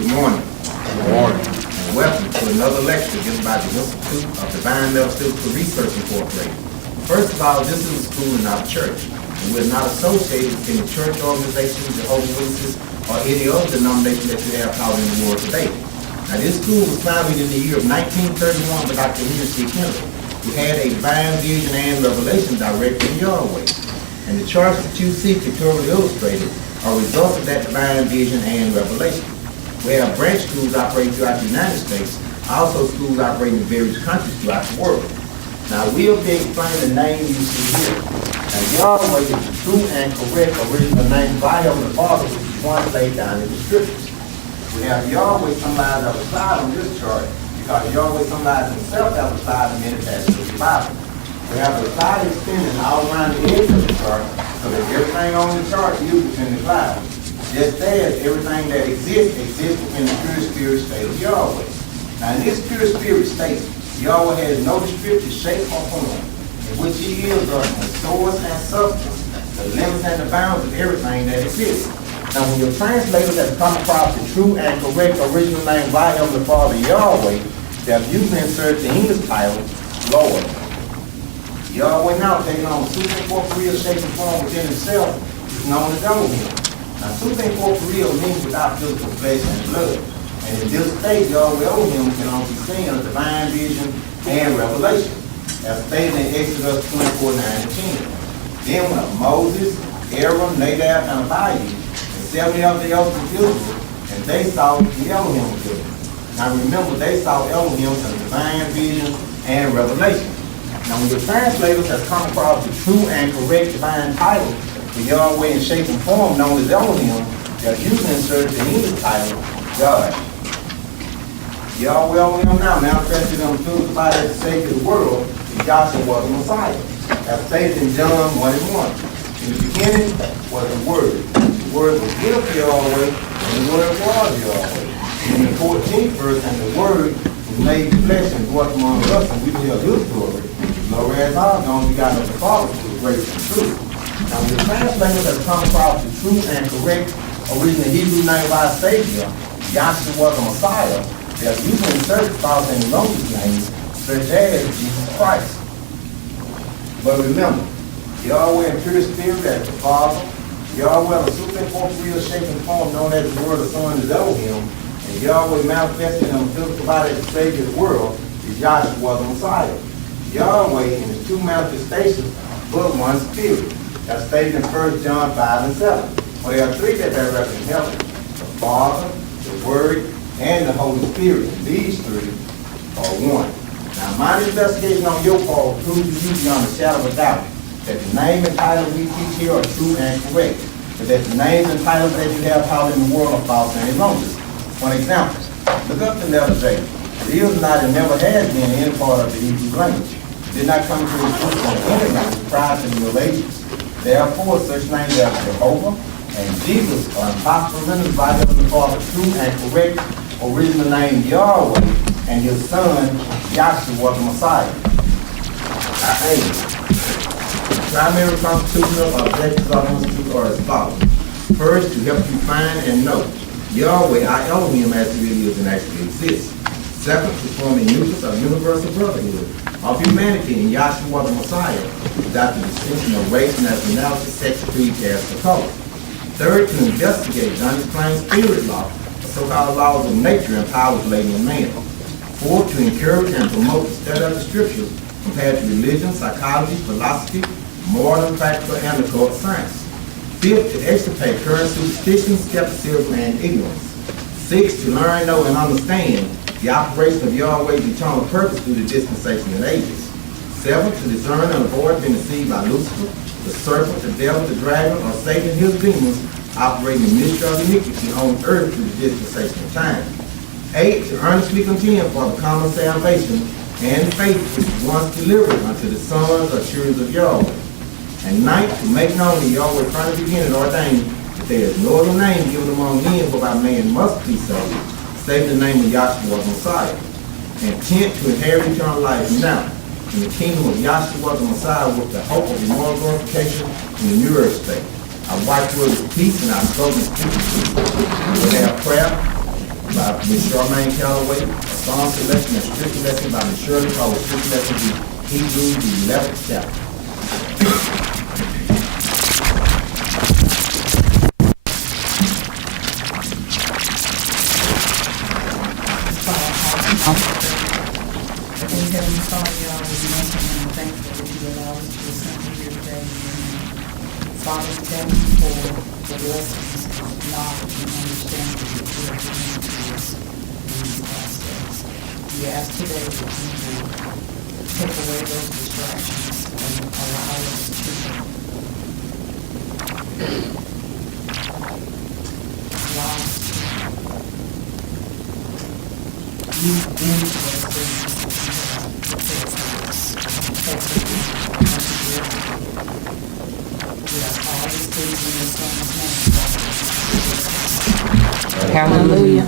Good morning. Good morning. And welcome to another lecture given by the Institute of Divine Metaphysical Research Incorporated. First of all, this is a school and not a church. And we're not associated with any church organizations, Jehovah's Witnesses, or any other denomination that you have out in the world today. Now, this school was founded in the year of 1931 by Dr. Henry C. Kendall, who had a divine vision and revelation directed in Yahweh. And the charts that you see pictorially illustrated are results of that divine vision and revelation. We have branch schools operating throughout the United States, also schools operating in various countries throughout the world. Now, we'll be explaining the name you see here. Now, Yahweh is the true and correct original name by Heavenly Father, which is one laid down in the scriptures. We have Yahweh symbolized on the side on this chart, because Yahweh symbolizes himself as the side in many passages of the Bible. We have the side extending all around the edge of the chart, so that everything on the chart is within the cloud. Just as everything that exists in the pure spirit state of Yahweh. Now, in this pure spirit state, Yahweh has no descriptive shape or form, in which he is the source and substance, the limits and the bounds of everything that exists. Now, when your translators have come across the true and correct original name by Heavenly Father Yahweh, they have used to insert the English title, Lord. Yahweh now taking on superincorporeal shape and form within himself is known as Elohim. Now, superincorporeal means without physical flesh and blood. And in this state, Yahweh Elohim can only be seen as divine vision and revelation, as stated in Exodus 24, 9 and 10. Then when Moses, Aaron, Nadab, and Abihu, and 70 of the elders of Israel, and they saw the Elohim of Israel. Now remember, they saw Elohim as divine vision and revelation. Now when your translators have come across the true and correct divine title, the Yahweh in shape and form known as Elohim, they are using insert the English title, God. Yahweh Elohim now manifested in the physical body as the Savior of the world, and Joshua was the Messiah. As stated in John 1 and 1. In the beginning was the Word. The Word was with Yahweh, and the Word was Yahweh. And in the 14th verse, and the Word was made flesh and dwelt among us, and we beheld his glory. Glory as our only begotten of the Father, who is grace and truth. Now, when the translators have come across the true and correct original Hebrew name of our Savior, Yahshua was the Messiah, they are using insert false and erroneous names, such as Jesus Christ. But remember, Yahweh in pure spirit as the Father, Yahweh the superincorporeal shape and form known as the Word of the Son is Elohim, and Yahweh manifested in the physical body as the Savior of the world is Joshua the Messiah. Yahweh in his two manifestations, but one spirit. That's stated in 1 John 5 and 7. Well, there are three that bear reference in heaven: the Father, the Word, and the Holy Spirit. And these three are one. Now, my investigation on your part proves to you beyond a shadow of a doubt that the name and titles we teach here are true and correct, but that the names and titles that you have out in the world are false and erroneous. For example, look up the letter J. It is not and never has been any part of the Hebrew language. It did not come to existence in any language prior to the Middle Ages. Therefore, such names as Jehovah and Jesus are impossible renders by the Father true and correct original name Yahweh and his son Yahshua the Messiah. Our aim. Primary constitutional objectives of the Institute are as follows. First, to help you find and know Yahweh, our Elohim, as he really is and actually exists. Second, to form a nucleus of universal brotherhood of humanity in Yahshua the Messiah, without the distinction of race, nationality, sex, creed, caste, or color. Third, to investigate the unexplained spirit law, the so-called laws of nature and powers latent in man. Fourth, to encourage and promote the study of the scriptures compared to religion, psychology, philosophy, moral and practical, and occult science. Fifth, to extirpate current superstition, skepticism, and ignorance. Sixth, to learn, know, and understand the operation of Yahweh's eternal purpose through the dispensation and ages. Seventh, to discern and avoid being deceived by Lucifer, the serpent, the devil, the dragon, or Satan and his demons operating the mystery of iniquity on earth through the dispensation of time. 8, to earnestly contend for the common salvation and faith which was once delivered unto the sons or children of Yahweh. And 9, to make known that Yahweh from the beginning ordained that there is no other name given among men whereby man must be saved, save the name of Yahshua the Messiah. And 10, to inherit eternal life now in the kingdom of Yahshua the Messiah with the hope of immortal glorification in the new earth state. Our watchword is peace, and our slogan is peace. We have prayer, by Ms. Charmaine Calloway, a psalm selection and scripture lesson by Ms. Shirley Cole, scripture lesson to Hebrews, the 11th chapter. Heavenly Father, y'all, we mention and thankful that you allow us to assemble here today. Father, we thank you for the blessings of knowledge and understanding that you are giving to us in these last days. We ask today that you will take away those distractions and allow us to move into those things that you have prepared for us. We ask all these things in your Son's name. Hallelujah.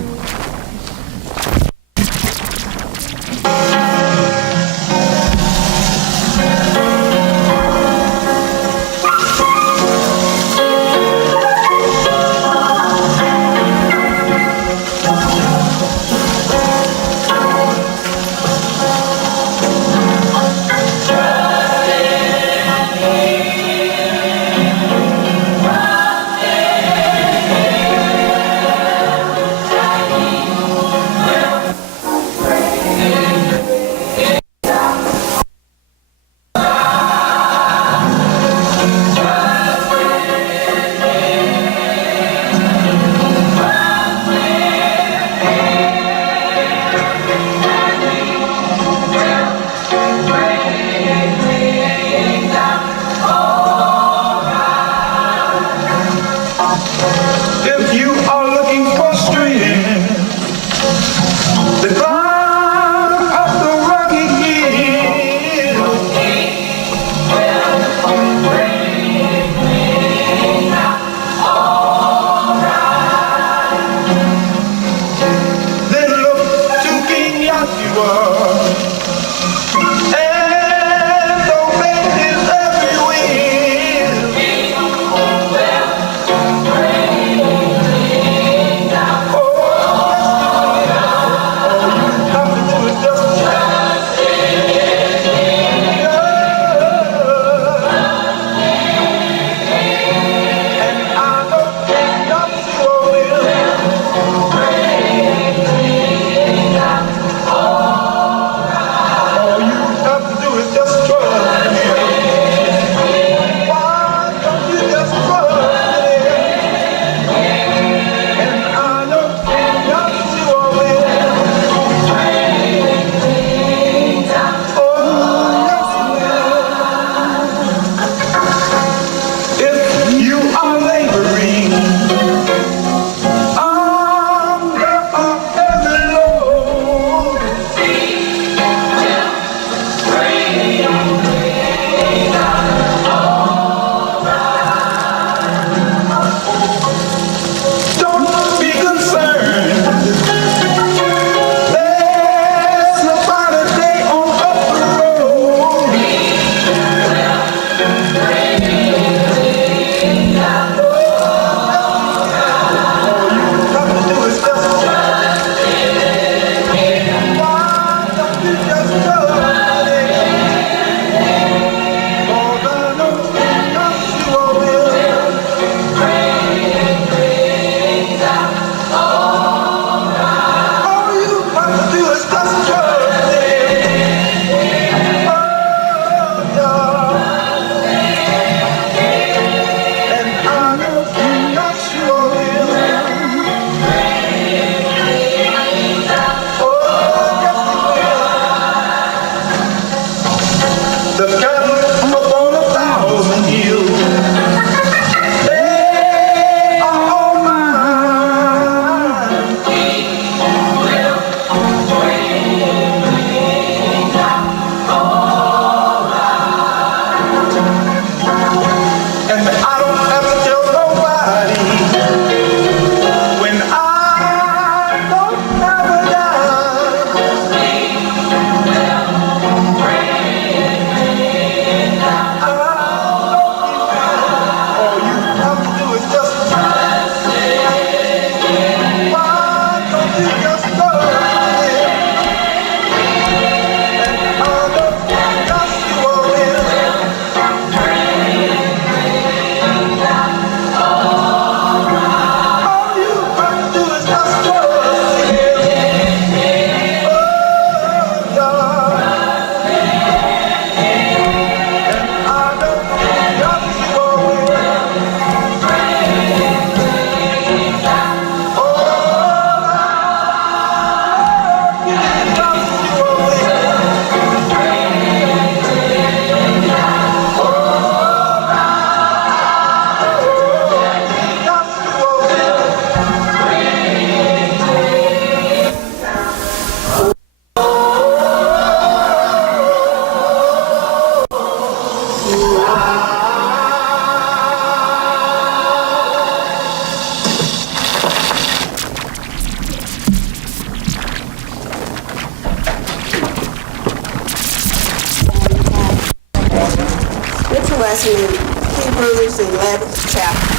Scripture lesson in Hebrews, the 11th chapter.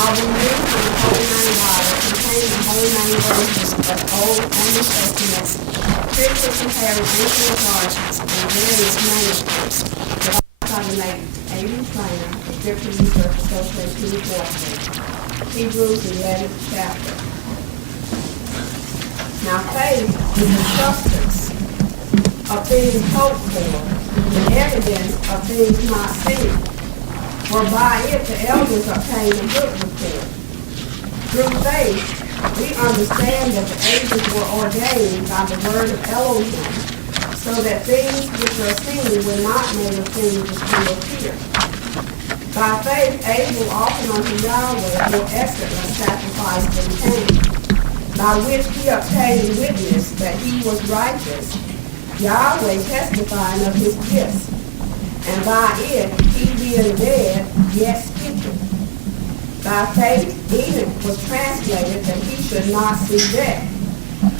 I will read from the Holy Name Bible, containing the Holy Name verses of Old and New Testaments, scripture comparing ancient authorities and various manuscripts, developed by the late A.B. Trainer, the Scripture Research Association Incorporated. Hebrews, the 11th chapter. Now faith is the substance of things hoped for, the evidence of things not seen. For by it the elders obtained a good report. Through faith, we understand that the ages were ordained by the word of Elohim, so that things which are seen were not made of things which do appear. By faith, Abel offered unto Yahweh more excellent sacrifice than Cain, by which he obtained witness that he was righteous, Yahweh testifying of his gifts, and by it he being dead yet speaking. By faith Enoch was translated that he should not see death,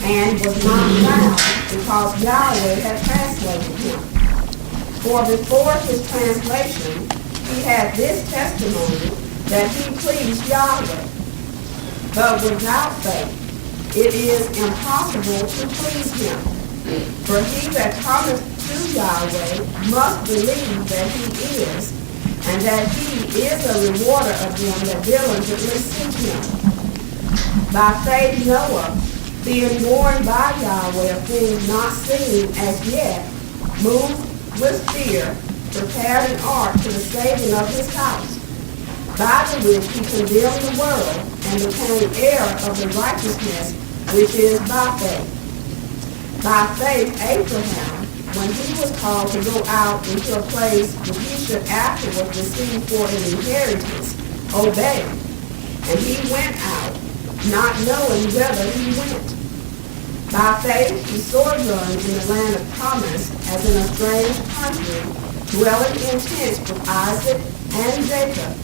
and was not found because Yahweh had translated him. For before his translation he had this testimony that he pleased Yahweh. But without faith it is impossible to please him. For he that cometh to Yahweh must believe that he is, and that he is a rewarder of them that diligently seek him. By faith Noah, being warned by Yahweh of things not seen as yet, moved with fear, prepared an ark to the saving of his house, by the which he condemned the world, and became heir of the righteousness which is by faith. By faith Abraham, when he was called to go out into a place which he should afterward receive for an inheritance, obeyed. And he went out, not knowing whither he went. By faith he sojourned in the land of promise, as in a strange country, dwelling in tents with Isaac and Jacob,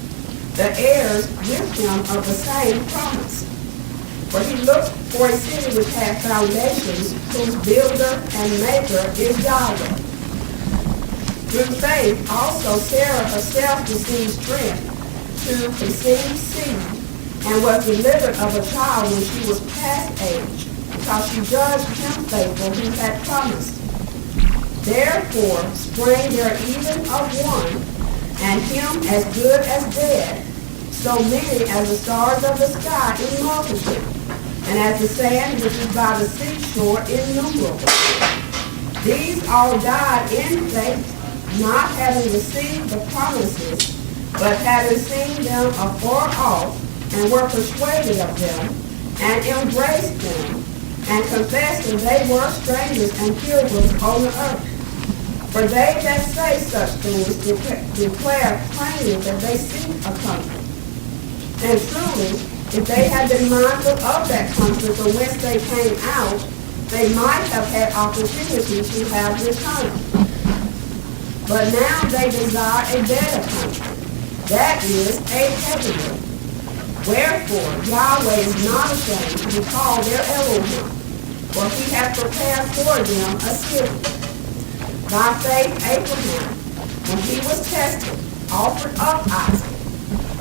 the heirs with him of the same promise. For he looked for a city which had foundations, whose builder and maker is Yahweh. Through faith also Sarah herself received strength to conceive seed, and was delivered of a child when she was past age, because she judged him faithful who had promised. Therefore sprang there even of one, and him as good as dead, so many as the stars of the sky in multitude, and as the sand which is by the seashore innumerable. These all died in faith, not having received the promises, but having seen them afar off, and were persuaded of them, and embraced them, and confessed that they were strangers and pilgrims on the earth. For they that say such things declare plainly that they seek a country. And truly, if they had been mindful of that country from whence they came out, they might have had opportunity to have returned. But now they desire a better country, that is, a heavenly. Wherefore Yahweh is not ashamed to be called their Elohim, for he hath prepared for them a city. By faith Abraham, when he was tested, offered up Isaac.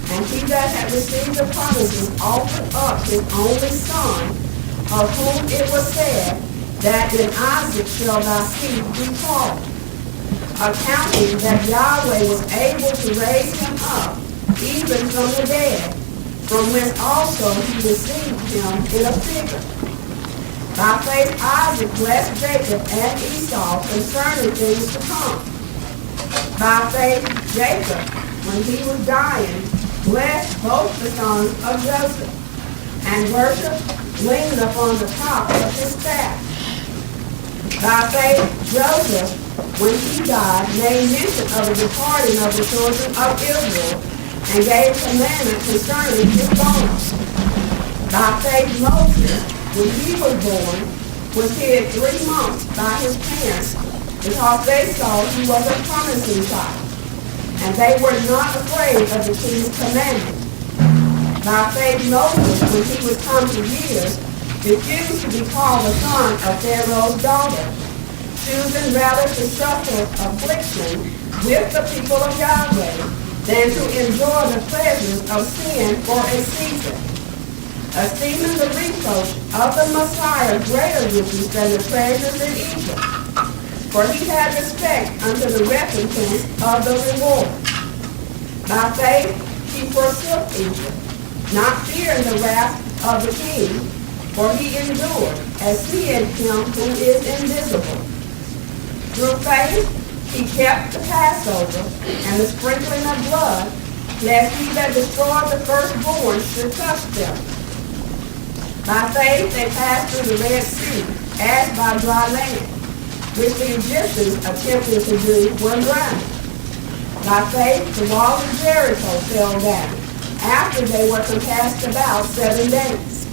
And he that had received the promises offered up his only son, of whom it was said, that in Isaac shall thy seed be called, accounting that Yahweh was able to raise him up, even from the dead, from whence also he received him in a figure. By faith Isaac blessed Jacob and Esau concerning things to come. By faith Jacob, when he was dying, blessed both the sons of Joseph, and worshiped leaning upon the top of his staff. By faith Joseph, when he died, made mention of the departing of the children of Israel, and gave commandment concerning his bones. By faith Moses, when he was born, was hid 3 months by his parents, because they saw he was a promising child, and they were not afraid of the king's commandment. By faith Moses, when he was come to years, refused to be called the son of Pharaoh's daughter, choosing rather to suffer affliction with the people of Yahweh than to enjoy the pleasures of sin for a season, esteeming the reproach of the Messiah greater riches than the treasures in Egypt. For he had respect unto the recompense of the reward. By faith he forsook Egypt, not fearing the wrath of the king, for he endured, as seeing him who is invisible. Through faith he kept the Passover and the sprinkling of blood, lest he that destroyed the firstborn should touch them. By faith they passed through the Red Sea, as by dry land, which the Egyptians attempted to do were drowned. By faith the walls of Jericho fell down, after they were compassed about 7 days.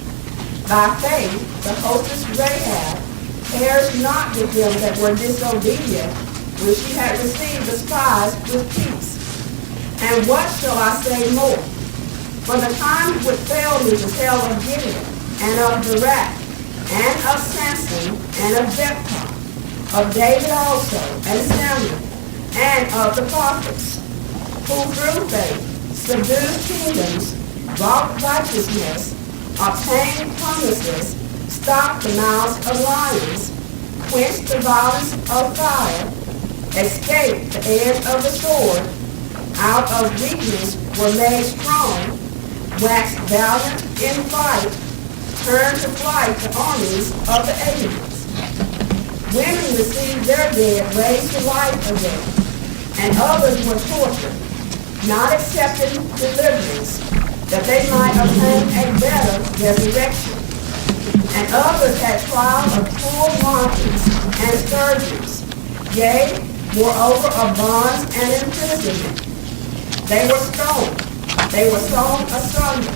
By faith the hostess Rahab perished not with them that were disobedient, when she had received the spies with peace. And what shall I say more? For the time would fail me to tell of Gideon, and of Barak, and of Samson, and of Jephthah, of David also, and Samuel, and of the prophets, who through faith subdued kingdoms, wrought righteousness, obtained promises, stopped the mouths of lions, quenched the violence of fire, escaped the edge of the sword, out of weakness were made strong, waxed valiant in fight, turned to flight the armies of the aliens. Women received their dead raised to life again, and others were tortured, not accepting deliverance, that they might obtain a better resurrection. And others had trial of cruel martyr's and scourgings, yea, moreover of bonds and imprisonment. They were stoned, they were sawn asunder,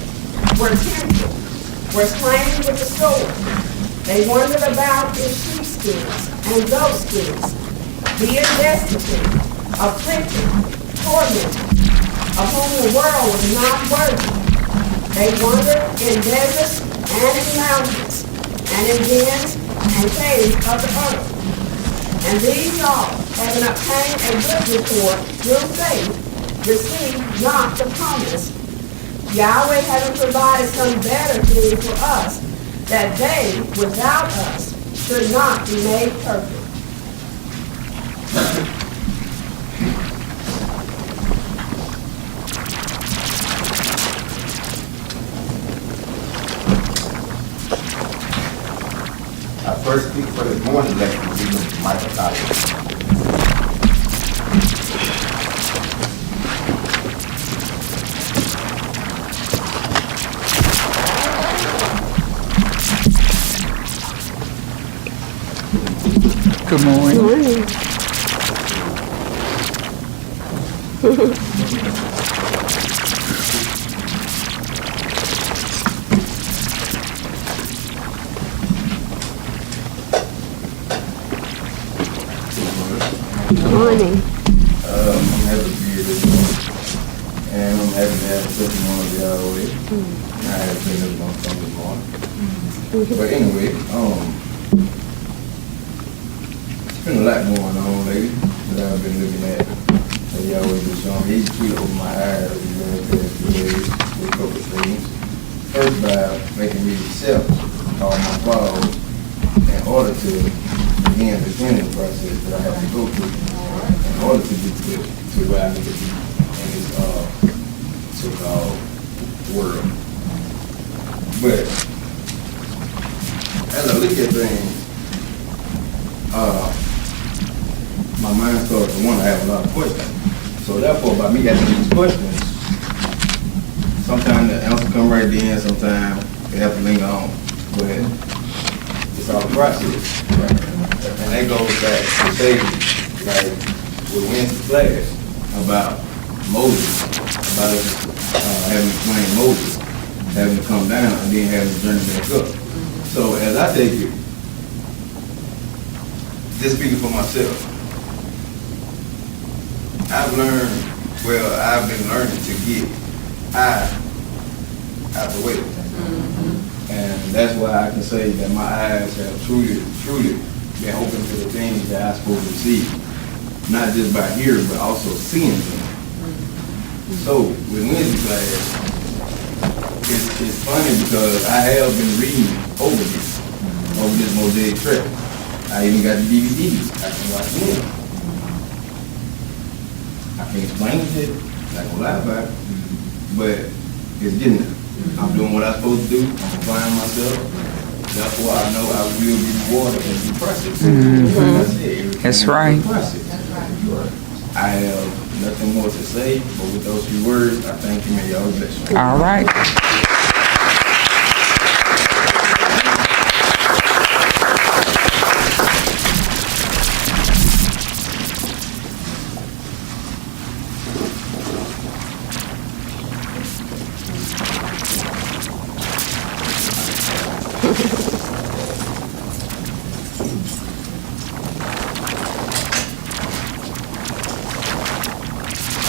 were tempted, were slain with the sword. They wandered about in sheepskins and goatskins, being destitute, afflicted, tormented, of whom the world was not worthy. They wandered in deserts and in mountains, and in dens and caves of the earth. And these all, having obtained a good report through faith, received not the promise, Yahweh having provided some better thing for us, that they, without us, should not be made perfect. Our first speaker for this morning lecture will be Mr. Michael Tyler. Good morning. Morning. I'm happy to be here this morning, and I'm happy to have a testimony of Yahweh. I had been this one from this morning. But anyway, it's been a lot going on lately that I've been looking at. And Yahweh been showing me. He's tweeted over my eyes the past few days with a couple of things. First, by making me accept all my flaws in order to begin the cleaning process that I have to go through in order to get to where I need to be in this so-called world. But as I look at things, my mind starts to want to have a lot of questions. So therefore, by me asking these questions, sometimes the answer come right then, sometimes they have to linger on. But it's all a process. Right? And that goes back to say, like, with Wednesday's class about Moses, about us having to claim Moses, having to come down and then having to journey back up. So as I take it, just speaking for myself, I've been learning to get I out the way. And that's why I can say that my eyes have truly been open to the things that I'm supposed to see. Not just by hearing, but also seeing them. So with Wednesday class, it's funny because I have been reading over this Mosaic trip. I even got the DVDs. I can watch them. I can't explain it, not gonna lie about it, but it's getting there. I'm doing what I'm supposed to do. I'm applying myself. Therefore, I know I will be rewarded in the process. That's right. I have nothing more to say, but with those few words, I thank you and y'all bless you. All right.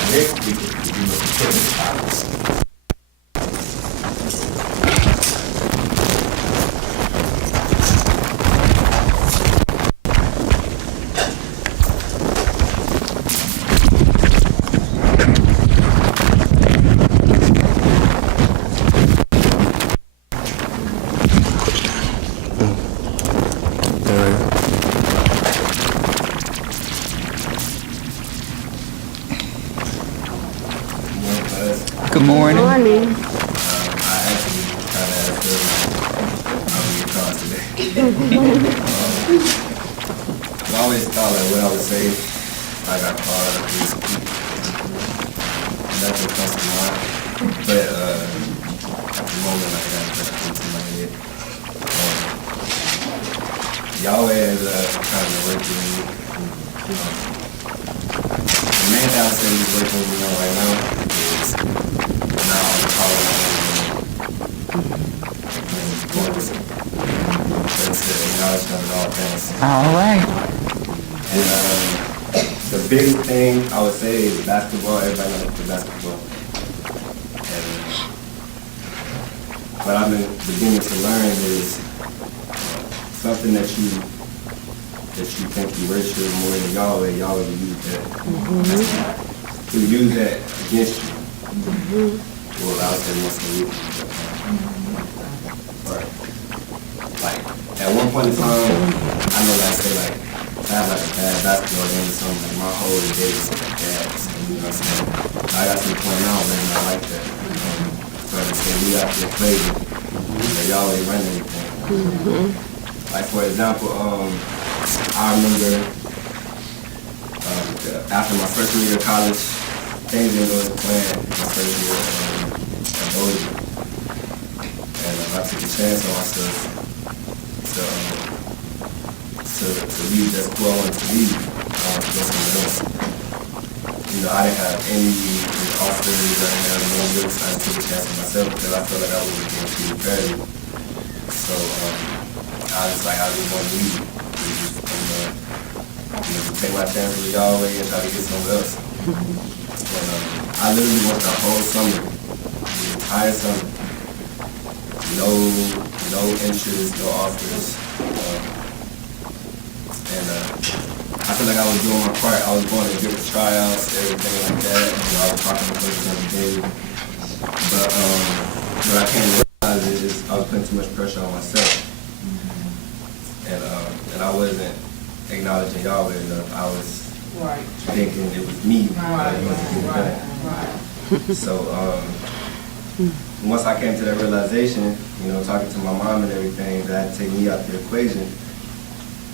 Next week, we will be topics. Good morning. I actually kind of asked her, I'll today. I always thought like what I would say, I got caught up with nothing comes to mind. But at the moment, like, I got to put in my head. Yahweh is kind of working with me. The main thing I would say he's working with me on right now is now I'm calling All right. And the biggest thing I would say is basketball. Everybody knows the basketball. And what I've been beginning to learn is something that you think you worship more than Yahweh will use that. To use that against you. Well, I would say more so with you. But, like, at one point in time, I know that I say, like, I have like a bad basketball game or something, like my whole day is like bad. You know what I'm saying? I got to the point now where I'm not like that. So I say we have to play with y'all ain't running anything. Like for example, I remember after my freshman year of college, things didn't go as planned my first year at Bowie. And I took a chance on myself to leave that school I wanted to leave, to go somewhere else. You know, I didn't have any offers, I didn't have no looks, I took a chance on myself because I felt like I wasn't getting treated fairly. So I was like, I didn't want to leave. To take my chances with Yahweh and try to get somewhere else. And I literally worked the whole summer, the entire summer. No interest, no offers. And I feel like I was doing my part. I was going to different tryouts, everything like that. You know, I was talking to coaches every day. But what I came to realize is I was putting too much pressure on myself. and I wasn't acknowledging Yahweh enough. I was Right. thinking it was me Right, that was getting right, done. right. So once I came to that realization, you know, talking to my mom and everything, that I had to take me out the equation,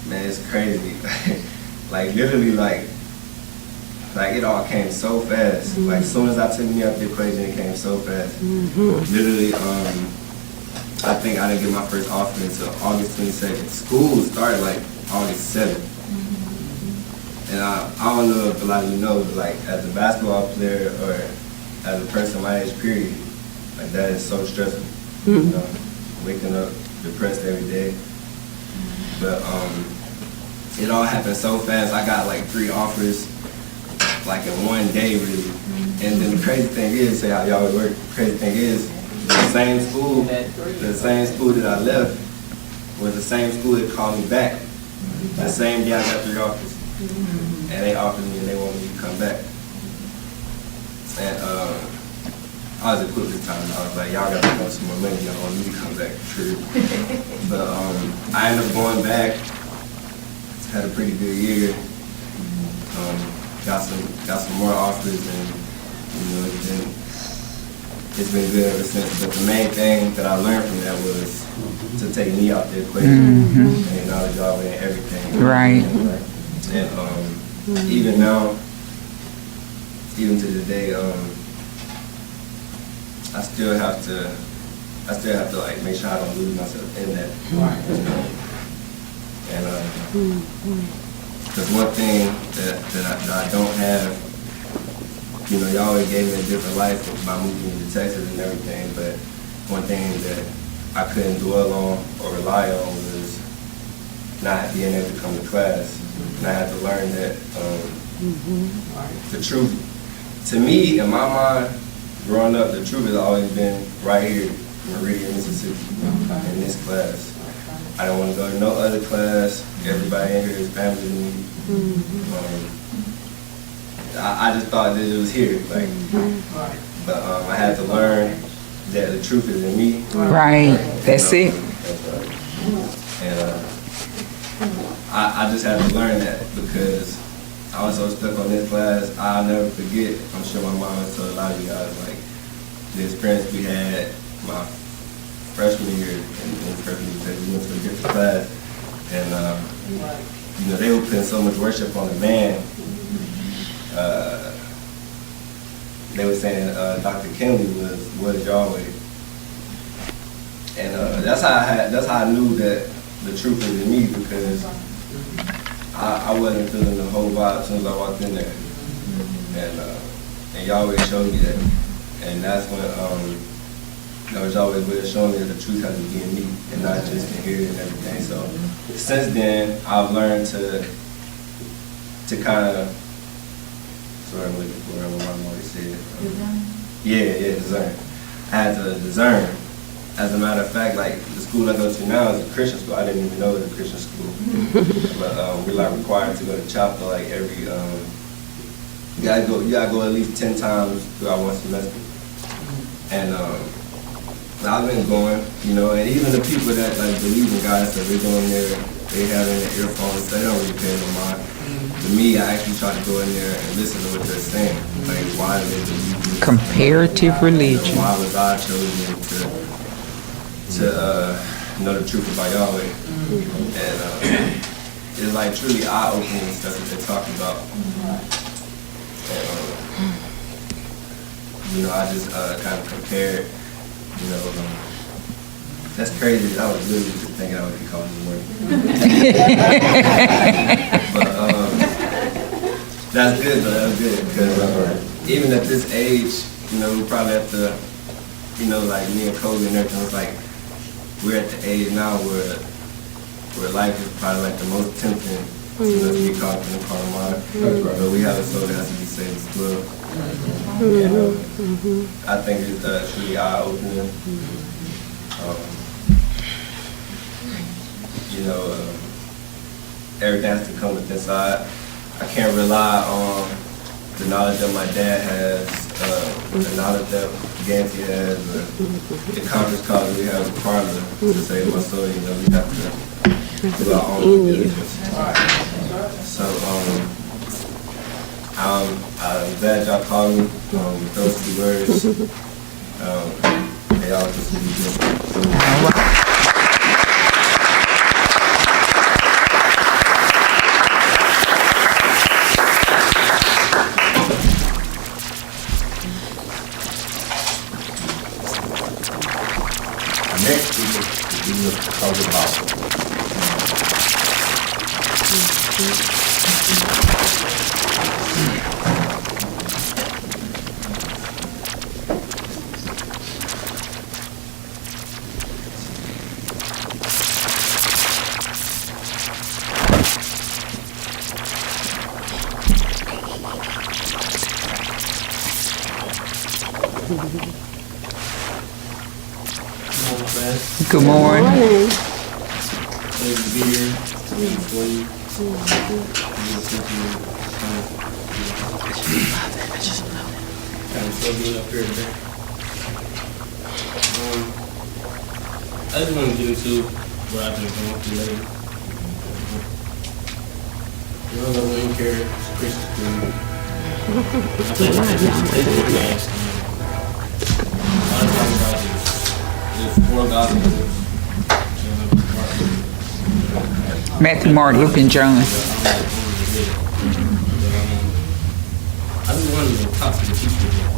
man, it's crazy. Like literally like it all came so fast. Like as soon as I took me out the equation, it came so fast. Literally, I think I didn't get my first offering until August 22nd. School started like August 7th. And I don't know if a lot of you know, but like as a basketball player or as a person my age period, like that is so stressful. You know, waking up depressed every day. But it all happened so fast. I got like 3 offers like in one day really. And then the crazy thing is, say how y'all would work, the crazy thing is the same school that I left was the same school that called me back. The same day I got 3 offers. And they offered me and they wanted me to come back. And I was equipped this time. I was like, y'all got to come some more money. Y'all want me to come back, true. But I ended up going back. Had a pretty good year. Got some more offers, and you know it's been good ever since. But the main thing that I learned from that was to take me out the equation and acknowledge Yahweh and everything. Right. And even now, even to this day, I still have to like make sure I don't lose myself in that. Right. You know? And because one thing that I don't have, you know, Yahweh gave me a different life by moving to Texas and everything, but one thing that I couldn't dwell on or rely on was not being able to come to class. And I had to learn that the truth, to me, in my mind, growing up, the truth has always been right here in Meridian, Mississippi, in this class. I don't want to go to no other class. Everybody in here is family to me. I just thought that it was here, like, but I had to learn that the truth is in me. Right. That's it. And I just had to learn that because I was so stuck on this class. I'll never forget. I'm sure my mom has told a lot of you guys, like, the experience we had my freshman year in freshman year because we went to a different class, and you know, they were putting so much worship on the man. They were saying Dr. Kinley was "What is Yahweh?" And that's how I knew that the truth was in me, because I wasn't feeling the whole vibe as soon as I walked in there, and Yahweh showed me that, and that's when that was always way of showing me that the truth has to be in me and not just in here and everything. So since then, I've learned to kind of, sorry, I'm looking for what my mom always said. Yeah, discern. I had to discern. As a matter of fact, like the school I go to now is a Christian school. I didn't even know it was a Christian school, but we're like required to go to chapel like every. You gotta go at least 10 times throughout one semester, and I've been going, you know, and even the people that like believe in God, so they're going there, they have in their earphones, they don't really pay no mind. To me, I actually try to go in there and listen to what they're saying, like why do they believe in this? Comparative religion. Why was I chosen to know the truth about Yahweh? And it's like truly eye-opening stuff that they're talking about. And, you know, I just kind of compared. You know, that's crazy. I was literally just thinking I would be called this morning. But that's good, though. That's good. Because even at this age, you know, we probably have to, you know, like me and Kobe and everything, it's like we're at the age now where life is probably like the most tempting, you know, to be caught in the carnal mind. But we have a soul that has to be saved as well. And, I think it's really eye-opening. You know, everything has to come with inside. I can't rely on the knowledge that my dad has, the knowledge that Gansey has, the conference call that we have with Parlor to save my soul. You know, we have to do our own due diligence. So, I'm glad y'all called me with those 2 words. They all just be good. Next, we will talk about Good morning. Pleasure to be here for you. I'm so being up here today. I just want to get into what I've been going through lately. You know, the Wayne Care is a Christian school. I think they do gas. All I'm talking about is 4 gospels. Matthew, Mark, Luke, and John. I just wanted to talk to the people here.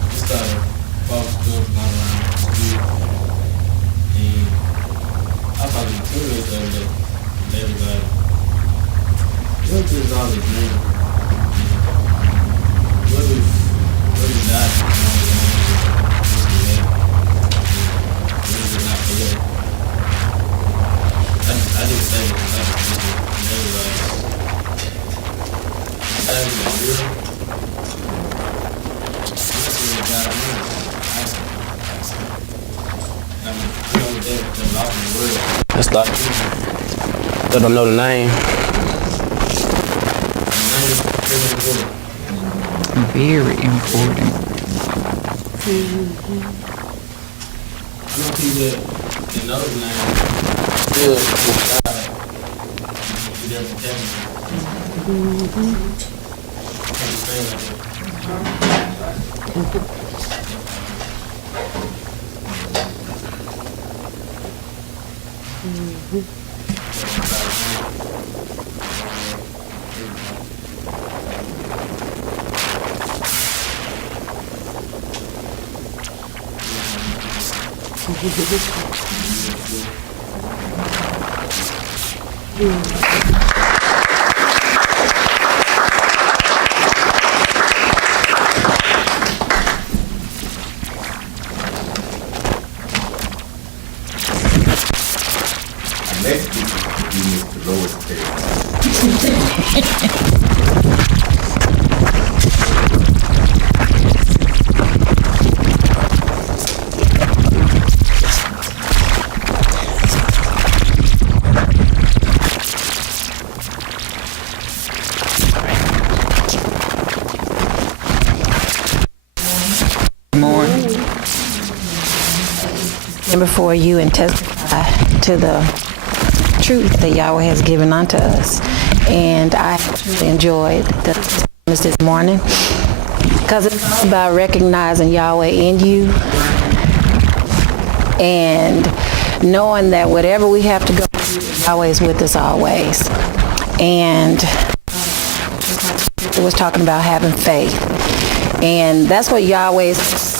I just started false stuff going around the street. And I thought it was too late the other day. And everybody, what is all this dream? What is God doing? Not for you. I didn't say it. I just real. That's what God knows. I know they're lost in the world. That's like they don't know the name. Very important. I know people that know the name. Still, God, you never tell me. Can't say like that. next speaker will be Mr. Lois Perry. Before you and testify to the truth that Yahweh has given unto us. And I enjoyed the service this morning because it's all about recognizing Yahweh in you and knowing that whatever we have to go through, Yahweh is with us always. And it was talking about having faith. And that's what Yahweh is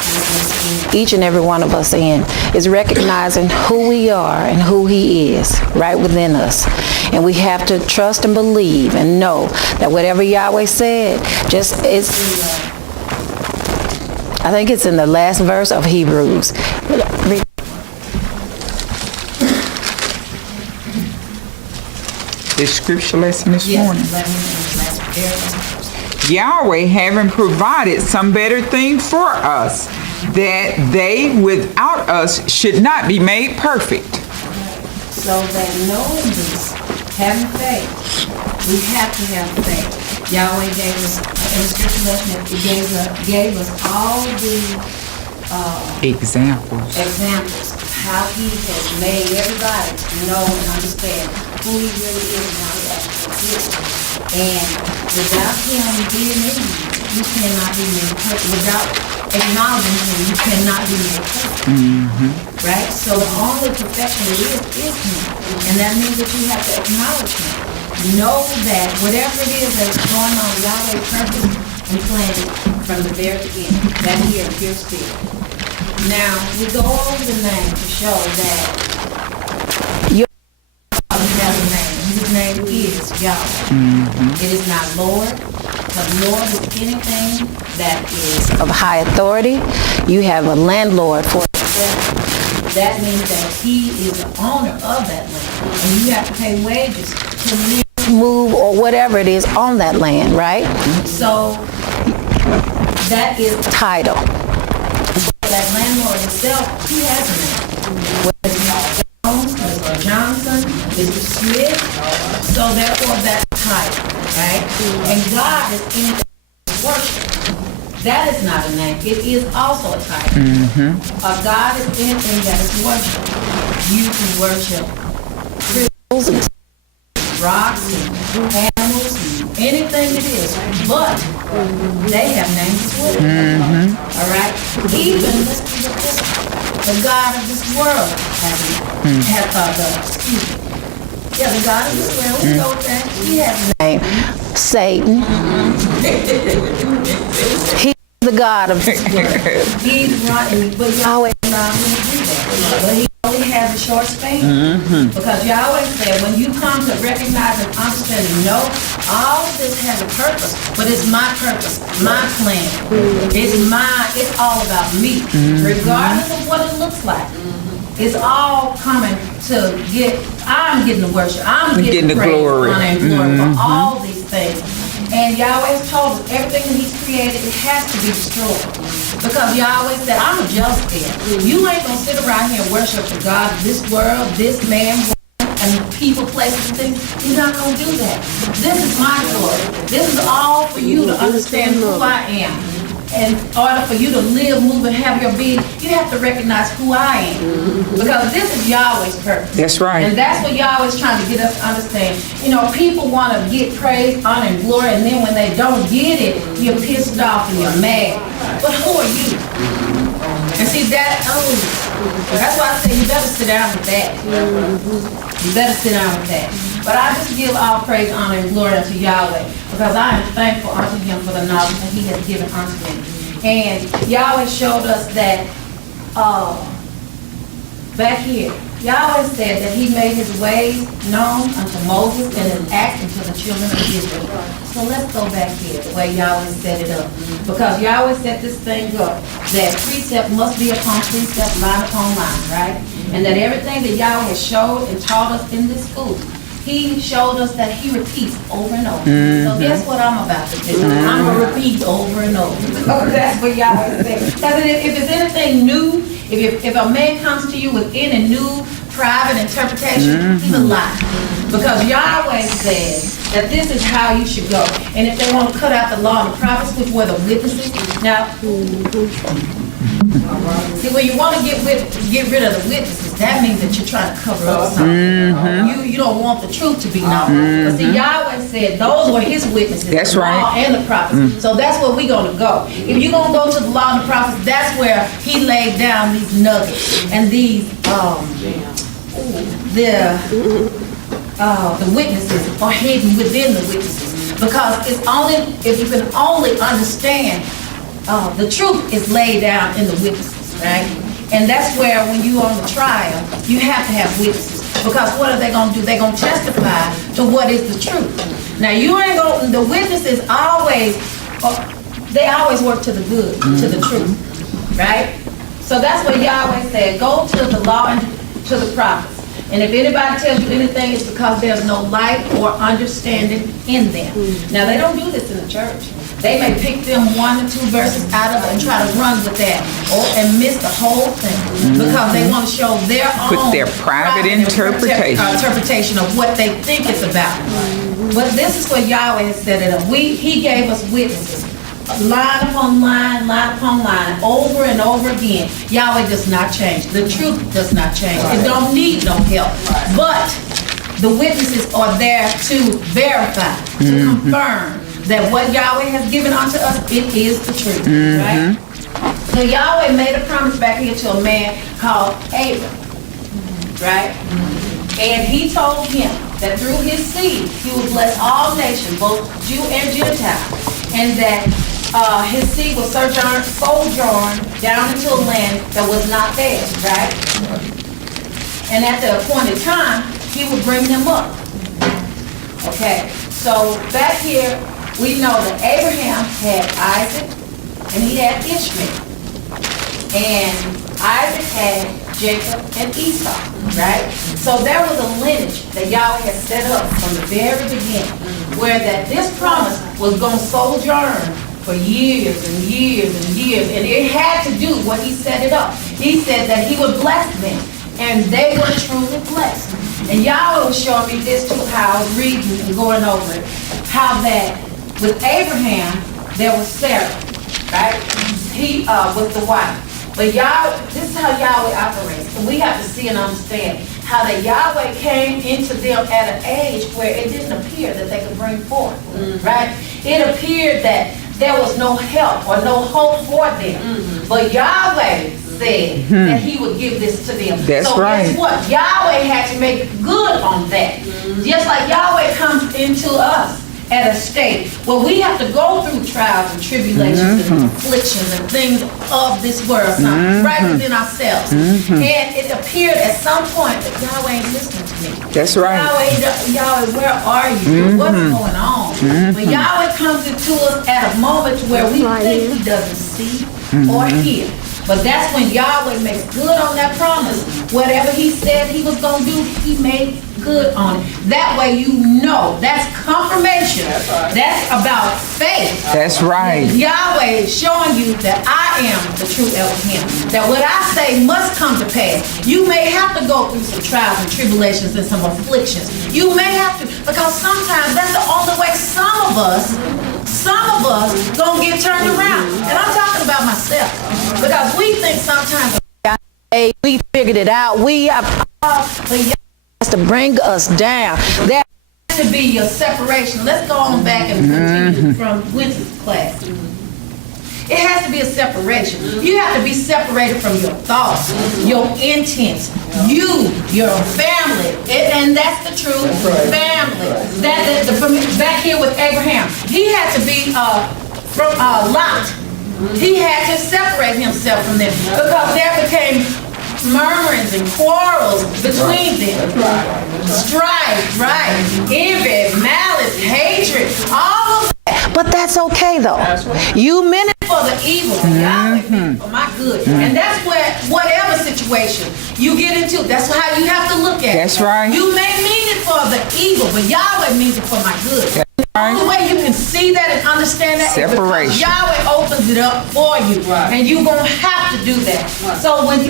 each and every one of us in, is recognizing who we are and who He is right within us. And we have to trust and believe and know that whatever Yahweh said, I think it's in the last verse of Hebrews. The scripture lesson this morning. Yahweh having provided some better thing for us, that they without us should not be made perfect. So that knowing this, having faith, we have to have faith. Yahweh gave us, in the scripture lesson, He gave us all the Examples of how he has made everybody know and understand who he really is and how he actually exists. And without him being in you cannot be made perfect. Without acknowledging him, you cannot be made perfect. Right? So the only perfection there is him. And that means that you have to acknowledge him. Know that whatever it is that's going on, Yahweh purpose and planned it from the very beginning. That here in pure spirit. Now, we go over the name to show that your Father has a name. His name is Yahweh. It is not Lord, but Lord is anything that is Of high authority, you have a landlord for yourself. That means that he is the owner of that land. And you have to pay wages to live. move or whatever it is on that land, right? So that is Title. that landlord himself, he has a name. Whether it's Jones, Mr. Johnson, Mr. Smith, so therefore that's title, right? And God is anything worship. That is not a name. It is also a title. God is anything that is worship. You can worship crystals, rocks, and animals, and anything it is, but they have names as well. All right? Even the God of this world the God of this world, we know that he has a Name. Satan. He's the God of He's right, but Yahweh allowed him to do that. But he only has a short span. Because Yahweh said, when you come to recognize and understand and know, all of this has a purpose, but it's my purpose, my plan. It's all about me. Regardless of what it looks like. It's all coming to I'm getting the worship. I'm getting the praise, glory. honor, and glory for all these things. And Yahweh has told us everything that he's created, it has to be destroyed. Because Yahweh said, I'm a jealous God. You ain't going to sit around here and worship the God of this world, this man, and people, places, and things. You're not going to do that. This is my glory. This is all for you to understand who I am. And in order for you to live, move, and have your being, you have to recognize who I am. Because this is Yahweh's purpose. That's right. And that's what Yahweh's trying to get us to understand. You know, people want to get praise, honor, and glory, and then when they don't get it, you're pissed off and you're mad. But who are you? And see, that's why I say you better sit down with that. You better sit down with that. But I just give all praise, honor, and glory unto Yahweh, because I am thankful unto him for the knowledge that he has given unto me. And Yahweh showed us that back here, Yahweh said that he made his ways known unto Moses and his acts unto the children of Israel. So let's go back here, the way Yahweh set it up. Because Yahweh set this thing up, that precept must be upon precept, line upon line, right? And that everything that Yahweh showed and taught us in this school, he showed us that he repeats over and over. So guess what I'm about to do? I'm going to repeat over and over. That's what Yahweh said. Because if there's anything new, if a man comes to you with any new private interpretation, he's a lie. Because Yahweh says that this is how you should go. And if they want to cut out the law and the prophets, which were the witnesses, now, see, when you want to get rid of the witnesses, that means that you're trying to cover up something. You don't want the truth to be known. But see, Yahweh said those were his witnesses, That's the law right. and the prophets. So that's where we're going to go. If you're going to go to the law and the prophets, that's where he laid down these nuggets and these, the witnesses are hidden within the witnesses. Because it's only, if you can only understand, the truth is laid down in the witnesses, right? And that's where when you're on the trial, you have to have witnesses. Because what are they going to do? They're going to testify to what is the truth. Now, you ain't going to, the witnesses always, they always work to the good, to the truth, right? So that's what Yahweh said, go to the law and to the prophets. And if anybody tells you anything, it's because there's no light or understanding in them. Now, they don't do this in the church. They may pick them 1 or 2 verses out of it and try to run with that and miss the whole thing because they want to show their own With their private interpretation of what they think it's about. But this is what Yahweh has set it up. He gave us witnesses. line upon line, line upon line, over and over again. Yahweh does not change. The truth does not change. It don't need no help. But the witnesses are there to verify, to confirm that what Yahweh has given unto us, it is the truth, right? So Yahweh made a promise back here to a man called Abram, right? And he told him that through his seed, he would bless all nations, both Jew and Gentile, and that his seed will sojourn down into a land that was not theirs, right? And at the appointed time, he would bring them up. Okay, so back here, we know that Abraham had Isaac, and he had Ishmael. And Isaac had Jacob and Esau, right? So there was a lineage that Yahweh had set up from the very beginning, where that this promise was going to sojourn for years and years and years, and it had to do what he set it up. He said that he would bless them, and they were truly blessed. And Yahweh was showing me this too, how I was reading and going over it, how that with Abraham, there was Sarah, right? He was the wife. But Yahweh, this is how Yahweh operates. And we have to see and understand how that Yahweh came into them at an age where it didn't appear that they could bring forth, right? It appeared that there was no help or no hope for them. But Yahweh said that he would give this to them. That's so right. Guess what? Yahweh had to make good on that. Just like Yahweh comes into us at a state where we have to go through trials and tribulations and afflictions and things of this world, right within ourselves. And it appeared at some point that Yahweh ain't listening to me. That's right. Yahweh, where are you? What's going on? But Yahweh comes into us at a moment where we think he doesn't see or hear. But that's when Yahweh makes good on that promise. Whatever he said he was going to do, he made good on it. That way you know. That's confirmation. That's about faith. That's right. Yahweh is showing you that I am the true Elohim. That what I say must come to pass. You may have to go through some trials and tribulations and some afflictions. You may have to, because sometimes that's the only way some of us gonna get turned around. And I'm talking about myself. Because we think sometimes We figured it out. We have has to bring us down. That has to be your separation. Let's go on back and continue from Winston's class. It has to be a separation. You have to be separated from your thoughts, your intents, your family, and that's the true family. Back here with Abraham, he had to be from Lot. He had to separate himself from them because there became murmurings and quarrels between them. Strife, right? Envy, malice, hatred, all of that. But that's okay though. You meant it for the evil, Yahweh for my good. And that's where whatever situation you get into, that's how you have to look at it. That's right. You may mean it for the evil, but Yahweh means it for my good. The only way you can see that and understand that is because Yahweh opens it up for you. And you're going to have to do that. So when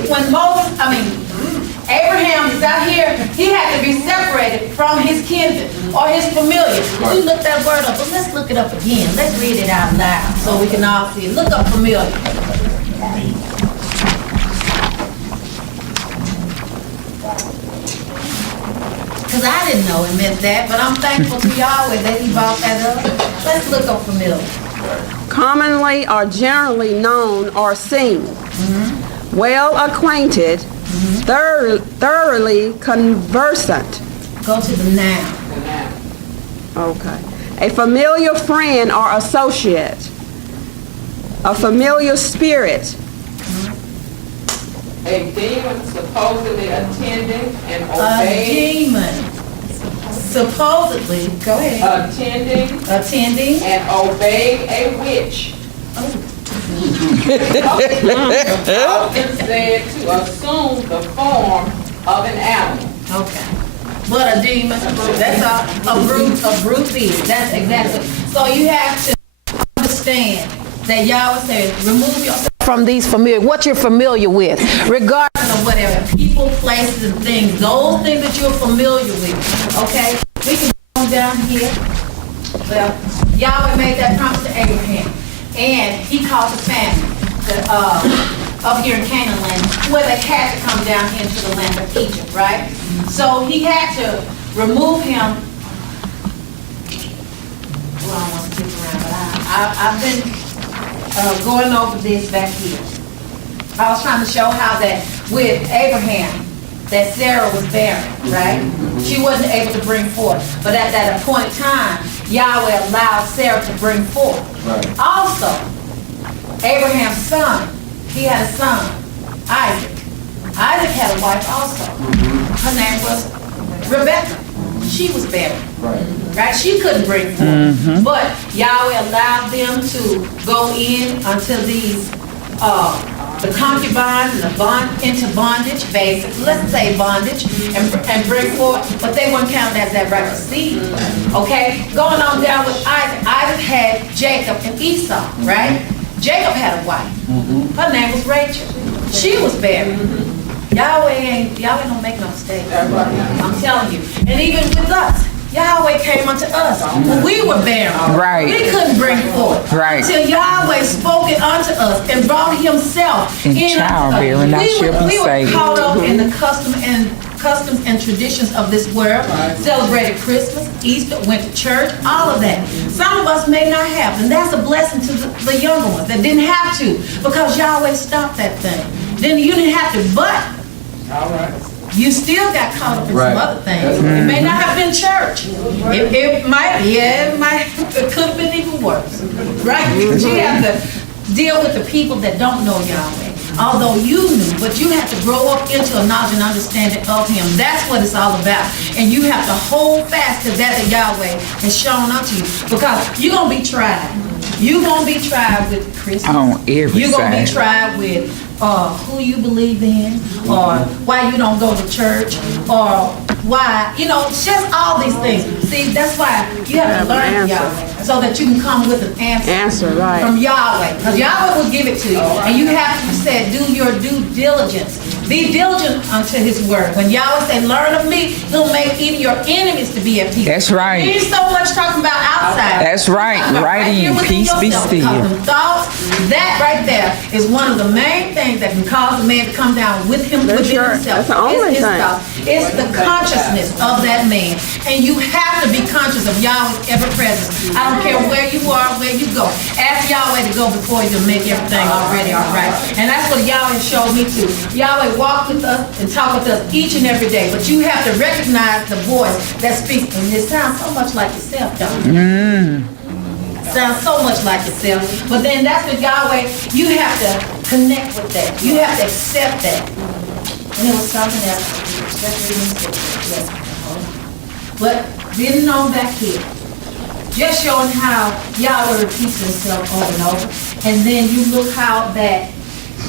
Abraham is out here, he had to be separated from his kindred or his familiar. We looked that word up, but let's look it up again. Let's read it out loud so we can all see it. Look up familiar. Because I didn't know it meant that, but I'm thankful to Yahweh that he brought that up. Let's look up familiar. Commonly or generally known or seen. Well acquainted, thoroughly conversant. Go to the noun. Okay. A familiar friend or associate. A familiar spirit. A demon supposedly attending and A obeying. demon. Supposedly, go ahead. Attending and obeying a witch. Often said to assume the form of an animal. Okay. But a demon, that's a brute beast. That's exactly. So you have to understand that Yahweh said, remove yourself from these familiar, what you're familiar with, regardless of whatever, people, places, and things, those things that you're familiar with, okay? We can go down here. Well, Yahweh made that promise to Abraham. and he caused a famine up here in Canaan land, where they had to come down into the land of Egypt, right? So he had to remove him. Well, I don't want to skip around, but I've been going over this back here. I was trying to show how that with Abraham, that Sarah was barren, right? She wasn't able to bring forth. But at that appointed time, Yahweh allowed Sarah to bring forth. Right. Also, Abraham's son, he had a son, Isaac. Isaac had a wife also. Her name was Rebecca. She was barren. Right? She couldn't bring forth. But Yahweh allowed them to go in until these the concubines and the into bondage, basically, let's say bondage, and bring forth, but they weren't counted as that righteous seed. Okay? Going on down with Isaac. Isaac had Jacob and Esau, right? Jacob had a wife. Her name was Rachel. She was barren. Yahweh don't make no mistakes. I'm telling you. And even with us, Yahweh came unto us when we were barren. Right. We couldn't bring forth. Right. Until Yahweh spoke it unto us and brought himself In in childbearing, thou shalt be we were saved. caught up in the customs and traditions of this world. Celebrated Christmas, Easter, went to church, all of that. Some of us may not have, and that's a blessing to the younger ones that didn't have to, because Yahweh stopped that thing. Then you didn't have to, but you still got caught up in some other things. It may not have been church. It could have been even worse. Right? Because you have to deal with the people that don't know Yahweh. Although you knew, but you have to grow up into a knowledge and understanding of Him. That's what it's all about. And you have to hold fast to that Yahweh has shown unto you. Because you're going to be tried. You're going to be tried with Christmas. On every You're going to be side. tried with who you believe in, or why you don't go to church, or why, just all these things. See, that's why you have to learn Yahweh, so that you can come with an answer from Yahweh. Because Yahweh will give it to you, and you have to say, do your due diligence. Be diligent unto His word. When Yahweh say, learn of me, He'll make even your enemies to be at peace. That's right. He ain't so much talking about outside. That's right. Right here in. within Peace be yourself. still. Because them thoughts, that right there is one of the main things that can cause a man to come down with him within himself. That's the only It's his thing. thoughts. It's the consciousness of that man. And you have to be conscious of Yahweh's ever presence. I don't care where you are, where you go. Ask Yahweh to go before you to make everything already all right. And that's what Yahweh showed me too. Yahweh walked with us and talked with us each and every day. But you have to recognize the voice that speaks. And it sounds so much like yourself, don't it? Sounds so much like yourself. But then that's what Yahweh, you have to connect with that. You have to accept that. And it was something else. Yes. But didn't know back here. Just showing how Yahweh repeats himself over and over. And then you look how that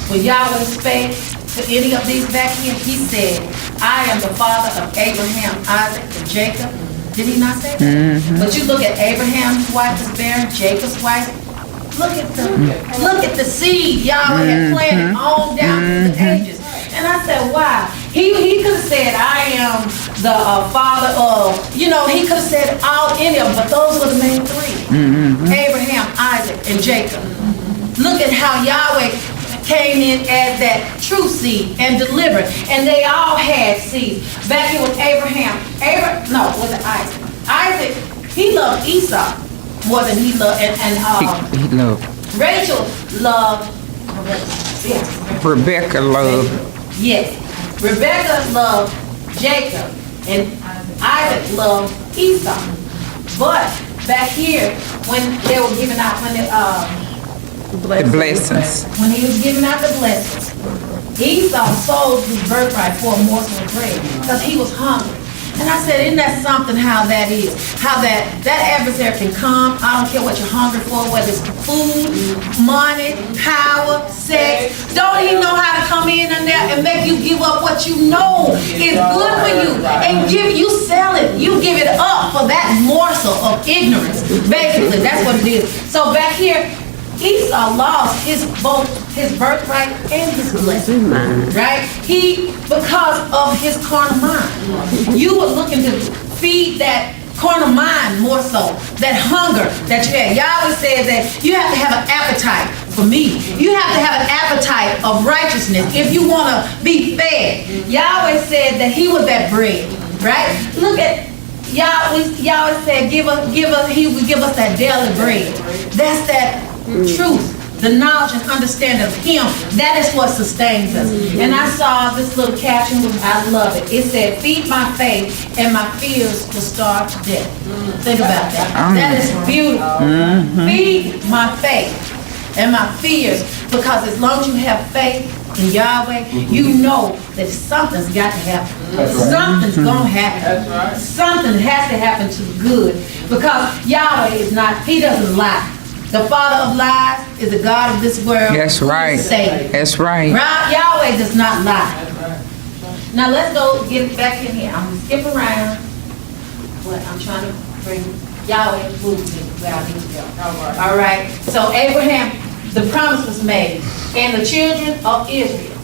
when Yahweh spake to any of these back here, he said, I am the father of Abraham, Isaac, and Jacob. Did he not say that? But you look at Abraham's wife was barren, Jacob's wife. Look at the seed Yahweh had planted all down through the ages. And I said, wow. He could have said, I am the father of, he could have said any of them, but those were the main three. Abraham, Isaac, and Jacob. Look at how Yahweh came in as that true seed and delivered. And they all had seeds. Back here with Abraham. Was it Isaac? Isaac, he loved Esau more than he loved, He loved. Rachel loved, Rebecca loved. yes. Rebecca loved Jacob, and Isaac loved Esau. But back here, when they were giving out, The blessings. when he was giving out the blessings, Esau sold his birthright for a morsel of bread because he was hungry. And I said, isn't that something how that is? How that adversary can come, I don't care what you're hungry for, whether it's food, money, power, sex. Don't even know how to come in there and make you give up what you know is good for you. And you sell it. You give it up for that morsel of ignorance. Basically, that's what it is. So back here, Esau lost both his birthright and his blessing, right? Because of his carnal mind. You were looking to feed that carnal mind more so, that hunger that you have. Yahweh says that you have to have an appetite for me. You have to have an appetite of righteousness if you want to be fed. Yahweh said that he was that bread, right? Look at Yahweh said, he would give us that daily bread. That's that truth. The knowledge and understanding of him, that is what sustains us. And I saw this little caption, I love it. It said, feed my faith and my fears will starve to death. Think about that. That is beautiful. Feed my faith and my fears, because as long as you have faith in Yahweh, you know that something's got to happen. Something's going to happen. Something has to happen to the good, because Yahweh is not, he doesn't lie. The father of lies is the God of this world. That's right. Satan. That's right. Yahweh does not lie. Now let's go get back in here. I'm going to skip around, but I'm trying to bring Yahweh and move me where I need to go. All right. So Abraham, the promise was made, and the children of Israel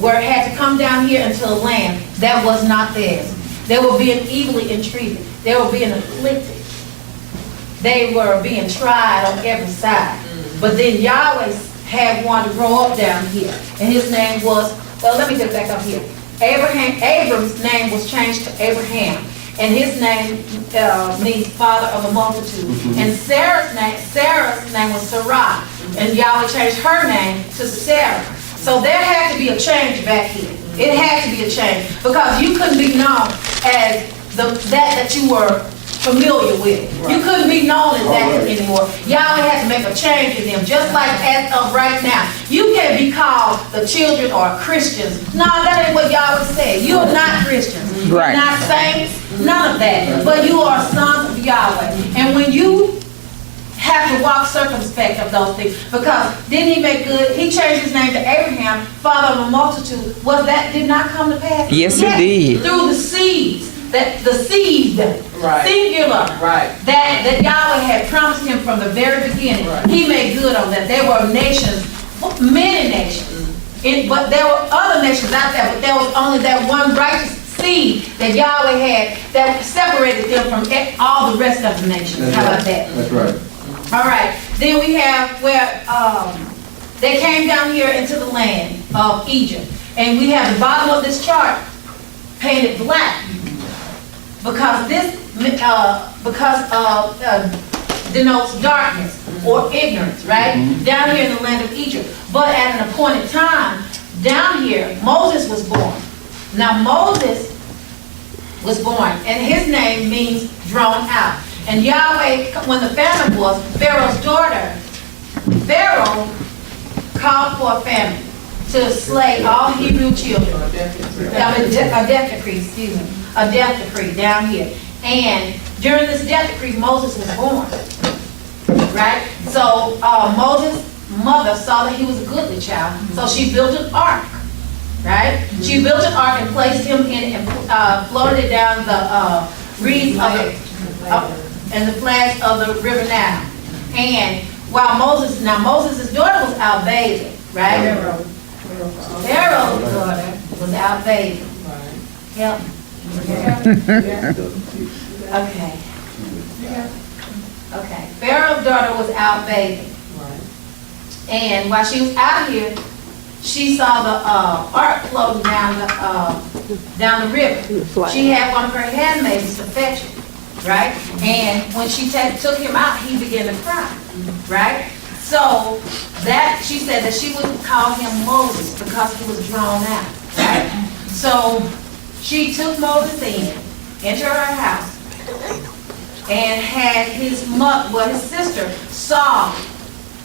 had to come down here into a land that was not theirs. They were being evilly entreated. They were being afflicted. They were being tried on every side. But then Yahweh had one to grow up down here. And his name was, well, let me get back up here. Abram's name was changed to Abraham. And his name means father of a multitude. And Sarah's name was Sarai. And Yahweh changed her name to Sarah. So there had to be a change back here. It had to be a change. Because you couldn't be known as that you were familiar with. You couldn't be known as that anymore. Yahweh had to make a change in them, just like as of right now. You can't be called the children or Christians. No, that ain't what Yahweh said. You are not Christians. Right. You're not saints, none of that. But you are sons of Yahweh. And when you have to walk circumspect of those things, because didn't he make good? He changed his name to Abraham, father of a multitude. Well, that did not come to pass. Yes, it did. Through the seeds. The seed, singular, that Yahweh had promised him from the very beginning. He made good on that. There were nations, many nations, but there were other nations out there, but there was only that one righteous seed that Yahweh had that separated them from all the rest of the nations. How about that? That's right. All right. Then we have where they came down here into the land of Egypt. And we have the bottom of this chart painted black. Because this denotes darkness or ignorance, right? Down here in the land of Egypt. But at an appointed time, down here, Moses was born. Now Moses was born, and his name means drawn out. And Yahweh, when the famine was, Pharaoh's daughter, Pharaoh called for a famine to slay all Hebrew children. A death decree, excuse me. A death decree down here. And during this death decree, Moses was born. Right? So Moses' mother saw that he was a goodly child, so she built an ark. Right? She built an ark and placed him in it and floated it down the reeds of and the flags of the river Nile. And while Moses' daughter was out bathing, right? Pharaoh's daughter was out bathing. Help. Okay. Okay. Pharaoh's daughter was out bathing. And while she was out here, she saw the ark floating down the river. She had one of her handmaids to fetch it, right? And when she took him out, he began to cry, right? So that she said that she would call him Moses because he was drawn out, right? So she took Moses into her house, and had his sister saw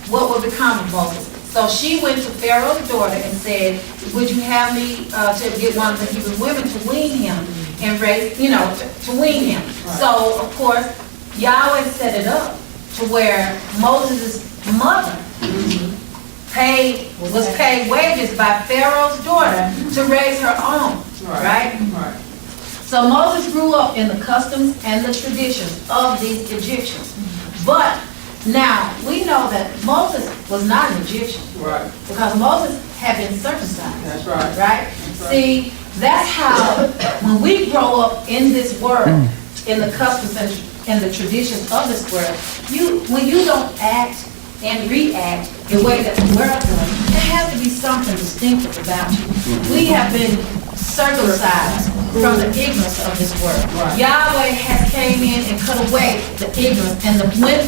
what would become of Moses. So she went to Pharaoh's daughter and said, would you have me to get one of the Hebrew women to wean him and raise, to wean him. So, of course, Yahweh set it up to where Moses' mother was paid wages by Pharaoh's daughter to raise her own, right? So Moses grew up in the customs and the traditions of these Egyptians. But now, we know that Moses was not an Egyptian. Right. Because Moses had been circumcised. That's right. Right? See, that's how, when we grow up in this world, in the customs and the traditions of this world, when you don't act and react the way that the world does, there has to be something distinctive about you. We have been circumcised from the ignorance of this world. Yahweh has came in and cut away the ignorance. And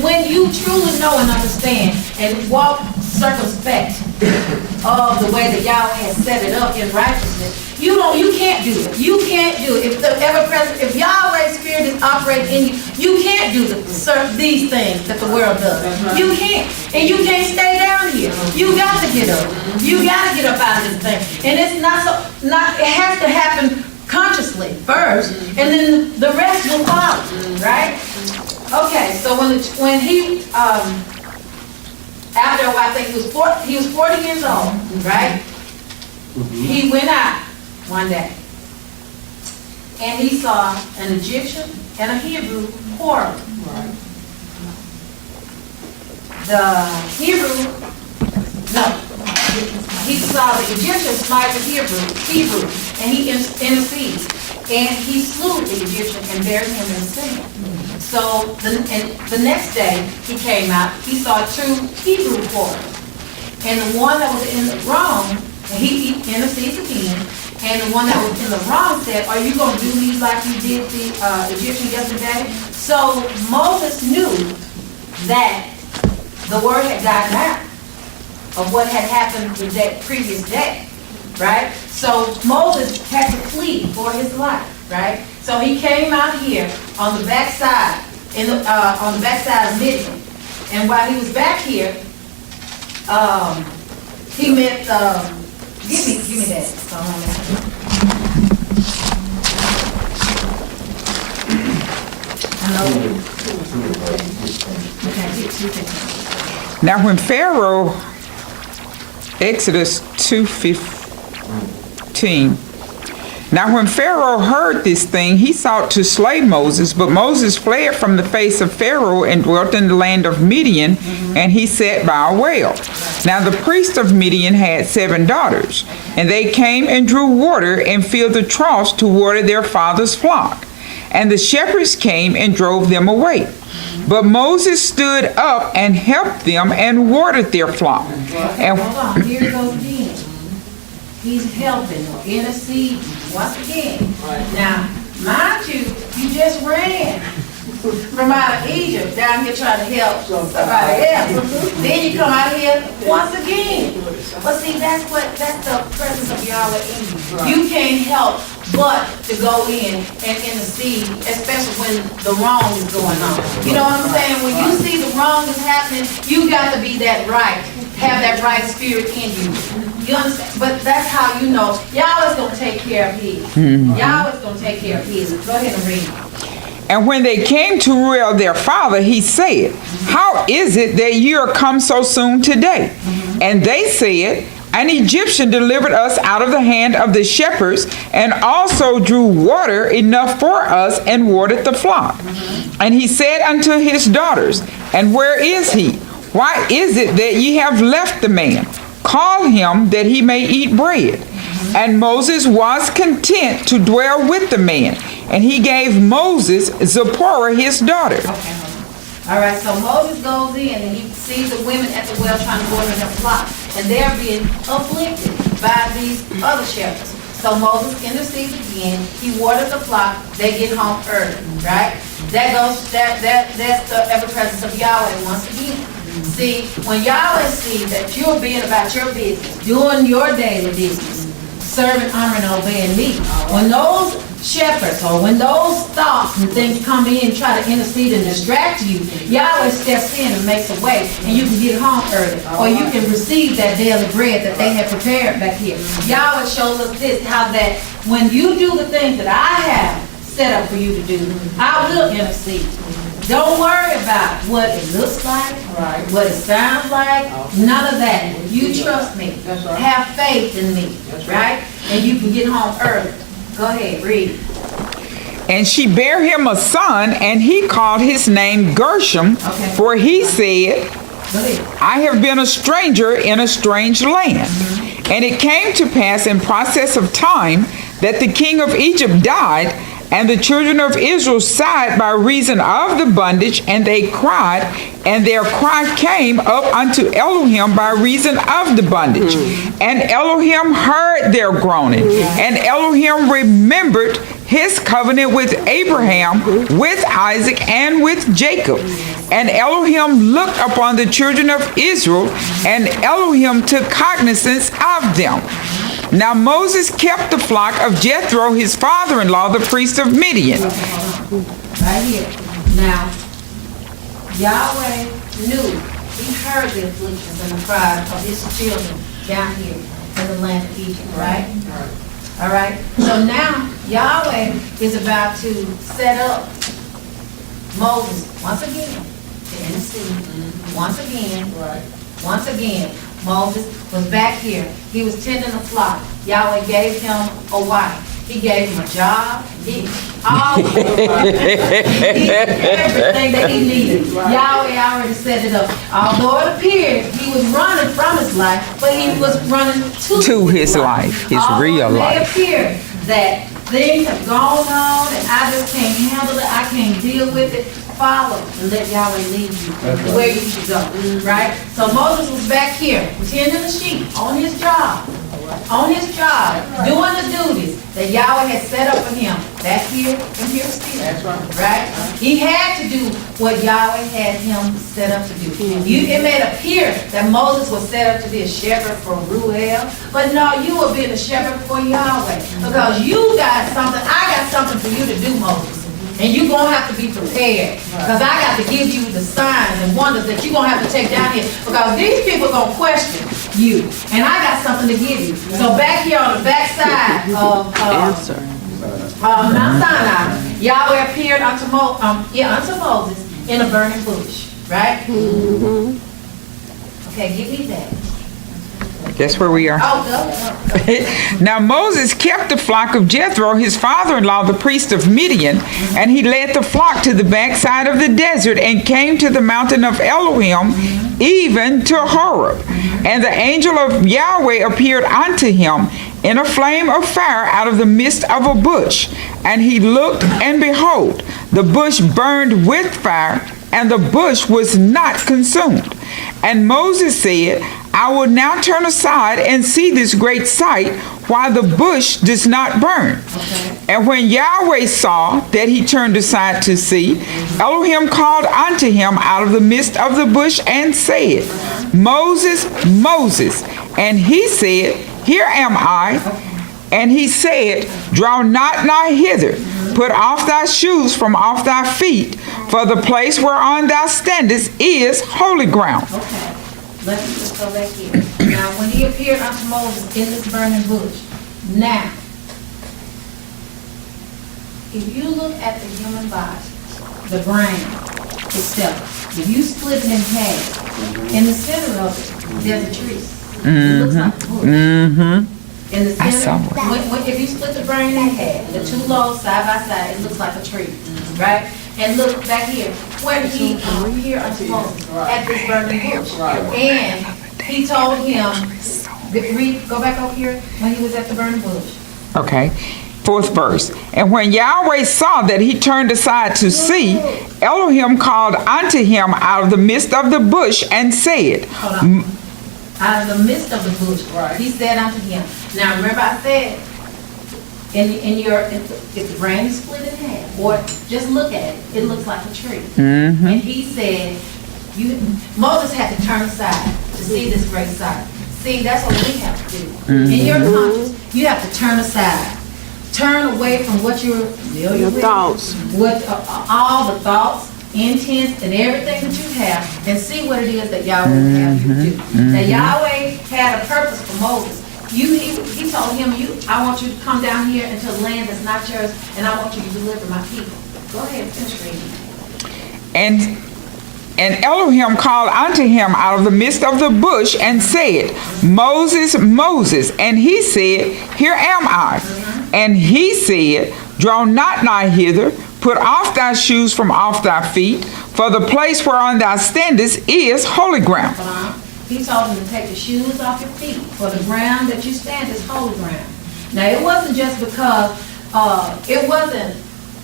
when you truly know and understand and walk circumspect of the way that Yahweh has set it up in righteousness, you can't do it. You can't do it. If Yahweh's Spirit is operating in you, you can't do these things that the world does. You can't. And you can't stay down here. You got to get up. You got to get up out of this thing. And it's it has to happen consciously first, and then the rest will follow, right? Okay, so when he, after I think he was 40 years old, right? He went out one day, and he saw an Egyptian and a Hebrew quarreling. The Hebrew, he saw the Egyptian smite the Hebrew, and he intercedes, and he slew the Egyptian and buried him in sand. So the next day he came out, he saw two Hebrew quarrels, and the one that was in the wrong, he intercedes again, and the one that was in the wrong said, "Are you going to do me like you did the Egyptian yesterday?" So Moses knew that the word had gotten out of what had happened the previous day, right? So Moses had to flee for his life, right? So he came out here on the backside, on the backside of Midian, and while he was back here, he met. Give me that. Now when Pharaoh, Exodus 2:15. Now when Pharaoh heard this thing, he sought to slay Moses, but Moses fled from the face of Pharaoh and dwelt in the land of Midian, and he sat by a well. Now the priest of Midian had 7 daughters, and they came and drew water and filled the troughs to water their father's flock. And the shepherds came and drove them away. But Moses stood up and helped them and watered their flock. And hold on, here it goes again. He's helping or interceding once again. Now, mind you, you just ran from out of Egypt down here trying to help somebody else. Then you come out here once again. But see, that's the presence of Yahweh in you. You can't help but to go in and intercede, especially when the wrong is going on. You know what I'm saying? When you see the wrong is happening, you got to be that right, have that right spirit in you. You understand? But that's how you know Yahweh's going to take care of his. Yahweh's going to take care of his. Go ahead and read. And when they came to Reuel their father, he said, "How is it that you are come so soon today?" And they said, "An Egyptian delivered us out of the hand of the shepherds, and also drew water enough for us, and watered the flock." And he said unto his daughters, "And where is he? Why is it that ye have left the man? Call him that he may eat bread." And Moses was content to dwell with the man, and he gave Moses Zipporah his daughter. Okay, all right, so Moses goes in and he sees the women at the well trying to water their flock, and they're being afflicted by these other shepherds. So Moses intercedes again. He waters the flock. They get home early, right? That's the ever presence of Yahweh once again. See, when Yahweh sees that you're being about your business, doing your daily business, serving, honoring, and obeying me, when those shepherds or when those thoughts and things come in and try to intercede and distract you, Yahweh steps in and makes a way, and you can get home early, or you can receive that daily bread that they have prepared back here. Yahweh shows us this, how that when you do the things that I have set up for you to do, I will intercede. Don't worry about what it looks like, what it sounds like, none of that. You trust me. Have faith in me, right? And you can get home early. Go ahead, read. And she bare him a son, and he called his name Gershom, for he said, "I have been a stranger in a strange land." And it came to pass in process of time that the king of Egypt died, And the children of Israel sighed by reason of the bondage, and they cried, and their cry came up unto Elohim by reason of the bondage. And Elohim heard their groaning, and Elohim remembered his covenant with Abraham, with Isaac, and with Jacob. And Elohim looked upon the children of Israel, and Elohim took cognizance of them. Now Moses kept the flock of Jethro, his father-in-law, the priest of Midian. Right here. Now, Yahweh knew, he heard the afflictions and the cries of his children down here in the land of Egypt, right? All right? So now, Yahweh is about to set up Moses once again to intercede. Once again, Moses was back here. He was tending a flock. Yahweh gave him a wife. He gave him a job. Everything that he needed. Yahweh already set it up. Although it appeared he was running from his life, but he was running to his life, his real life. It may appear that things have gone on and I just can't handle it, I can't deal with it. Follow and let Yahweh lead you where you should go, right? So Moses was back here, tending the sheep, on his job, doing the duties that Yahweh had set up for him, back here and here still, right? He had to do what Yahweh had him set up to do. It may appear that Moses was set up to be a shepherd for Ruel, but no, you were being a shepherd for Yahweh, because you got something, I got something for you to do, Moses. And you're going to have to be prepared, because I got to give you the signs and wonders that you're going to have to take down here, because these people are going to question you, and I got something to give you. So back here on the back side of Mount Sinai, Yahweh appeared unto Moses in a burning bush, right? Okay, give me that. That's where we are. Now Moses kept the flock of Jethro, his father-in-law, the priest of Midian, and he led the flock to the backside of the desert and came to the mountain of Elohim, even to Horeb. And the angel of Yahweh appeared unto him in a flame of fire out of the midst of a bush. And he looked, and behold, the bush burned with fire, and the bush was not consumed. And Moses said, I will now turn aside and see this great sight, while the bush does not burn. And when Yahweh saw that he turned aside to see, Elohim called unto him out of the midst of the bush and said, Moses, Moses. And he said, Here am I. And he said, Draw not nigh hither. Put off thy shoes from off thy feet, for the place whereon thou standest is holy ground. Okay, let's just go back here. Now, when he appeared unto Moses in this burning bush, now, if you look at the human body, the brain itself, if you split it in half, in the center of it, there's a tree. It looks like a bush. In the center, if you split the brain in half, the two lobes side by side, it looks like a tree, right? And look back here, where he appeared unto Moses at this burning bush. And he told him, go back over here, when he was at the burning bush. Okay. 4th verse. And when Yahweh saw that he turned aside to see, Elohim called unto him out of the midst of the bush and said, Out of the midst of the bush, he said unto him. Now remember I said, if the brain is split in half, or just look at it, it looks like a tree. And he said, Moses had to turn aside to see this great sight. See, that's what we have to do. In your conscience, you have to turn aside. Turn away from what you're familiar with, thoughts. What all the thoughts, intents, and everything that you have, and see what it is that Yahweh would have you do. Now Yahweh had a purpose for Moses. He told him, I want you to come down here into a land that's not yours, and I want you to deliver my people. Go ahead, finish reading. And Elohim called unto him out of the midst of the bush and said, Moses, Moses. And he said, Here am I. And he said, Draw not nigh hither. Put off thy shoes from off thy feet, for the place whereon thou standest is holy ground. He told him to take the shoes off your feet, for the ground that you stand is holy ground. Now, it wasn't just because, it wasn't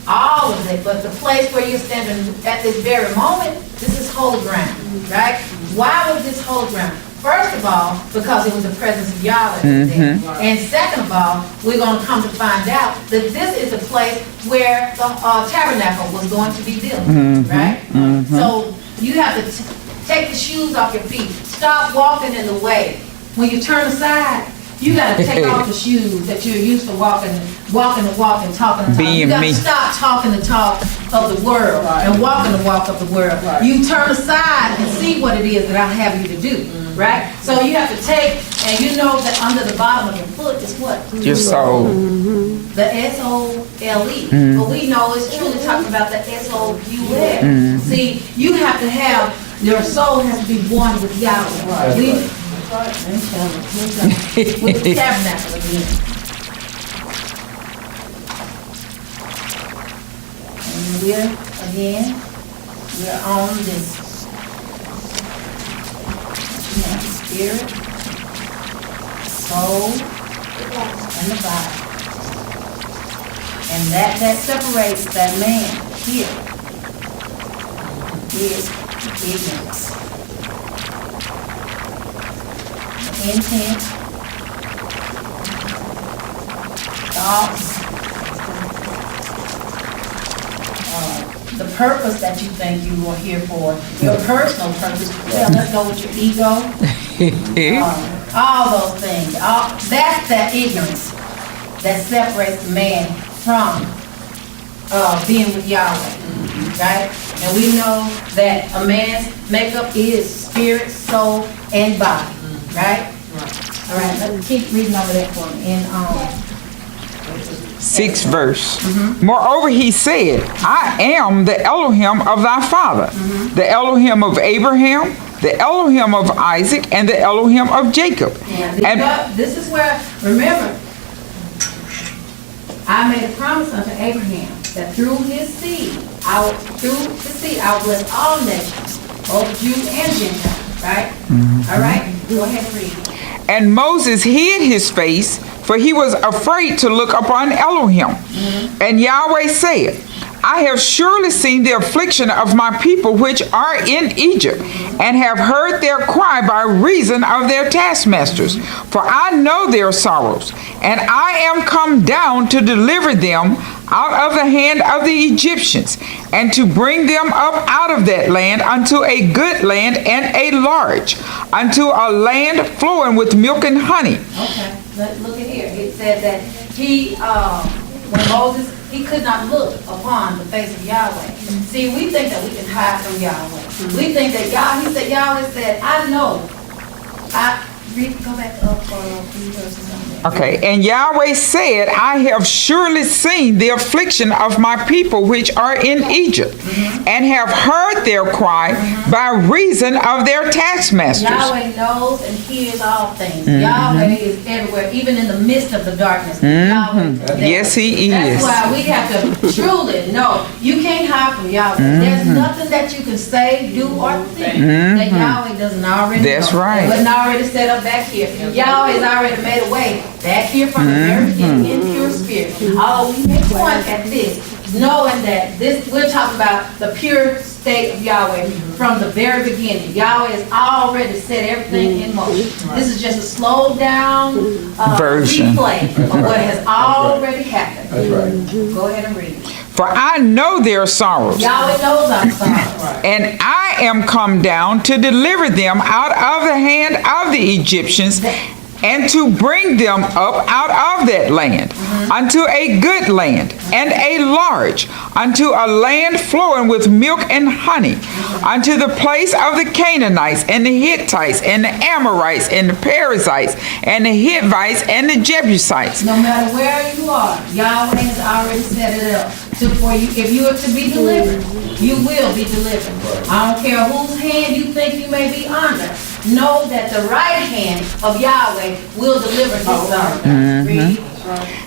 all of it, but the place where you're standing at this very moment, this is holy ground, right? Why was this holy ground? First of all, because it was the presence of Yahweh there. And second of all, we're going to come to find out that this is the place where the tabernacle was going to be built, right? So you have to take the shoes off your feet. Stop walking in the way. When you turn aside, you got to take off the shoes that you're used to walking the walk, and talking the talk. You got to stop talking the talk of the world and walking the walk of the world. You turn aside and see what it is that I have you to do, right? So you have to take, and you know that under the bottom of your foot is what? Your soul. The S-O-L-E. But we know it's truly talking about the S-O-U-L. See, you have to have, your soul has to be one with Yahweh. With the tabernacle again. And we're on this. You have the spirit, soul, and the body. And that separates that man here is ignorance. Intent, thoughts, the purpose that you think you are here for, your personal purpose. Well, let's go with your ego, all those things. That's that ignorance that separates the man from being with Yahweh, right? And we know that a man's makeup is spirit, soul, and body. Right? All right, let me keep reading over that for me. In 6th verse. Moreover, he said, I am the Elohim of thy father, the Elohim of Abraham, the Elohim of Isaac, and the Elohim of Jacob. And this is where, remember, I made a promise unto Abraham that through his seed, I will bless all nations, both Jew and Gentile. Right? All right? Go ahead and read. And Moses hid his face, for he was afraid to look upon Elohim. And Yahweh said, I have surely seen the affliction of my people which are in Egypt, and have heard their cry by reason of their taskmasters. For I know their sorrows, and I am come down to deliver them out of the hand of the Egyptians, and to bring them up out of that land unto a good land and a large, unto a land flowing with milk and honey. Okay, look at here. It said that when Moses, he could not look upon the face of Yahweh. See, we think that we can hide from Yahweh. We think that Yahweh said, I know. Go back up for a few verses on there. Okay, and Yahweh said, I have surely seen the affliction of my people which are in Egypt, and have heard their cry by reason of their taskmasters. Yahweh knows and hears all things. Yahweh is everywhere, even in the midst of the darkness. Yahweh is there. Yes, he is. That's why we have to truly know you can't hide from Yahweh. There's nothing that you can say, do, or think that Yahweh doesn't already know. That's right. It wasn't already set up back here. Yahweh has already made a way back here from the very beginning in pure spirit. Although we may point at this, knowing that we're talking about the pure state of Yahweh from the very beginning. Yahweh has already set everything in motion. This is just a slowed down version replay of what has already happened. That's right. Go ahead and read it. For I know their sorrows, Yahweh knows our sorrows. and I am come down to deliver them out of the hand of the Egyptians, and to bring them up out of that land, unto a good land, and a large, unto a land flowing with milk and honey, unto the place of the Canaanites, and the Hittites, and the Amorites, and the Perizzites, and the Hivites, and the Jebusites. No matter where you are, Yahweh has already set it up for you. If you are to be delivered, you will be delivered. I don't care whose hand you think you may be under. Know that the right hand of Yahweh will deliver his son. Read.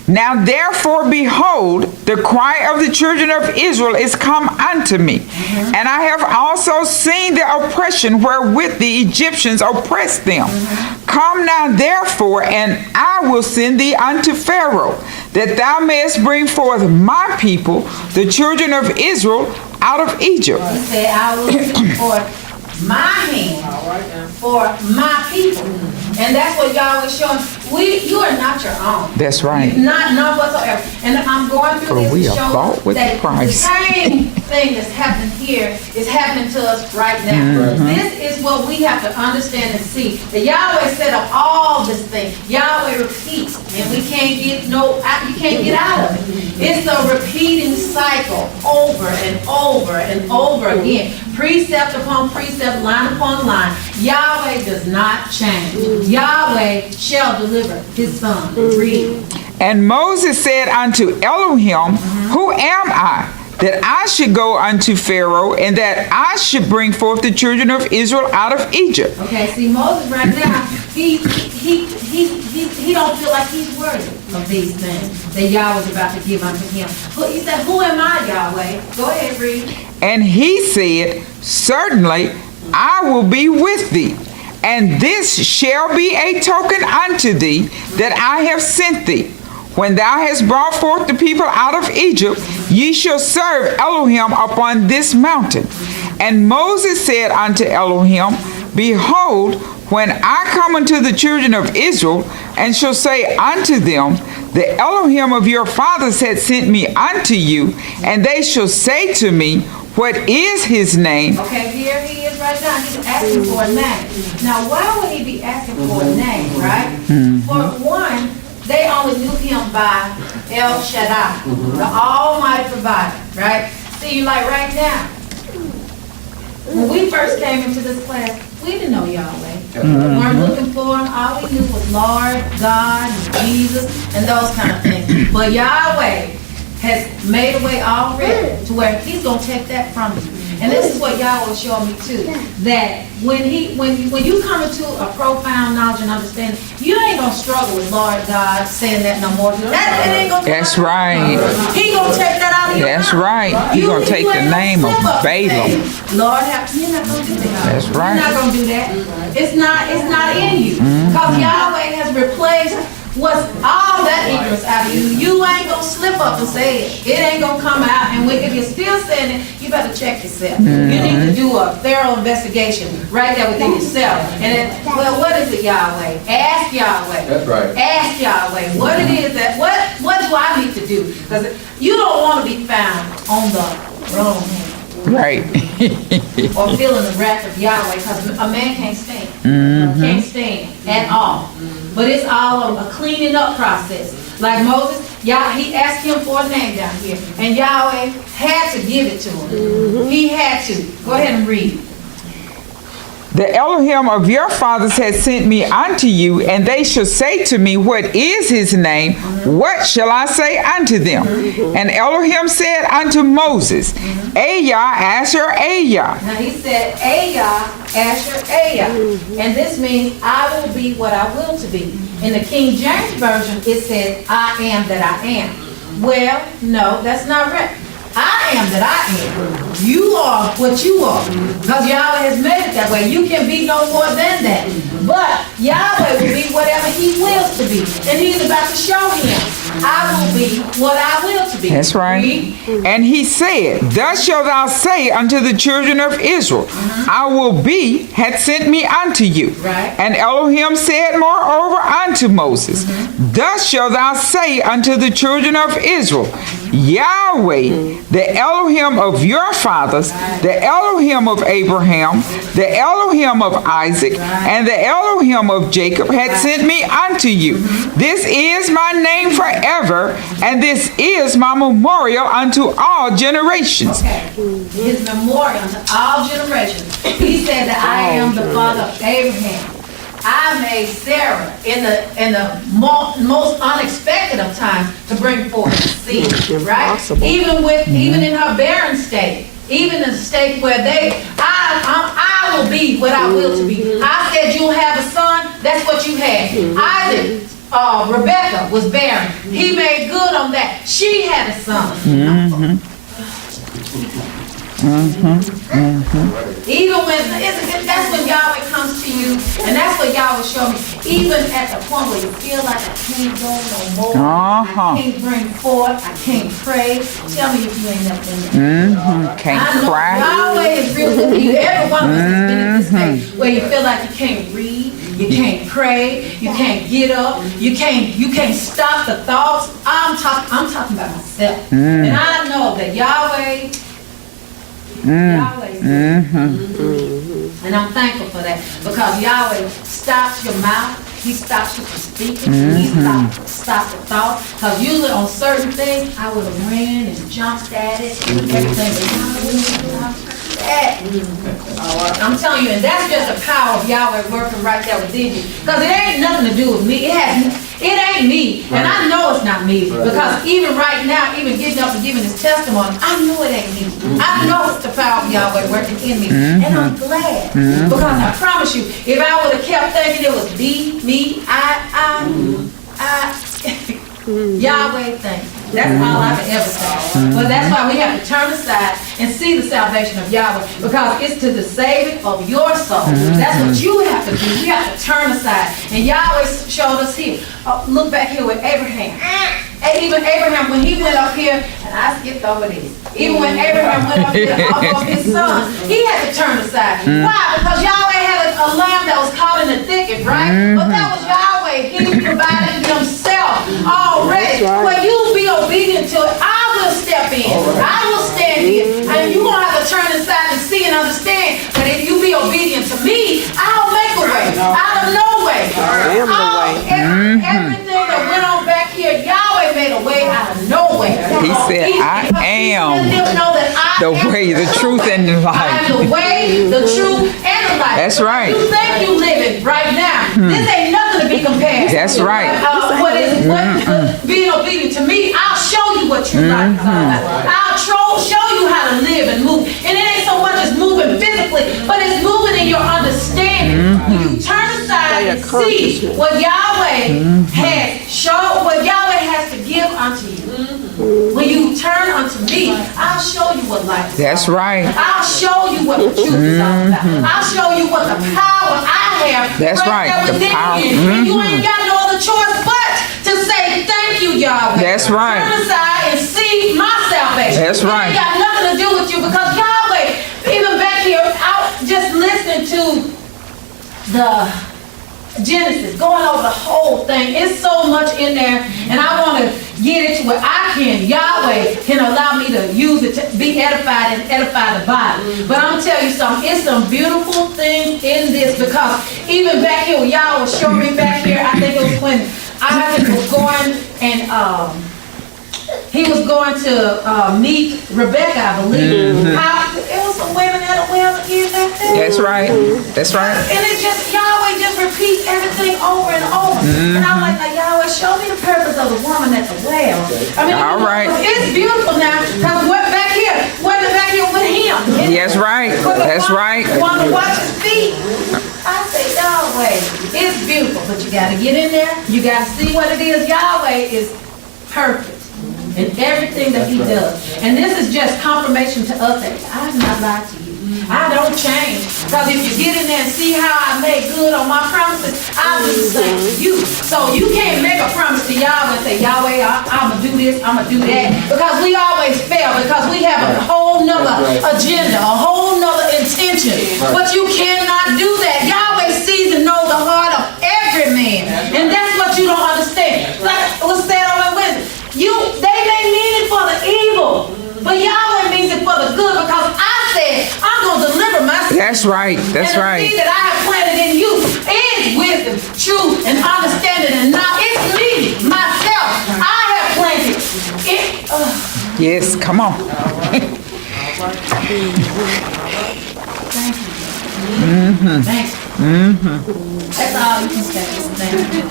Now therefore, behold, the cry of the children of Israel is come unto me. And I have also seen the oppression wherewith the Egyptians oppressed them. Come now therefore, and I will send thee unto Pharaoh, that thou mayest bring forth my people, the children of Israel, out of Egypt. He said, I will bring forth my hand for my people. And that's what Yahweh is showing. You are not your own. That's right. Not whatsoever. And I'm going through For this we to are show bought with that the price. the same thing that's happening here is happening to us right now. This is what we have to understand and see. That Yahweh set up all this thing. Yahweh repeats, and we can't get you can't get out of it. It's a repeating cycle over and over and over again. Precept upon precept, line upon line. Yahweh does not change. Yahweh shall deliver his son. Read. And Moses said unto Elohim, Who am I, that I should go unto Pharaoh, and that I should bring forth the children of Israel out of Egypt? Okay, see, Moses right now, he don't feel like he's worthy of these things that Yahweh's about to give unto him. He said, Who am I, Yahweh? Go ahead, read. And he said, Certainly I will be with thee, and this shall be a token unto thee that I have sent thee. When thou hast brought forth the people out of Egypt, ye shall serve Elohim upon this mountain. And Moses said unto Elohim, Behold, when I come unto the children of Israel, and shall say unto them, The Elohim of your fathers hath sent me unto you, and they shall say to me, What is his name? Okay, here he is right now. He's asking for a name. Now, why would he be asking for a name, right? For one, they only knew him by El Shaddai, the Almighty Provider, right? See, like right now, when we first came into this class, we didn't know Yahweh. We weren't looking for him. All we knew was Lord, God, and Jesus, and those kind of things. But Yahweh has made a way already to where he's going to take that from you. And this is what Yahweh was showing me too, that when you come into a profound knowledge and understanding, you ain't going to struggle with Lord God saying that no more. That ain't gonna That's right. He going to take that out of your That's mouth. right. He's going to take the name of Balaam. Lord, you're not going to do that. That's right. You're not going to do that. It's not in you. Because Yahweh has replaced what's all that ignorance out of you. You ain't gonna slip up and say it. It ain't gonna come out. And if you're still saying it, you better check yourself. You need to do a thorough investigation right there within yourself. And then, well, what is it, Yahweh? Ask Yahweh. That's right. Ask Yahweh what it is that what do I need to do? Because you don't want to be found on the wrong hand. Right. Or feeling the wrath of Yahweh, because a man can't stand. Can't stand at all. But it's all a cleaning up process. Like Moses, he asked him for a name down here, and Yahweh had to give it to him. He had to. Go ahead and read. The Elohim of your fathers has sent me unto you, and they shall say to me, What is his name? What shall I say unto them? And Elohim said unto Moses, Ayah, Asher, Ayah. Now he said, Ayah, Asher, Ayah. And this means I will be what I will to be. In the King James Version, it says, I am that I am. Well, no, that's not right. I am that I am. You are what you are. Because Yahweh has made it that way. You can be no more than that. But Yahweh will be whatever he wills to be. And he's about to show him, I will be what I will to be. That's right. Read. And he said, Thus shalt thou say unto the children of Israel, I will be, hath sent me unto you. Right. And Elohim said moreover unto Moses, Thus shalt thou say unto the children of Israel, Yahweh, the Elohim of your fathers, the Elohim of Abraham, the Elohim of Isaac, and the Elohim of Jacob hath sent me unto you. This is my name forever, and this is my memorial unto all generations. Okay. His memorial to all generations. He said that I am the father of Abraham. I made Sarah in the most unexpected of times to bring forth seed, right? Even in her barren state, even in the state where I will be what I will to be. I said you'll have a son. That's what you had. Isaac. Rebecca was barren. He made good on that. She had a son. Even when that's when Yahweh comes to you, and that's what Yahweh showed me. even at the point where you feel like I can't go no more, Uh-huh. I can't bring forth, I can't pray. Tell me if you ain't never been there. Can't I know cry. Yahweh is real good to you. Every one of us has been in this state where you feel like you can't read, you can't pray, you can't get up, you can't stop the thoughts. I'm talking about myself. And I know that Yahweh, and I'm thankful for that because Yahweh stops your mouth. He stops you from speaking. He stops the thought. Because usually on certain things, I would have ran and jumped at it and everything. But Yahweh, I'm telling you, and that's just the power of Yahweh working right there within you. Because it ain't nothing to do with me. It ain't me. And I know it's not me. Because even right now, even getting up and giving this testimony, I know it ain't me. I know it's the power of Yahweh working in me. And I'm glad. Because I promise you, if I would have kept thinking it was me, I Yahweh, thank you. That's all I can ever say. But that's why we have to turn aside and see the salvation of Yahweh, because it's to the saving of your soul. That's what you have to do. You have to turn aside. And Yahweh showed us here. Look back here with Abraham. And even Abraham, when he went up here, and I skipped over this. Even when Abraham went up here off of his son, he had to turn aside. Why? Because Yahweh had a lamb that was caught in the thicket, right? But that was Yahweh. He provided himself already. Right. When you be obedient to it, I will step in. I will stand in. And you're going to have to turn aside and see and understand that if you be obedient to me, I'll make a way out of no way. I am the way. Everything that went on back here, Yahweh made a way out of no way. He said, I am the way, the truth, and the I life. am the way, the truth, and the life. That's right. You think you living right now. This ain't nothing to be compared. That's right. Being obedient to me, I'll show you what you like. I'll show you how to live and move. And it ain't so much as moving physically, but it's moving in your understanding. When you turn aside and see what Yahweh has shown, what Yahweh has to give unto you. When you turn unto me, I'll show you what life is. That's right. I'll show you what the truth is all about. I'll show you what the power I have. That's right, there the within power. you. And you ain't got no other choice but to say thank you, Yahweh. That's right. Turn aside and see my salvation. That's right. It ain't got nothing to do with you because Yahweh, even back here, out just listening to the Genesis, going over the whole thing. It's so much in there, and I want to get it to where Yahweh can allow me to use it to be edified and edify the body. But I'm telling you something, it's some beautiful things in this, because even back here, Yahweh showed me back here, I think it was when Isaac was going and he was going to meet Rebecca, I believe. It was some women at a well again back there. That's right. That's right. And it just, Yahweh just repeats everything over and over. And I'm like, Yahweh, show me the purpose of the woman at the well. I mean, All right. It's beautiful now, because we're back here with him. That's right. That's right. Want to watch his feet. I say, Yahweh, it's beautiful, but you got to get in there. You got to see what it is. Yahweh is perfect in everything that he does. And this is just confirmation to us that I've not lied to you. I don't change. Because if you get in there and see how I made good on my promises, I'll do the same to you. So you can't make a promise to Yahweh and say, Yahweh, I'm going to do this, I'm going to do that. Because we always fail, because we have a whole nother agenda, a whole nother intention. But you cannot do that. Yahweh sees and knows the heart of every man. And that's what you don't understand. Like it was said on Wednesday. They may mean it for the evil, but Yahweh means it for the good, because I said I'm going to deliver myself. That's right. That's and right. the seed that I have planted in you is wisdom, truth, and understanding, and not it's me, myself. I have planted it. Yes, come on. Thank you. Thank you. That's all you can say. Thank you.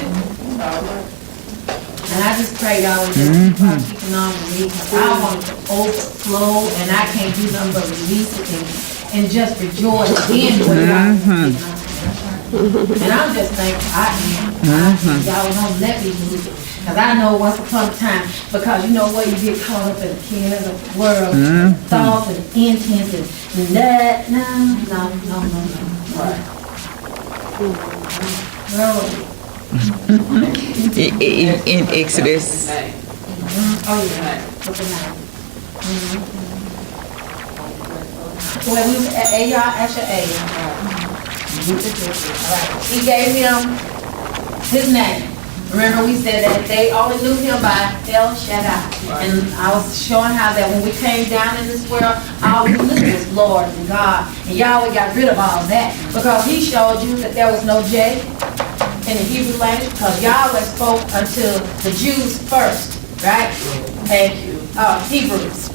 And I just pray y'all would just keep on keeping on with me, because I want it to overflow, and I can't do nothing but release it and just rejoice in what y'all keeping on. And I'm just thankful I am. Y'all don't let me lose it. Because I know once upon a time, because you know what, you get caught up in the cares of the world, thoughts and intents and that. No. No. In Exodus. Name. Oh, yeah. What's the name? Well, we was at Asher A. All right. He gave him his name. Remember, we said that they only knew him by El Shaddai. And I was showing how that when we came down in this world, all we knew was Lord and God. And Yahweh got rid of all that because he showed you that there was no J in the Hebrew language because Yahweh spoke unto the Jews first, right? Thank you. Hebrews.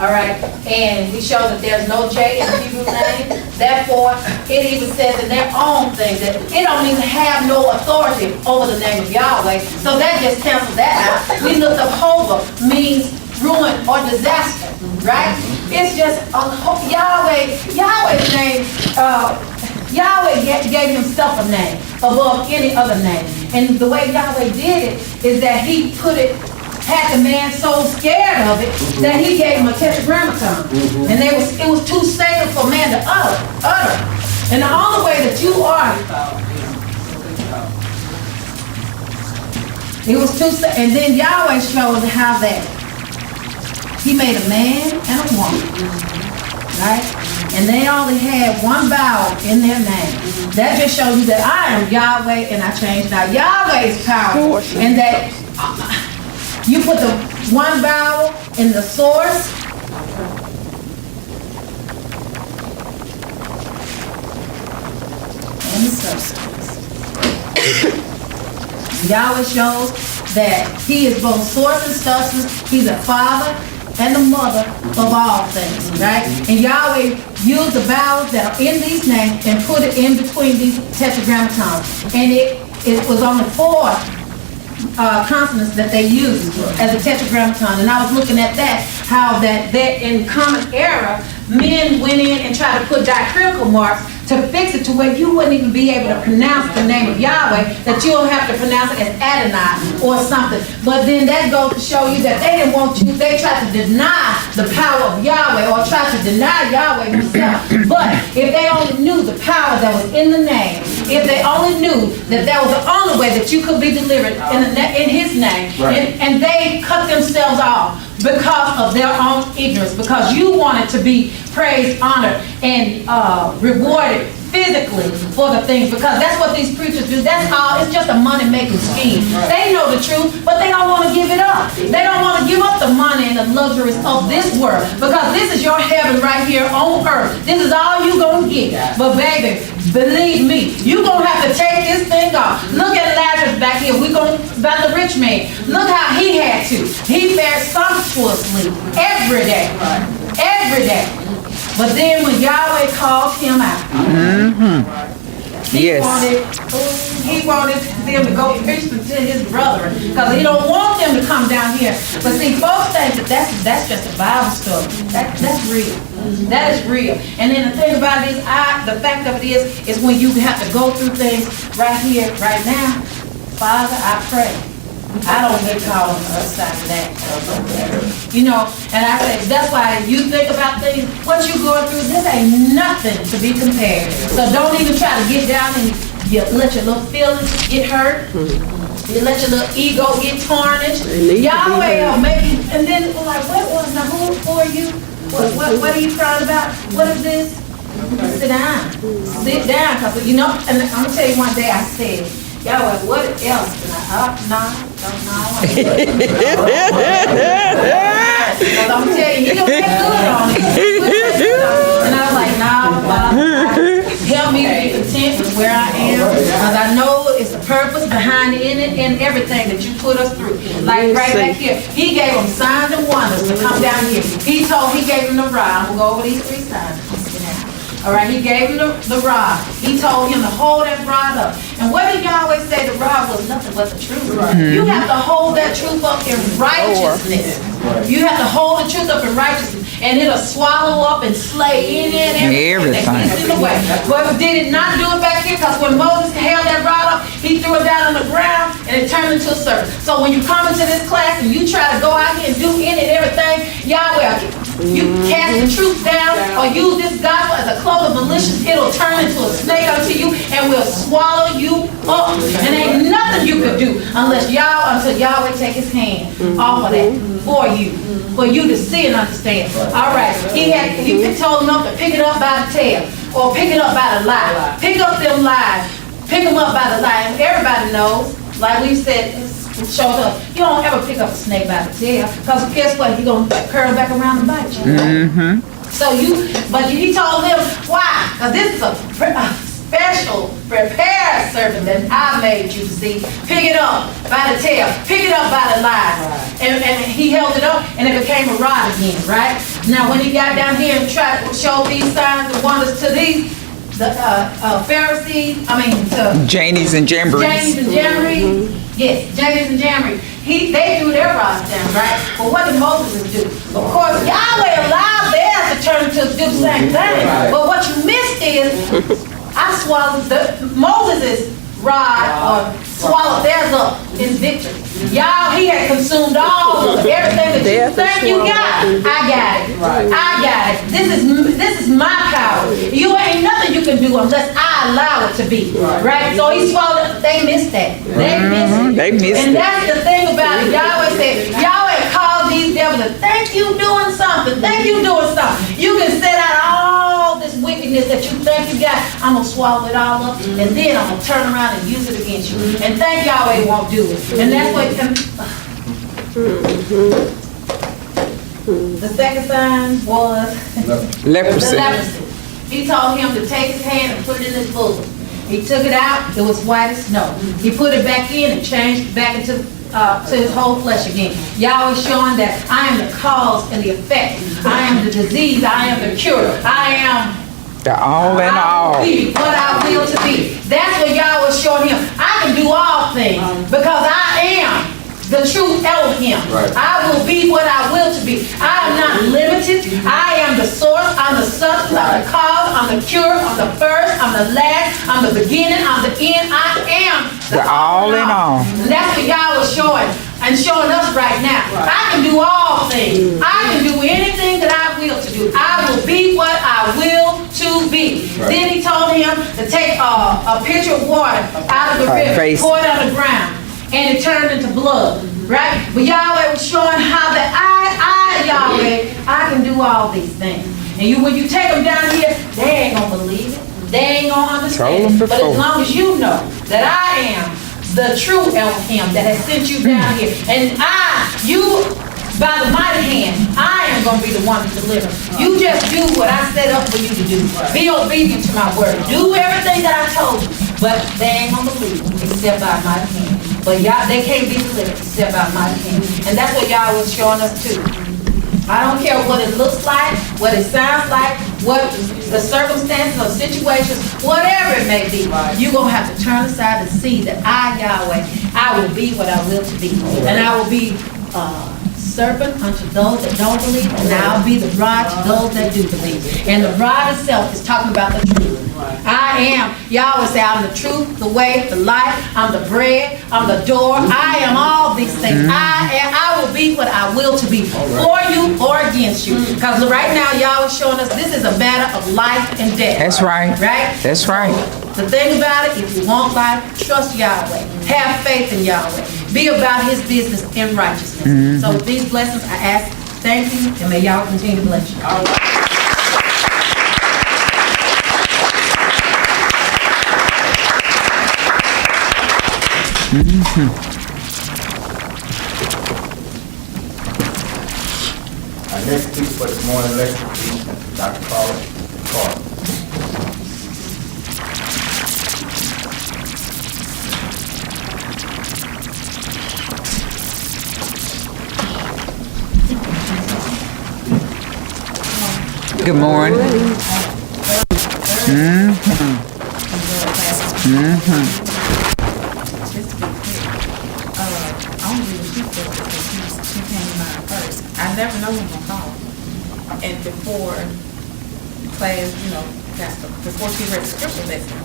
All right, and we show that there's no J in the Hebrew name. Therefore, it even says in their own thing that it don't even have no authority over the name of Yahweh. So that just cancels that out. We looked up Hova means ruin or disaster, right? It's just Yahweh's name. Yahweh gave himself a name above any other name. And the way Yahweh did it is that he had the man so scared of it that he gave him a tetragrammaton. And it was too sacred for man to utter. And the only way that you are, it was too sacred. And then Yahweh showed how that he made a man and a woman, right? And they only had one vowel in their name. That just shows you that I am Yahweh and I changed. Now Yahweh is powerful and that you put the one vowel in the source and the substance. Yahweh shows that he is both source and substance. He's the father and the mother of all things, right? And Yahweh used the vowels that are in these names and put it in between these tetragrammatons. And it was only 4 consonants that they used as a tetragrammaton. And I was looking at that, how that in common era, men went in and tried to put diacritical marks to fix it to where you wouldn't even be able to pronounce the name of Yahweh, that you'll have to pronounce it as Adonai or something. But then that goes to show you that they didn't want you, they tried to deny the power of Yahweh or tried to deny Yahweh himself. But if they only knew the power that was in the name, if they only knew that that was the only way that you could be delivered in his name, and they cut themselves off because of their own ignorance, because you wanted to be praised, honored, and rewarded physically for the things, because that's what these preachers do. That's all. It's just a money-making scheme. They know the truth, but they don't want to give it up. They don't want to give up the money and the luxuries of this world, because this is your heaven right here on earth. This is all you're going to get. But baby, believe me, you're going to have to take this thing off. Look at Lazarus back here. We're going about the rich man. Look how he had to. He fared sumptuously every day. Every day. But then when Yahweh called him out, he wanted them to go preach to his brethren, because he don't want them to come down here. But see, folks think that that's just a Bible story. That's real. That is real. And then the thing about it is, the fact of it is when you have to go through things right here, right now. Father, I pray. I don't get caught on the other side of that. You know, and I say, that's why you think about things, what you going through, this ain't nothing to be compared. So don't even try to get down and let your little feelings get hurt. You let your little ego get tarnished. Yahweh will make you, and then like, what was the who are you? What are you crying about? What is this? Sit down. Sit down, because you know, and I'm gonna tell you one day I said, Yahweh, what else can I want to do? Because I'm telling you, he don't get good on it. And I was like, nah, Father, help me to be content with where I am. Because I know it's the purpose behind it and everything that you put us through. Like right back here, he gave them signs and wonders to come down here. He gave them the rod. I'm going to go over these 3 signs. All right, he gave him the rod. He told him to hold that rod up. And what did Yahweh say? The rod was nothing but the truth. You have to hold that truth up in righteousness. You have to hold the truth up in righteousness. And it'll swallow up and slay in and everything that gets in the way. But did it not do it back here? Because when Moses held that rod up, he threw it down on the ground and it turned into a serpent. So when you come into this class and you try to go out here and do any and everything, Yahweh, You can cast the truth down or use this gospel as a cloak of malicious, it'll turn into a snake unto you and will swallow you up. And ain't nothing you could do until Yahweh take his hand off of that for you to see and understand. All right, he told them to pick it up by the tail or pick it up by the lie. Pick up them lies. Pick them up by the lie. And everybody knows, like we said, showed up. You don't ever pick up a snake by the tail, because guess what? He's gonna curl back around and bite you. Mm-hmm. So he told them why? Because this is a special prepared servant that I made you to see. Pick it up by the tail. Pick it up by the line. And he held it up, and it became a rod again. Right now, when he got down here and tried to show these signs and wonders to these. The Pharisees, to Jannies and Jambrees. Jannies and Jambrees. Yes, Jannies and Jambrees. They threw their rods down, right? But what did Moses do? Of course, Yahweh allowed theirs to turn to do the same thing. But what you missed is, I swallowed Moses' rod or swallowed theirs up in victory. Y'all, he had consumed all of everything that you think you got. I got it. I got it. This is my power. You ain't nothing you can do unless I allow it to be. Right? So he swallowed it. They missed that. They missed it. They missed and it. that's the thing about it. Yahweh said, Yahweh called these devils to think you doing something. Think you doing something. You can set out all this wickedness that you think you got. I'm going to swallow it all up, and then I'm going to turn around and use it against you. And think Yahweh won't do it. And that's what the second sign was Leprosy. the leprosy. He told him to take his hand and put it in his bosom. He took it out, it was white as snow. He put it back in and changed it back into to his whole flesh again. Yahweh showing that I am the cause and the effect. I am the disease, I am the cure. I am The all in all. be what I will to be. That's what Yahweh was showing him. I can do all things because I am the true Elohim. I will be what I will to be. I am not limited. I am the source. I'm the substance. I'm the cause. I'm the cure. I'm the first. I'm the last. I'm the beginning. I'm the end. I am The all in all. And that's what Yahweh was showing and showing us right now. I can do all things. I can do anything that I will to do. I will be what I will to be. Then he told him to take a pitcher of water out of the river, pour it on the ground, and it turned into blood, right? But Yahweh was showing how that Yahweh, I can do all these things. And when you take them down here, they ain't gonna believe it. They ain't gonna understand it. But as long as you know that I am the true Elohim that has sent you down here, and by the mighty hand, I am going to be the one to deliver. You just do what I set up for you to do. Be obedient to my word. Do everything that I told you. But they ain't going to believe except by mighty hand. But they can't be delivered except by mighty hand. And that's what Yahweh was showing us too. I don't care what it looks like, what it sounds like, what the circumstances or situations, whatever it may be, you're going to have to turn aside and see that I, Yahweh, I will be what I will to be. And I will be serpent unto those that don't believe, and I'll be the rod to those that do believe. And the rod itself is talking about the truth. I am, Yahweh say, I'm the truth, the way, the life, I'm the bread, I'm the door, I am all these things. I will be what I will to be, for you or against you. Because right now, Yahweh is showing us this is a matter of life and death. That's right. Right? That's right. The thing about it, if you want life, trust Yahweh. Have faith in Yahweh. Be about his business in righteousness. So with these blessings, I ask, thank you, and may y'all continue to bless you. All right. Our next speaker for this morning lecture is Dr. Paula Carter. Good morning. She came to mind first. I never know when to call. And before class, before she read the scripture lesson,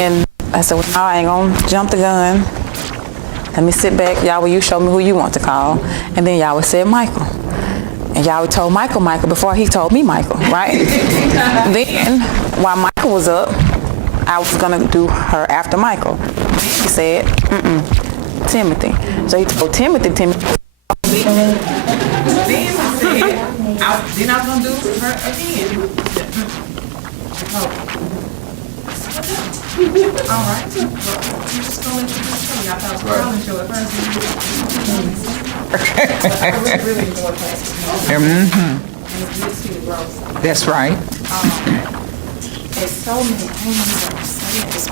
and I said, well, no, I ain't gonna jump the gun. let me sit back. Yahweh, you show me who you want to call. And then Yahweh said Michael. And Yahweh told Michael before he told me Michael, right? Then, while Michael was up, I was going to do her after Michael. He said, Timothy. So he told Timothy. Then he said, then I was gonna do her again. All right. Well, you just go into the show. Y'all thought it was a Carlin show at first. But I really enjoyed classes. And it's good to see the growth. That's right. There's so many things that are said this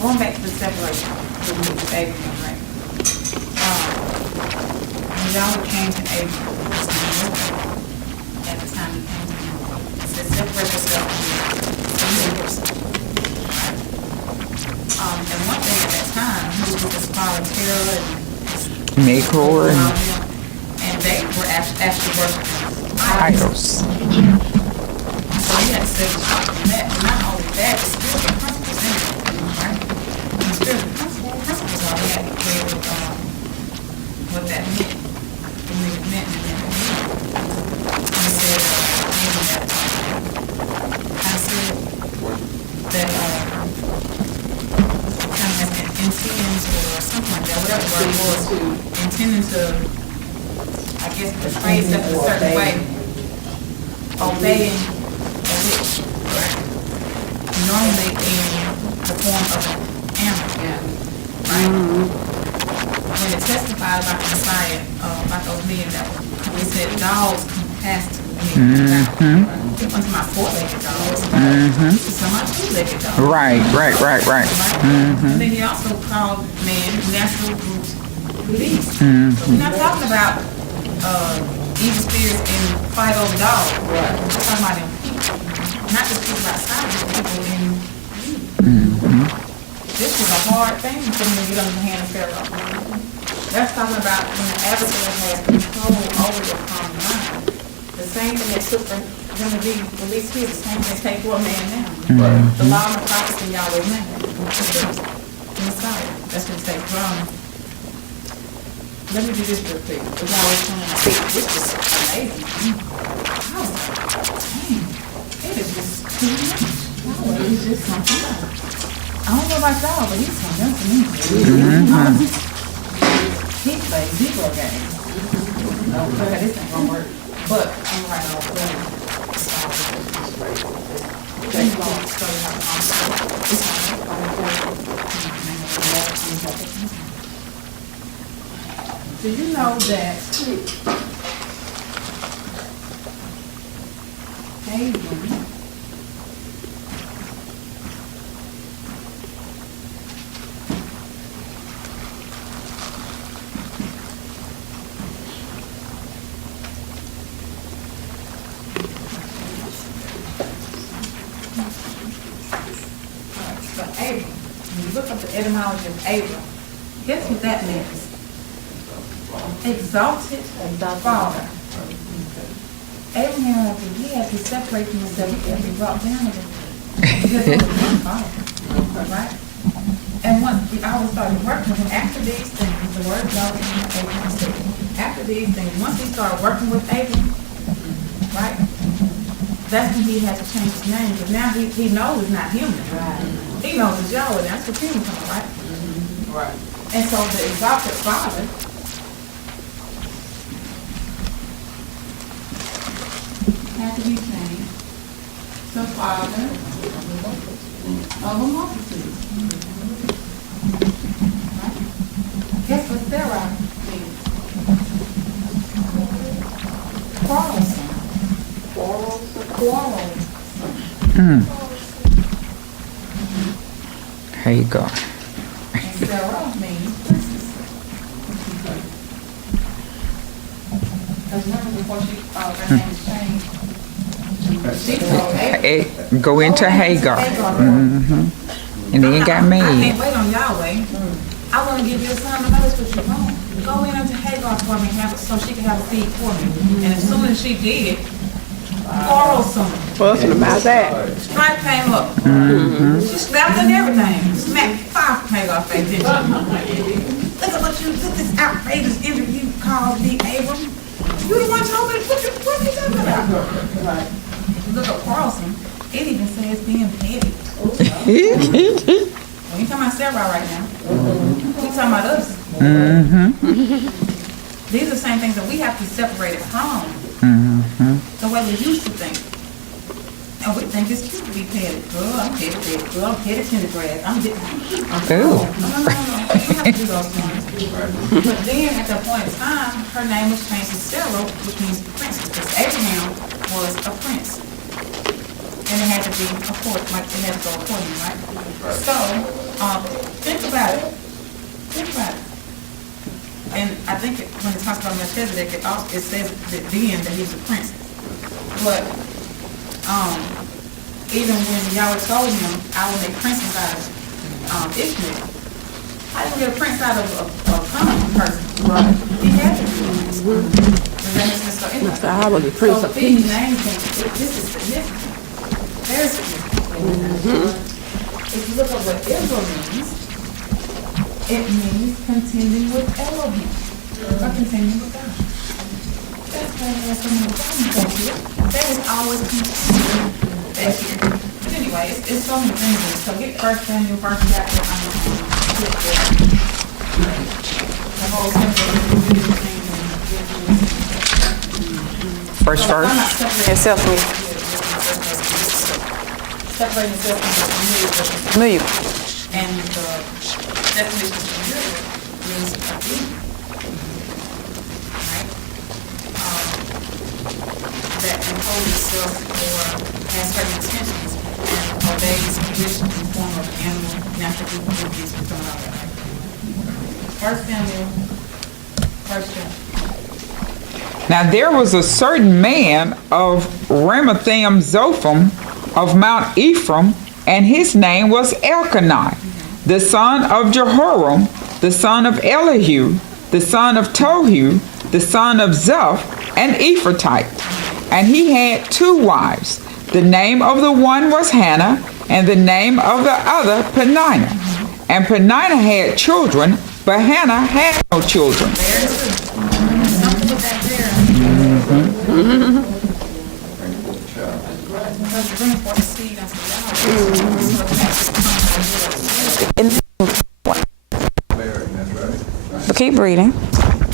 going back to the separation with Abraham, right? When Yahweh came to Abraham, at the time he came to him, he said, separate yourself from you and yourself. Right? And one thing at that time, he was with his father Terah and Nahor and they were actually worshiping idols. So he had to save himself from that. But not only that, it's still the principles in it, right? The spiritual principles are we had to clear what that meant. And what it meant and then it meant. He said, I said that kind of intends or something like that, whatever the word was, intending to, I guess, portray stuff in a certain way, obeying a witch, right? Normally in the form of an animal, right? When it testified about the Messiah, about those men that we said dogs come past me. It wasn't my four-legged dogs. It's my two-legged dogs. Right. And then he also called man natural brute beasts. So we're not talking about evil spirits and fight over dogs. We're talking about them people. Not just people outside, but people in you. This was a hard thing for him to get under the hand of Pharaoh. That's talking about when the adversary has control over your common mind. The same thing that took for him to be released here, the same thing take for a man now. The law and the prophets in Yahweh's name. The Messiah. That's what it takes from. Let me do this real quick. The Yahweh's coming. This is amazing. I was like, dang, it is just too much. Yahweh is just something else. I don't know about y'all, but he's something else to me. He plays zero games. No, this ain't gonna work. But I'm right off the do you know that Abram when you look up the etymology of Abram, guess what that means? Exalted father. Abraham, after he had to separate from himself, he had to be brought down a little bit. Because he was one father, right? And once the hour started working with him, after these things, the word of God came to Abraham said, after these things, once he started working with Abraham, right? That's when he had to change his name, because now he knows it's not human. Right. He knows it's Yahweh, that's what human coming, right? Right. And so the exalted father had to be changed to father of a multitude. Right? Guess what Sarah means? Quarrelsome. Quarrelsome. Hagar. And Sarah means princess. Because remember before her name was changed, she told Abraham, Go into Hagar. And then got I made. can't wait on Yahweh. I want to give you a son, but notice what you want. Go in unto Hagar for me, so she can have a seed for me. And as soon as she did, quarrelsome. Fussing about that. Stripe came up. She slapped and everything. Smacked 5 made off face, didn't she? Look at what you, look at this outrageous interview you called me, Abram. You the one told me to put you, what you talking about? Look at quarrelsome. It even says being petty. We ain't talking about Sarah right now. We talking about us. These are the same things that we have to be separated from. The way we used to think. And we think it's cute to be petty. Girl, I'm petty. Girl, I'm petty Pendergrass. I'm petty. No. You have to do those things. But then at that point in time, her name was changed to Sarah, which means princess, because Abraham was a prince. And it had to be like it had to go according, right? So, think about it. Think about it. And I think when it talks about Melchizedek, it says that then that he was a prince. But even when Yahweh told him, I will make princes out of Ishmael, I didn't get a prince out of a common person. Right. He had to be a prince. Does that make sense? So anyway, I was the prince of these peace. names, this is significant. Very significant. If you look at what Israel means, it means contending with Elohim, or contending with God. That's why there's so many problems here. There is always contending back here. But anyway, it's so many things. So get 1 Samuel, 1 chapter, the whole First verse. And self-made. Separating yourself from Familiar. and the definition of familiar means agreement. Right? That imposes itself or has certain intentions and obeys conditions in the form of animal, natural entities, and something like that. 1 Samuel, 1st chapter. Now there was a certain man of Ramathaim Zophim of Mount Ephraim, and his name was Elkanah, the son of Jehoram, the son of Elihu, the son of Tohu, the son of Zoph, an Ephrathite. And he had 2 wives. The name of the one was Hannah, and the name of the other Peninnah. And Peninnah had children, but Hannah had no children. Something with that there. Because bring forth the seed unto But keep reading.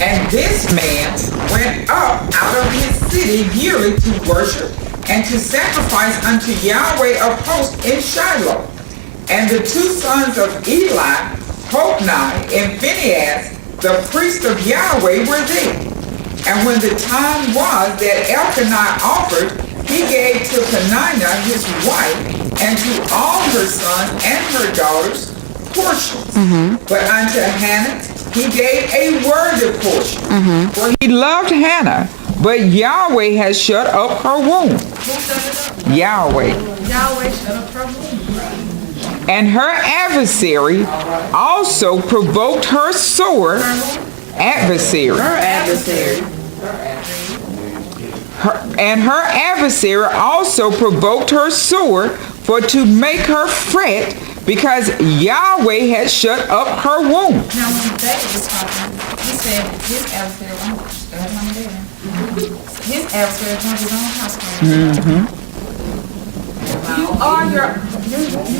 And this man went up out of his city yearly to worship and to sacrifice unto Yahweh of hosts in Shiloh. And the 2 sons of Eli, Hophni and Phinehas, the priest of Yahweh, were there. And when the time was that Elkanah offered, he gave to Peninnah his wife, and to all her sons and her daughters portions. But unto Hannah he gave a worthy portion. For he loved Hannah, but Yahweh has shut up her womb. Who shut it up? Yahweh. Yahweh shut up her womb. And her adversary also provoked her sore adversary. And her adversary also provoked her sore for to make her fret, because Yahweh had shut up her womb. Now, when David was talking, he said his adversary, his adversary is his own household. You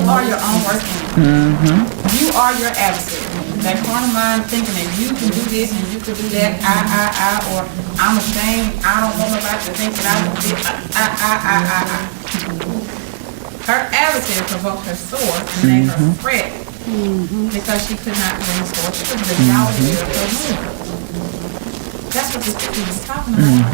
are your own worst enemy. You are your adversary. That carnal mind thinking that you can do this and you can do that, or I'm ashamed, I don't want nobody to think that I can do it, Her adversary provoked her sore and made her fret because she could not bring forth the Yahweh of her womb. That's what the scripture is talking about.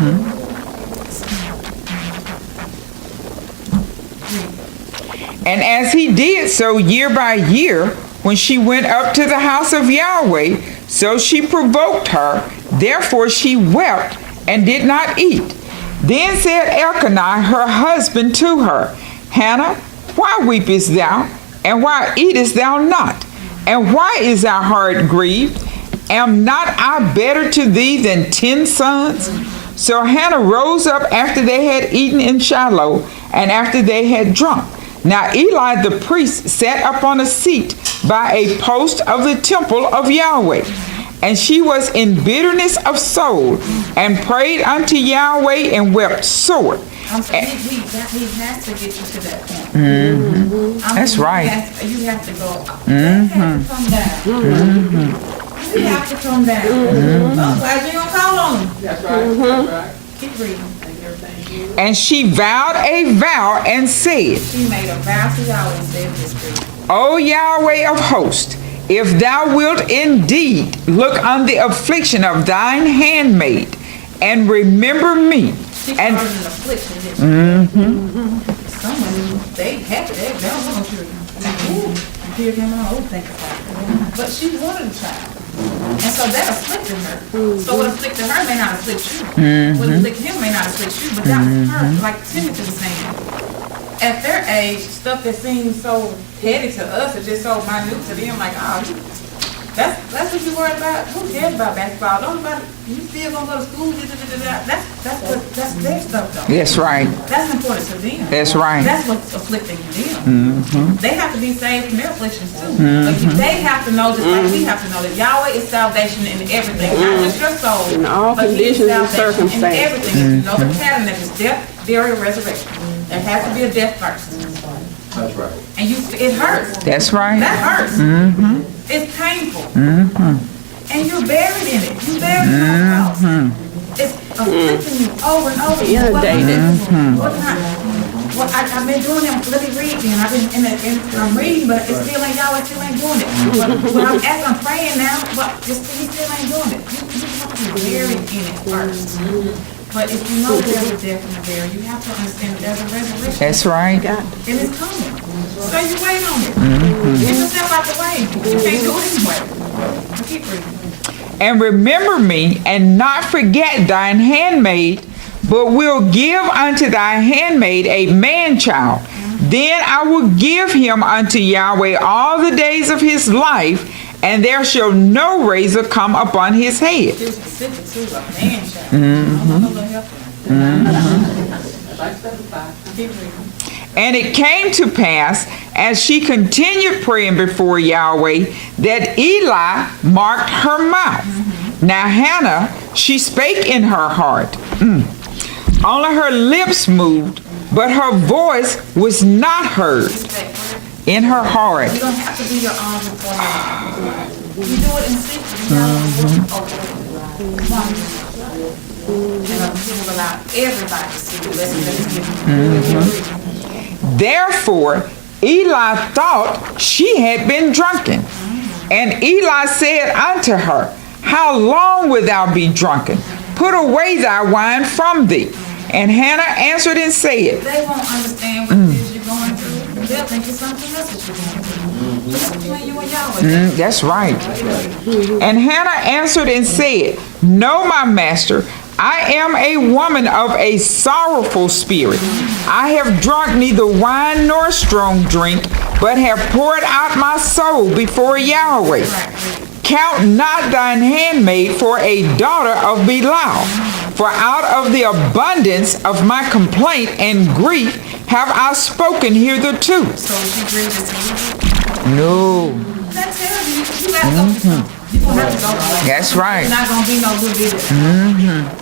And as he did so year by year, when she went up to the house of Yahweh, so she provoked her. Therefore she wept and did not eat. Then said Elkanah her husband to her, Hannah, why weepest thou, and why eatest thou not? And why is thy heart grieved? Am not I better to thee than 10 sons? So Hannah rose up after they had eaten in Shiloh, and after they had drunk. Now Eli the priest sat upon a seat by a post of the temple of Yahweh. And she was in bitterness of soul, and prayed unto Yahweh, and wept sore. He has to get you to that point. That's right. You have to go. You have to come down. You have to come down. Otherwise, you don't call on him. That's right, that's right. Keep reading. And she vowed a vow and said, She made a vow to Yahweh and said this. O Yahweh of hosts, if thou wilt indeed look on the affliction of thine handmaid, and remember me. She And started an affliction. Some women, they happy. They don't want no children. Give him all think about it. But she wanted a child. And so that afflicted her. So what afflicted her may not afflict you. What afflicted him may not afflict you, but that was her. Like Timothy was saying. At their age, stuff that seems so petty to us is just so minute to them. Like, that's what you worried about. Who cares about basketball? Don't about you still gonna go to school? That's their stuff though. that's right. That's important to them. That's right. That's what's afflicting them. They have to be saved from their afflictions too. But they have to know, just like we have to know, that Yahweh is salvation in everything, not just your soul, In all but He is conditions and salvation in circumstances. everything. If you know the pattern that is death, burial, resurrection. There has to be a death first, That's right. and it hurts. That's right. That hurts. It's painful. And you're buried in it. You're buried in that house. It's afflicting you over and over. Inundated. I've been doing them. Let me read then. I'm reading, but it still ain't Yahweh still ain't doing it. But I'm praying now, but he still ain't doing it. You have to be buried in it first. But if you know there's a death and a burial, you have to understand that there's a resurrection. That's right. And it's coming. So you wait on it. Get yourself out the way. You can't do it anyway. So keep reading. And remember me, and not forget thine handmaid, but will give unto thy handmaid a man-child. Then I will give him unto Yahweh all the days of his life, and there shall no razor come upon his head. Too specific to a man-child. Keep reading. And it came to pass, as she continued praying before Yahweh, that Eli marked her mouth. Now Hannah, she spake in her heart. Only her lips moved, but her voice was not heard in her heart. You don't have to do your own before you do it in secret. You gotta people allow everybody to see you. Let's get Therefore, Eli thought she had been drunken. And Eli said unto her, How long wilt thou be drunken? Put away thy wine from thee. And Hannah answered and said, They won't understand what it is you're going through. They'll think it's something else that you're going through. It's between you and Yahweh. That's right. And Hannah answered and said, No, my master, I am a woman of a sorrowful spirit. I have drunk neither wine nor strong drink, but have poured out my soul before Yahweh. Count not thine handmaid for a daughter of Belial, for out of the abundance of my complaint and grief have I spoken hitherto. So she brings it to you. No. That tells you, you gotta go through something. You're gonna have to go through it. That's right. It's not gonna be no good video.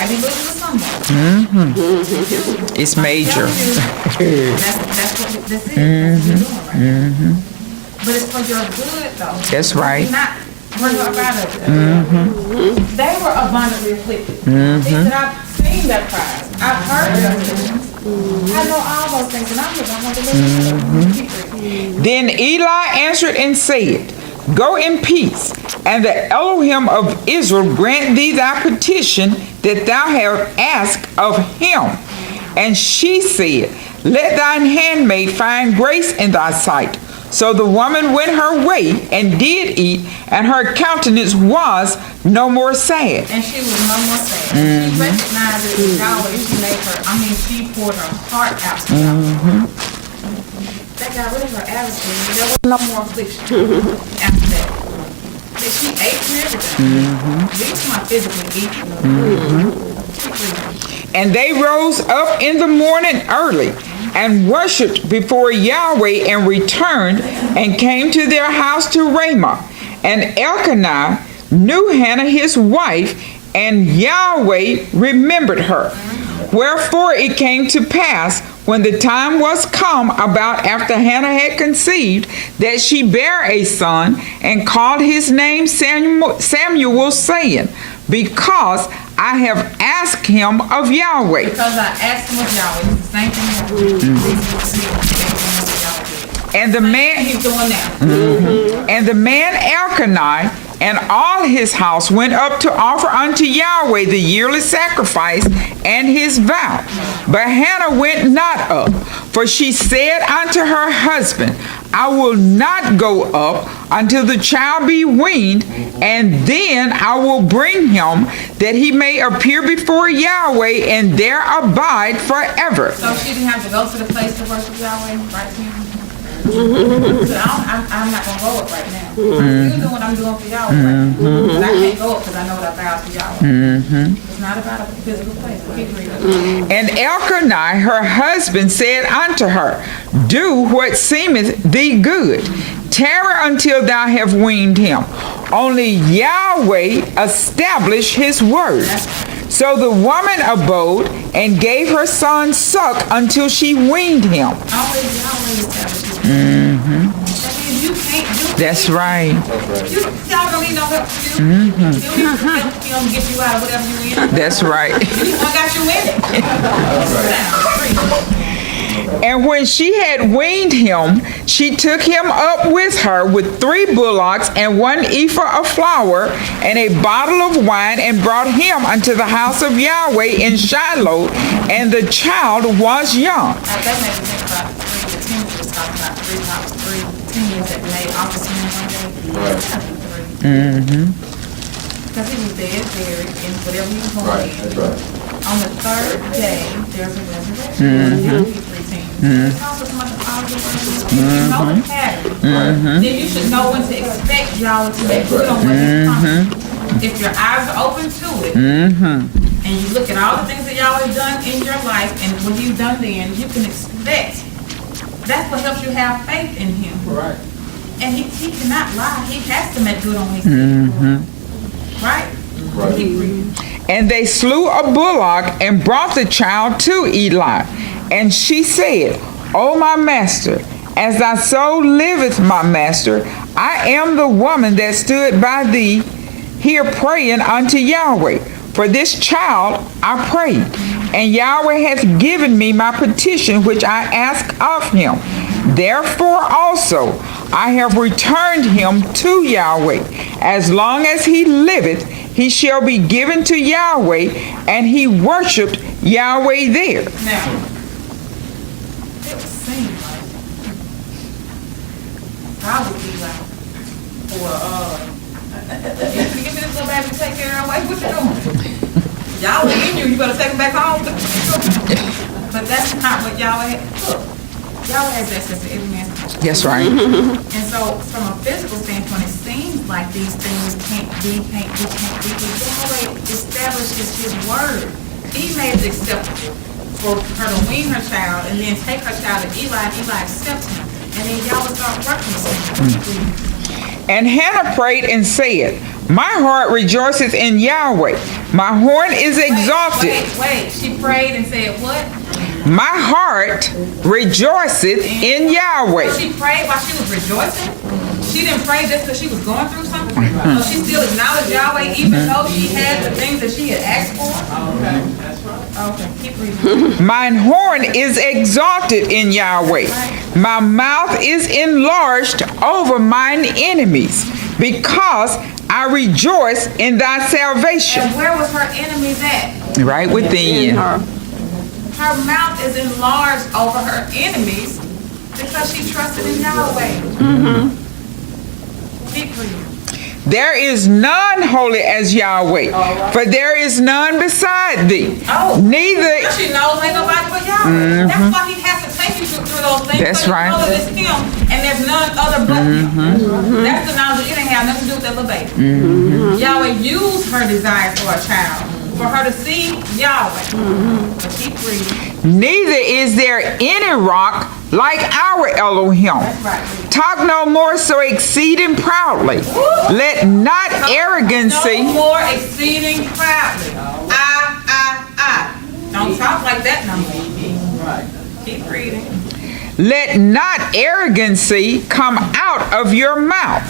I be looking for somebody. It's major. That's what that's it. That's what you're doing right. But it's for your good though. That's right. You're not bring her up out of it. They were abundantly afflicted. Things that I've seen their cries. I've heard their afflictions. I know all those things, and I'm going to keep reading. Then Eli answered and said, Go in peace, and the Elohim of Israel grant thee thy petition that thou hast asked of him. And she said, Let thine handmaid find grace in thy sight. So the woman went her way and did eat, and her countenance was no more sad. And she was no more sad. She recognized it was Yahweh. She made her, she poured her heart out to Yahweh. That got rid of her attitude. There was no more affliction after that. that she ate and everything. These my physically eat. And they rose up in the morning early and worshipped before Yahweh and returned and came to their house to Ramah. And Elkanah knew Hannah his wife, and Yahweh remembered her. Wherefore it came to pass, when the time was come about after Hannah had conceived, that she bare a son, and called his name Samuel, saying, Because I have asked him of Yahweh. Because I asked him of Yahweh. It's the same thing And the man he's doing now. And the man Elkanah and all his house went up to offer unto Yahweh the yearly sacrifice and his vow. But Hannah went not up, for she said unto her husband, I will not go up until the child be weaned, and then I will bring him, that he may appear before Yahweh and there abide forever. So she didn't have to go to the place to worship Yahweh, right, Tim? So I'm not going to go up right now. I'm still doing what I'm doing for Yahweh right now. But I can't go up because I know what I vowed to Yahweh. It's not about a physical place. Keep reading. And Elkanah, her husband, said unto her, Do what seemeth thee good. Tarry until thou have weaned him. Only Yahweh establish his word. So the woman abode and gave her son suck until she weaned him. Always Yahweh established his word. That means you can't do it. That's right. Y'all don't need no help from you. You don't need help if you don't get you out of whatever you in. That's right. I got you in it. And when she had weaned him, she took him up with her with 3 bullocks and 1 ephah of flour and a bottle of wine, and brought him unto the house of Yahweh in Shiloh, and the child was young. That makes me think about the 10 was talking about 3 times 3 10 that made opposite in one day. Because he was dead, buried, and whatever he was going in. That's right. On the 3rd day, there's a resurrection. It tells us much about the word. If you know the pattern, then you should know when to expect Yahweh to make good on what he's coming. If your eyes are open to it, and you look at all the things that Yahweh's done in your life and what he's done then, you can expect. That's what helps you have faith in him. Right. And he cannot lie. He has to make good on his people. Right? Keep reading. And they slew a bullock and brought the child to Eli. And she said, O my master, as thy soul liveth, my master, I am the woman that stood by thee here praying unto Yahweh. For this child I prayed, and Yahweh hath given me my petition which I asked of him. Therefore also I have returned him to Yahweh. As long as he liveth, he shall be given to Yahweh, and he worshipped Yahweh there. Now, it would seem like I would be like, you give me this little baby to take care of, what you doing? Yahweh in you better take him back home. But that's not what Yahweh had. Look, Yahweh has access to every man's heart. That's right. And so, from a physical standpoint, it seems like these things can't be. Yahweh establishes his word. He made it acceptable for her to wean her child and then take her child to Eli, and Eli accepts him. And then Yahweh starts working with him. And Hannah prayed and said, My heart rejoiceth in Yahweh. My horn is exalted. Wait. She prayed and said what? My heart rejoiceth in Yahweh. So she prayed while she was rejoicing? She didn't pray just because she was going through something? So she still acknowledged Yahweh even though she had the things that she had asked for? Okay, that's right. Okay, keep reading. Mine horn is exalted in Yahweh. My mouth is enlarged over mine enemies, because I rejoice in thy salvation. And where was her enemies at? Right within you. Her mouth is enlarged over her enemies because she trusted in Yahweh. Keep reading. There is none holy as Yahweh, for there is none beside thee. Oh, Neither she knows ain't nobody but Yahweh. That's why he has to take you through of those things. That's so right. You know that it's him, and there's none other but him. That's the knowledge. It ain't have nothing to do with that little baby. Yahweh used her desire for a child, for her to see Yahweh. But keep reading. Neither is there any rock like our Elohim. Right. Talk no more so exceeding proudly. Let not arrogancy. No more exceeding proudly. I. Don't talk like that no more. Right. Keep reading. Let not arrogancy come out of your mouth.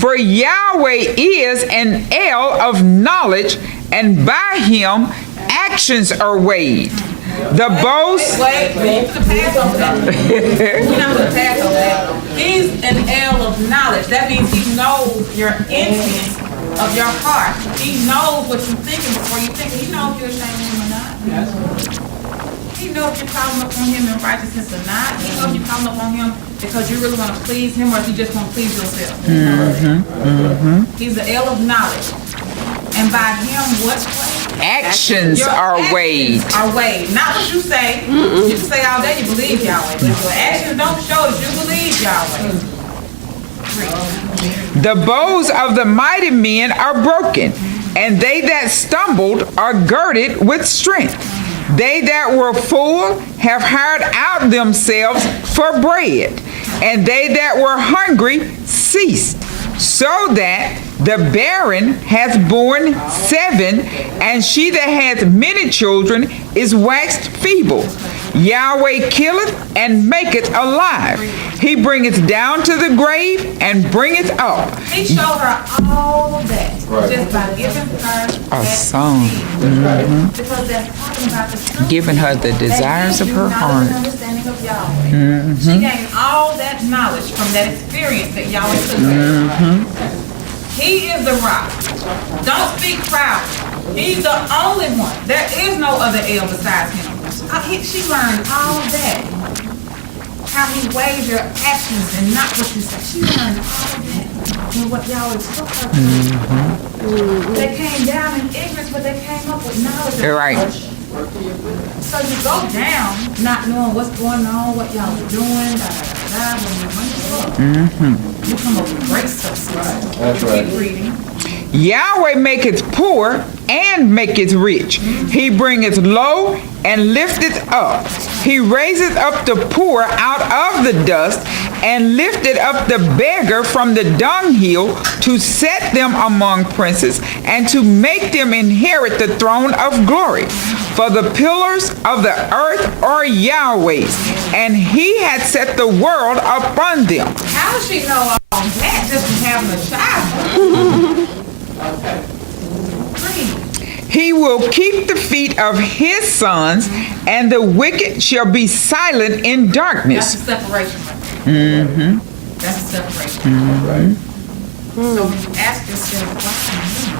For Yahweh is an El of knowledge, and by him actions are weighed. The boast. Wait, you can pass over that. We're not going to pass over that. He's an El of knowledge. That means he knows your intent of your heart. He knows what you're thinking before you think it. He knows if you're ashamed of him or not. He knows if you're calling upon him in righteousness or not. He knows if you're calling upon him because you really want to please him or if you just want to please yourself. He's the El of knowledge. And by him, what? Actions Your are actions weighed. Are weighed. Not what you say. You can say all day you believe Yahweh, but your actions don't show that you believe Yahweh. The bows of the mighty men are broken, and they that stumbled are girded with strength. They that were full have hired out themselves for bread, and they that were hungry ceased. So that the barren hath borne 7, and she that hath many children is waxed feeble. Yahweh killeth and maketh alive. He bringeth down to the grave and bringeth up. He showed her all that just by giving her A song. because that's talking about the truth. Giving her the desires of her heart. Understanding of Yahweh. She gained all that knowledge from that experience that Yahweh took her. He is the rock. Don't speak proud. He's the only one. There is no other El besides him. She learned all of that. How he weighs your actions and not what you say. She learned all of that. And what Yahweh took her to. They came down in ignorance, but they came up with knowledge. You're right. So you go down not knowing what's going on, what y'all are doing, when you come up with great success. That's right. Keep reading. Yahweh maketh poor and maketh rich. He bringeth low and lifteth up. He raiseth up the poor out of the dust and lifted up the beggar from the dunghill to set them among princes and to make them inherit the throne of glory. For the pillars of the earth are Yahweh's, and he hath set the world upon them. How does she know all that just from having a child? Okay. Read. He will keep the feet of his sons, and the wicked shall be silent in darkness. That's the separation right there. That's the separation. So when you ask yourself, what can I do?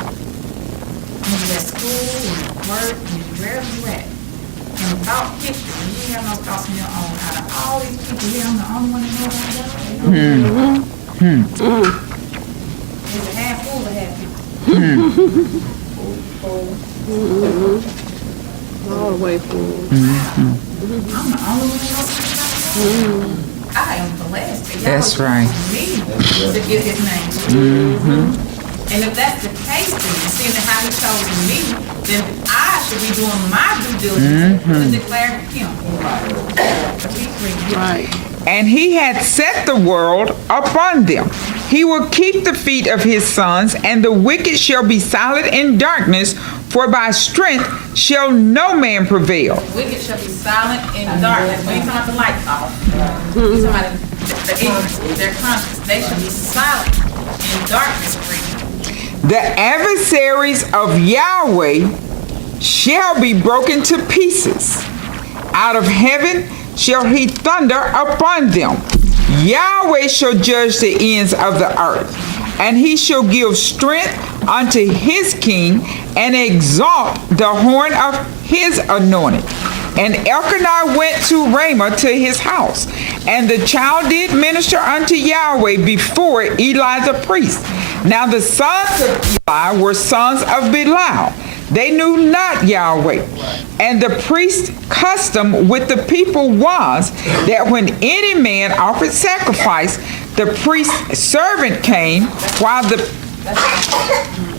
When you're at school, when you're at work, when you're wherever you at, and thought history, when you have no thoughts of your own, out of all these people here, I'm the only one that knows about that. Is it half full or half empty? All the way forward. I'm the only one that knows about that. I am blessed. That That's Yahweh right. chose me to give his name. And if that's the case, then seeing how he chose me, then I should be doing my due diligence to declare him. Right. And he hath set the world upon them. He will keep the feet of his sons, and the wicked shall be silent in darkness, for by strength shall no man prevail. Wicked shall be silent in darkness. We ain't talking about the lights off. We talking about the ignorance, their conscience. They shall be silent in darkness. The adversaries of Yahweh shall be broken to pieces. Out of heaven shall he thunder upon them. Yahweh shall judge the ends of the earth, and he shall give strength unto his king and exalt the horn of his anointed. And Elkanah went to Ramah to his house, and the child did minister unto Yahweh before Eli the priest. Now the sons of Eli were sons of Belial. They knew not Yahweh. And the priest's custom with the people was that when any man offered sacrifice, the priest's servant came while the...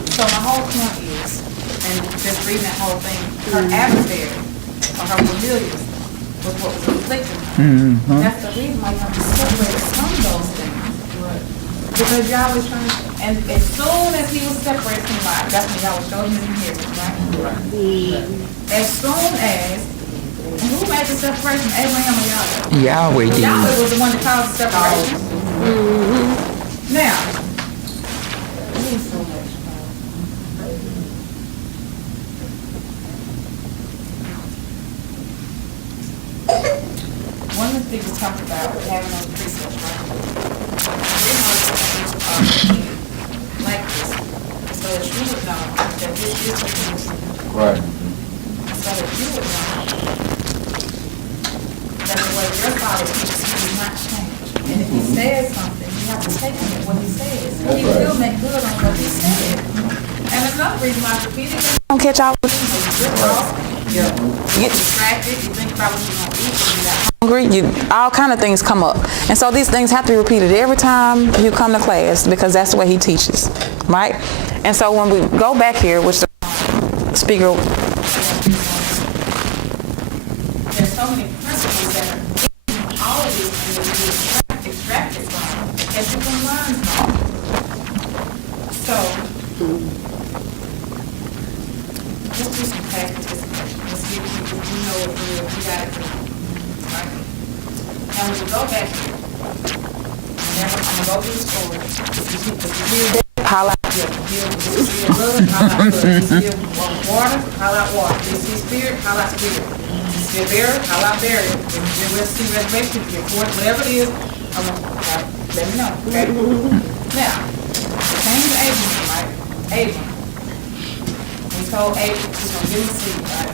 So my whole point is, and just reading that whole thing, her adversary, or her familiars, was what was afflicting her. That's the reason why you have to separate from those things. Because y'all was trying to, and as soon as he was separated from God, that's when y'all was showing him in here, right? As soon as, and who made the separation, Abraham or Yahweh? Yahweh did. Yahweh was the one that caused the separation. Now, I need so much. One of the things we talked about having those precepts, right? Like this, so that you would know that this is what you see. Right. So that you would know that the way your father teaches you will not change. And if he says something, you have to take him at what he says. He will make good on what he said. And another reason why I repeat it, Don't catch y'all you're distracted, you think about what you're going to eat, you got hungry, all kind of things come up. And so these things have to be repeated every time you come to class because that's the way he teaches, right? And so when we go back here, which the speaker... There's so many principles that are in all of these things that we extracted from that you can learn from. So, let's do some class participation. Let's see if you know what we got to do. Right? Now, when we go back here, remember, I'm going to go through the story. If you hear that, Highlight. yeah, you see blood, highlight blood. You see water, highlight water. You see spirit, highlight spirit. Your burial, highlight burial. If you're see resurrection, if you're court, whatever it is, let me know, okay? Now, it came to Abraham, right? Abram. He told Abram he's going to give him a seed, right?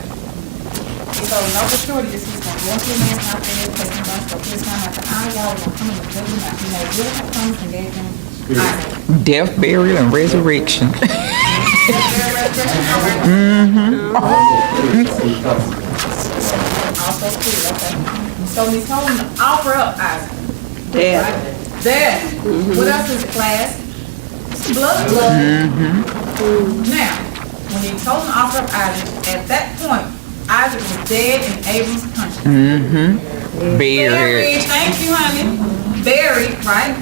He told him, no, for sure, he's going to go into a man's house and he'll take him down for his time after y'all will come and deliver him out. He made good promise and gave him Isaac. Death, burial, and resurrection. Also spirit, okay. So he told him to offer up Isaac. Death. Death. What else is it, class? It's blood. Now, when he told him to offer up Isaac, at that point, Isaac was dead in Abram's country. Buried. Thank you, honey. Buried, right?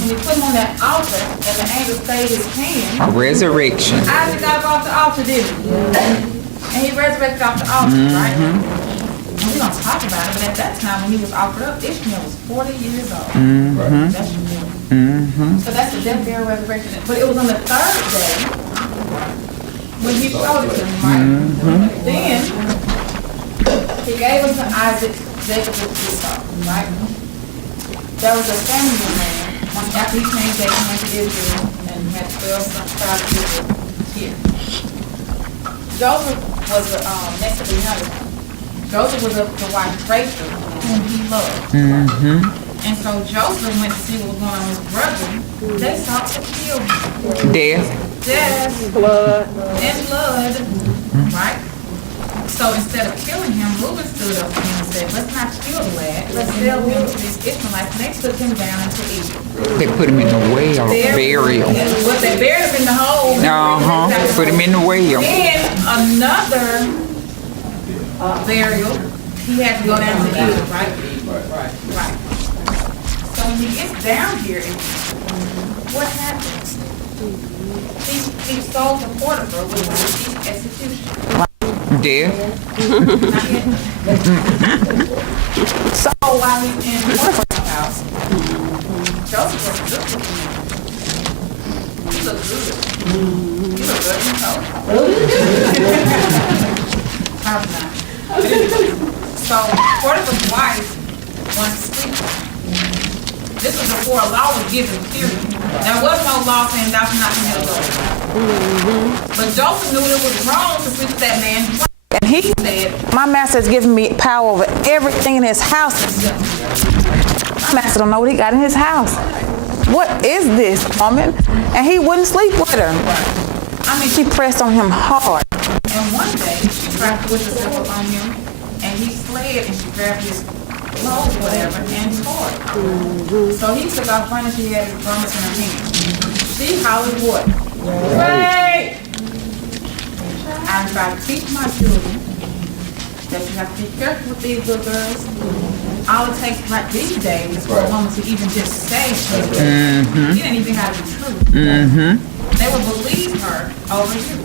When he put him on that altar, and the angel stayed his hand, A resurrection. Isaac got up off the altar, didn't he? And he resurrected off the altar, right? And we're going to talk about it, but at that time when he was offered up, Ishmael was 40 years old. That's your So that's the death, burial, resurrection. But it was on the third day when he showed it to him, right? Then he gave us to Isaac, Jacob with Esau, right? There was a Samuel man, after he came back, he went to Israel and had 12 tribes of Israel here. Joseph was the next to the younger one. Joseph was the wife Rachel, whom he loved. And so Joseph went to see what was going on with his brother. They sought to kill him. Death, blood, and blood, right? So instead of killing him, Reuben stood up to him and said, let's not kill the lad, let's sell him to these Ishmaelites. And they took him down into Egypt. They put him in the well, burial. But they buried him in the hole. Put him in the well. Then another burial, he had to go down to Egypt, right? Right. So when he gets down here, what happens? He stole from Potiphar, which was his execution. Death. So while he's in Potiphar's house, Joseph was good looking. He looked good. He looked good himself. Probably not. So Potiphar's wife wanted to sleep with him. This was before a law was given, period. There was no law saying thou shalt not commit adultery. But Joseph knew it was wrong to sleep with that man. And he said, my master has given me power over everything in his house. My master don't know what he got in his house. What is this woman? And he wouldn't sleep with her. I mean, she pressed on him hard. And tried to push herself up on him, and he slid, and she grabbed his clothes, whatever, and tore it. So he took off running. She had his garments in her hand. She hollered what? Right. I try to teach my children that you have to be careful with these little girls. All it takes, like these days, is for a woman to even just say she's gay. You didn't even have to be true. They would believe her over you.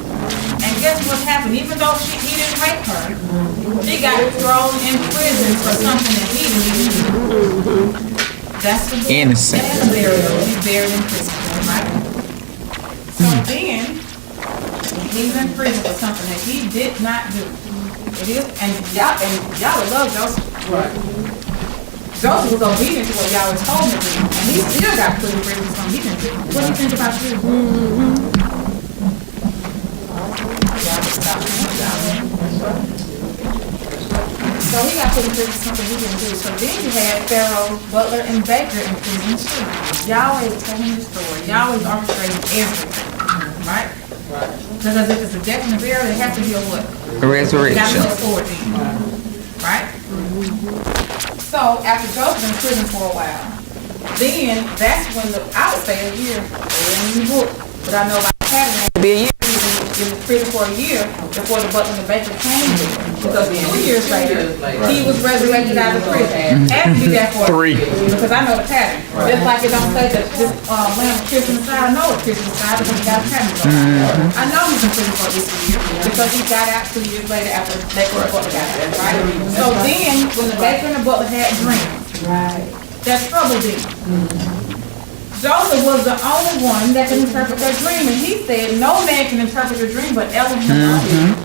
And guess what happened? Even though he didn't rape her, she got thrown in prison for something that he didn't even do. That's the Innocent. That's burial. He's buried in prison, right? So then, he's in prison for something that he did not do. It is, and y'all would love Joseph. Right. Joseph was obedient to what y'all was told him to do, and he still got put in prison for something he didn't do. What do you think about you? So he got put in prison for something he didn't do. So then you had Pharaoh, Butler, and Baker in prison too. Yahweh was telling the story. Yahweh was orchestrating everything, right? Because if it's a death and a burial, it has to be a what? A resurrection. You gotta look forward to it, right? So after Joseph was in prison for a while, then that's when I would say a year, in the book, but I know about pattern, it had to be a year. He was in prison for a year before the Butler and the Baker came here. Because 2 years later, he was resurrected out of prison. Had to be that for 3. because I know the pattern. Just like it don't say that this lamb is kissing the side, I know it's kissing the side because he got a pattern going on. I know he's in prison for this year because he got out 2 years later after the Baker and the Butler got out, right? So then, when the Baker and the Butler had dreams, that troubled them. Joseph was the only one that could interpret their dream, and he said, no man can interpret your dream but Elohim only.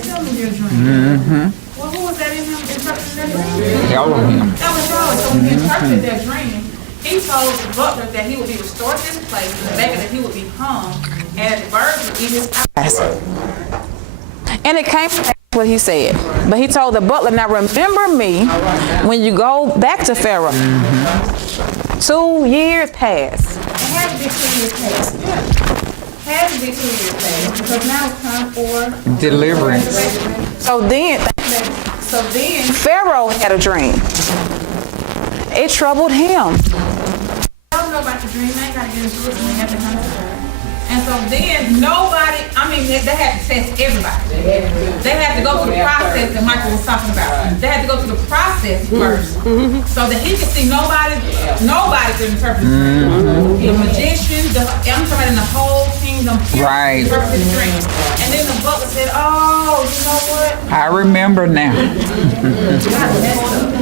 Tell me your dream. Well, who was that in him interpreting their dream? Elohim. That was Yahweh. So when he interpreted their dream, he told the butler that he would be restored to his place, and the baker that he would be hung, and the birds would eat his eyes. And it came to what he said. But he told the butler, now remember me when you go back to Pharaoh. 2 years passed. It had to be 2 years past. Had to be 2 years past because now it's time for Deliverance. So then Pharaoh had a dream. It troubled him. I don't know about the dream. I ain't got to get into it. They have to come to her. And so then nobody, they had to test everybody. They had to go through the process that Michael was talking about. They had to go through the process first so that he could see nobody could interpret the dream. The magician, I'm talking about in the whole kingdom, Right. interpret the dream. And then the butler said, oh, you know what? I remember now.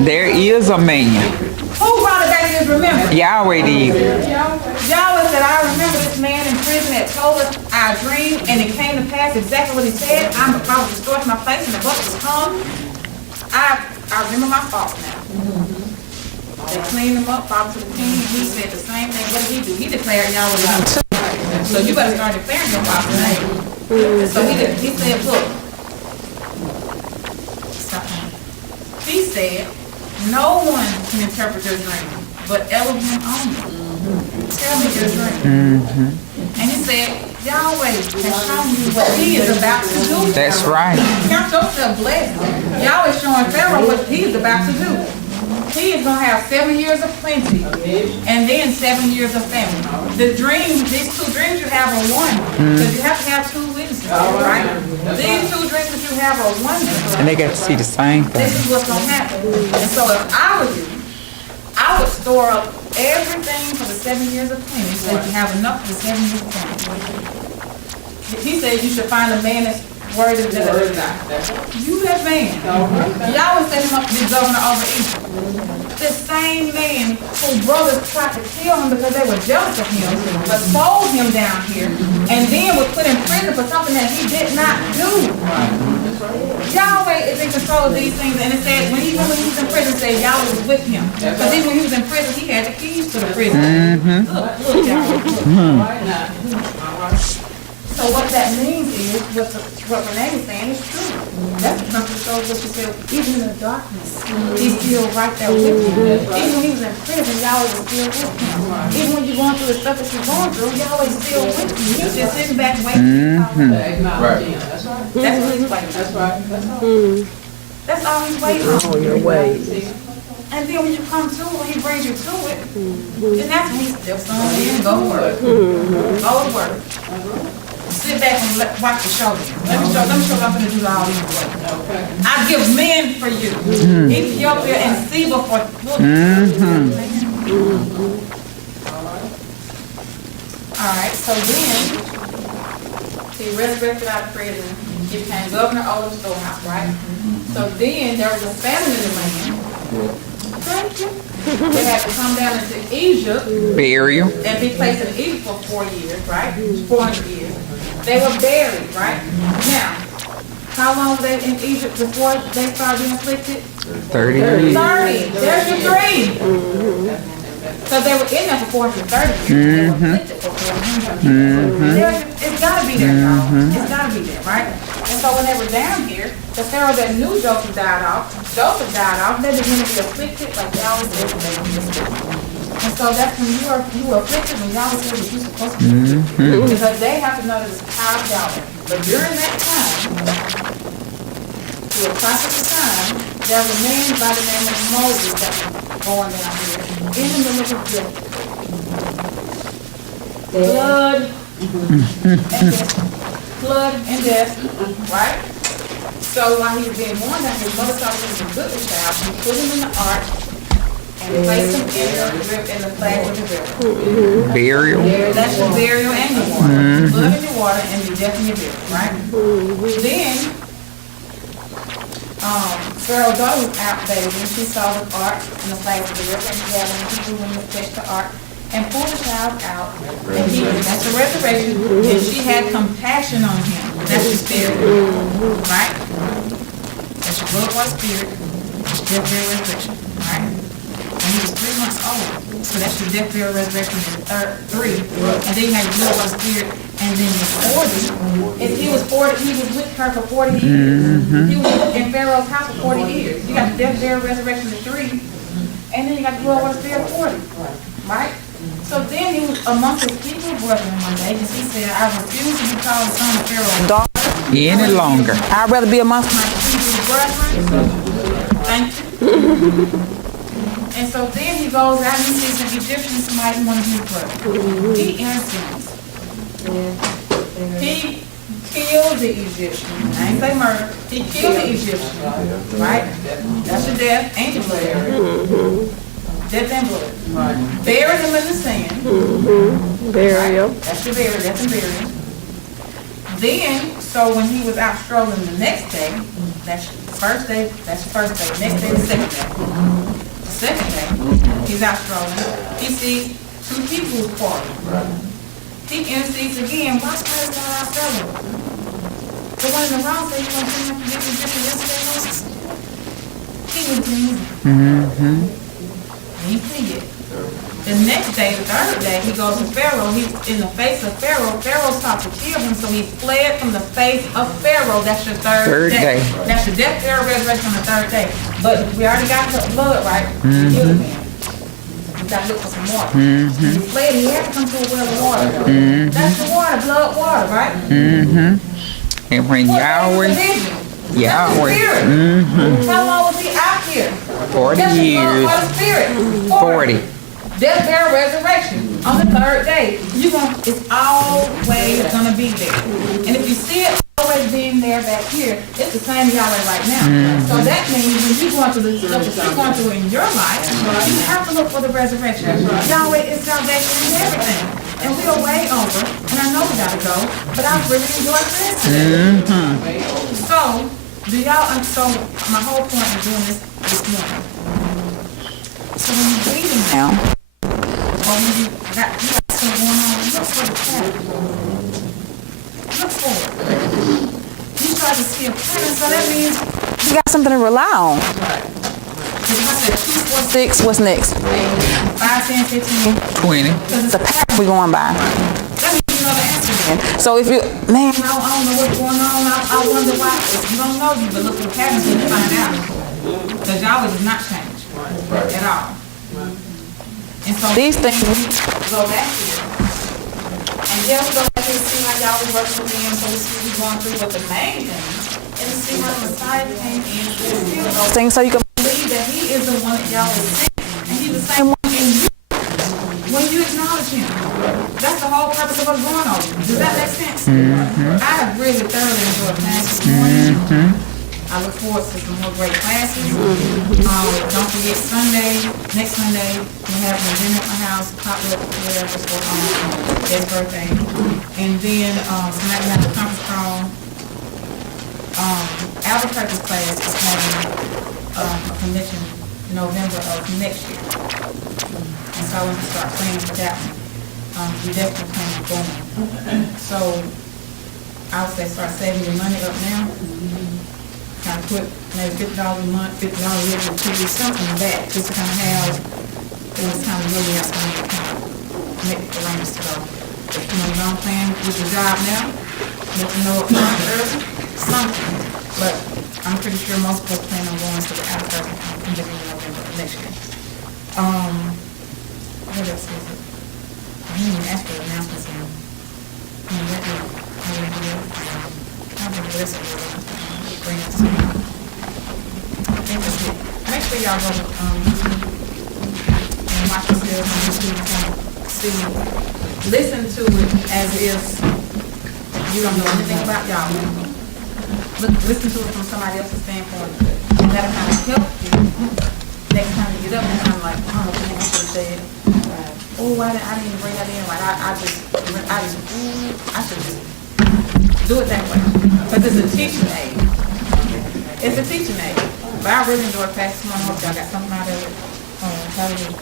There is a man. Who brought it back to his remembrance? Yahweh did. Yahweh said, I remember this man in prison that told us our dream, and it came to pass exactly what he said. I was restored to my place, and the butler was hung. I remember my fault now. They cleaned him up, brought him to the king, and he said the same thing. What did he do? He declared Yahweh God too. So you better start declaring your father's name. So he said, look. Stop. He said, no one can interpret your dream, but Elohim only. Tell me your dream. And he said, Yahweh has shown you what he is about to do. That's right. Count yourself blessed. Yahweh showing Pharaoh what he is about to do. He is going to have 7 years of plenty and then 7 years of famine. The dreams, these 2 dreams you have are one. Because you have to have 2 witnesses, right? These 2 dreams that you have are one. And they got to see the same thing. This is what's going to happen. And so if I were you, I would store up everything for the 7 years of plenty so that you have enough for the 7 years of famine. He said you should find a man that's worthy of that. You that man. Y'all would set him up to be governor over Egypt. The same man whose brothers tried to kill him because they were jealous of him, but sold him down here, and then was put in prison for something that he did not do. Yahweh is in control of these things, and it said when he was in prison, it said Yahweh was with him. Because even when he was in prison, he had the keys to the prison. Look, y'all. So So what that means is, what Renee was saying is true. That's the comfort shows what she said, even in the darkness, he's still right there with you. Even when he was in prison, Yahweh was still with him. Even when you're going through the stuff that you're going through, Yahweh's still with you. You're just sitting back waiting. Acknowledge him. That's right. That's what he's waiting. That's right. That's all. That's all he's waiting on. On your way. And then when you come to it, when he brings you to it, then that's when he steps on in and go to work. Go to work. Sit back and watch the show. Let me show what I'm gonna do all these ways. Okay. I give men for you. Ethiopia and Seba for All right, so then he resurrected out of prison. He became governor over the storehouse, right? So then there was a famine in the land. Thank you. They had to come down into Egypt Burial. and be placed in Egypt for 4 years, right? 400 years. They were buried, right? Now, how long were they in Egypt before they started being afflicted? 30 years. 30. There's your 3. So they were in there for 430 years. They were afflicted for 400 years. It's gotta be there, y'all. It's gotta be there, right? And so when they were down here, the Pharaoh that knew Joseph died off, they began to be afflicted like Yahweh said that they would be afflicted. And so that's when you were afflicted when Yahweh said what you're supposed to do. Because they have to know that it's power of Yahweh. But during that time, to a prophet's time, there was a man by the name of Moses that was born down here in the middle of the desert. Blood and death. Blood and death, right? So while he was being born down, his mother thought he was a goodly child. She put him in the ark and placed him in the flag of the river. Burial. That's your burial and your water. Blood in your water and your death in your burial, right? Then, Pharaoh's daughter was out bathing. She saw the ark in the flag of the river, and she had one of the people who fetched the ark and pulled the child out. And that's the resurrection. And she had compassion on him. That's your spirit, right? That's your blood water spirit. Death, burial, resurrection, right? And he was 3 months old. So that's your death, burial, resurrection in the 3. And then you had your blood water spirit. And then you're 40. If he was 40, he was with her for 40 years. He was in Pharaoh's house for 40 years. You got the death, burial, resurrection at 3. And then you got the blood water spirit at 40. Right? So then he was amongst his people brethren one day, because he said, I refuse to be called the son of Pharaoh's daughter Any longer. I'd rather be amongst my people brethren. Thank you. And so then he goes out and he sees an Egyptian somebody one of his brothers. He intercedes. He killed the Egyptian. I ain't say murder. He killed the Egyptian. Right? That's your death and your blood. Death and blood. Buried him in the sand. Burial. Right? That's your burial. Death and burial. Then, so when he was out strolling the next day, that's the first day, that's the first day. Next day, the second day. The second day, he's out strolling. He sees 2 people quarreling. He intercedes again. Why praise God our fellow? The one in the wrong said, you want to bring up the Egyptian yesterday, Moses? He was clean. He pleaded. The next day, the 3rd day, he goes to Pharaoh. He's in the face of Pharaoh. Pharaoh sought to kill him, so he fled from the face of Pharaoh. That's your third day. That's your death, burial, resurrection on the 3rd day. But we already got the blood, right? We killed him. We got to look for some water. He fled. He had to come to a well of water. That's the water, blood water, right? And when Yahweh, How long was he out here? 40 That's the years. blood water spirit. 40. Death, burial, resurrection on the 3rd day. It's always gonna be there. And if you see it always being there back here, it's the same Yahweh right now. So that means when you're going through the stuff that you're going through in your life, you have to look for the resurrection. Yahweh is salvation and everything. And we are way over, and I know we gotta go, but I really enjoy this. So, so my whole point of doing this morning. So when you're reading now, or when you got something going on, look for the pattern. Look for it. You try to see a pattern, so that means you got something to rely on. Right. If I said 2, 4, 6, what's next? 5, 10, 15, 20. It's a path we're going by. That means you know the answer. So if you, man, I don't know what's going on. I wonder why. If you don't know, you can look for the patterns and find out. Because Yahweh does not change at all. And so these things, go back here. And yeah, we go back here and see how y'all was working with them, so we see we going through. But the main thing is to see how the Messiah came in and still those things so you can, believe that he is the one that y'all was sent. And he's the same one in you when you acknowledge him. That's the whole purpose of us going over. Does that make sense? I have really thoroughly enjoyed class this morning. I look forward to some more great classes. Don't forget next Sunday, we have an event at my house, potluck, whatever, for his birthday. And then tonight we have the conference call. Albuquerque's class is having a convention in November of next year. And so I want to start planning for that one. We definitely plan on going. So I would say start saving your money up now. Kind of put maybe $50 a month, $50 a year, or 2 years, something like that, just to kind of have, when it's time to really have something to kind of make the arrangements to go. If you don't plan with your job now, let them know up front early, something. But I'm pretty sure most folks plan on going to the Albuquerque convention in November of next year. What else is it? I didn't even ask for the announcements in. I think that's it. Make sure y'all go to YouTube and watch yourself on YouTube and see, listen to it as if you don't know anything about y'all. Listen to it from somebody else's standpoint. And that'll kind of help you next time you get up and kind of like, oh, I should have said, oh, I didn't even bring that in. Like I should just do it that way. Because it's a teaching aid. It's a teaching aid. But I really enjoyed class tomorrow. I hope y'all got something out of it. Hallelujah.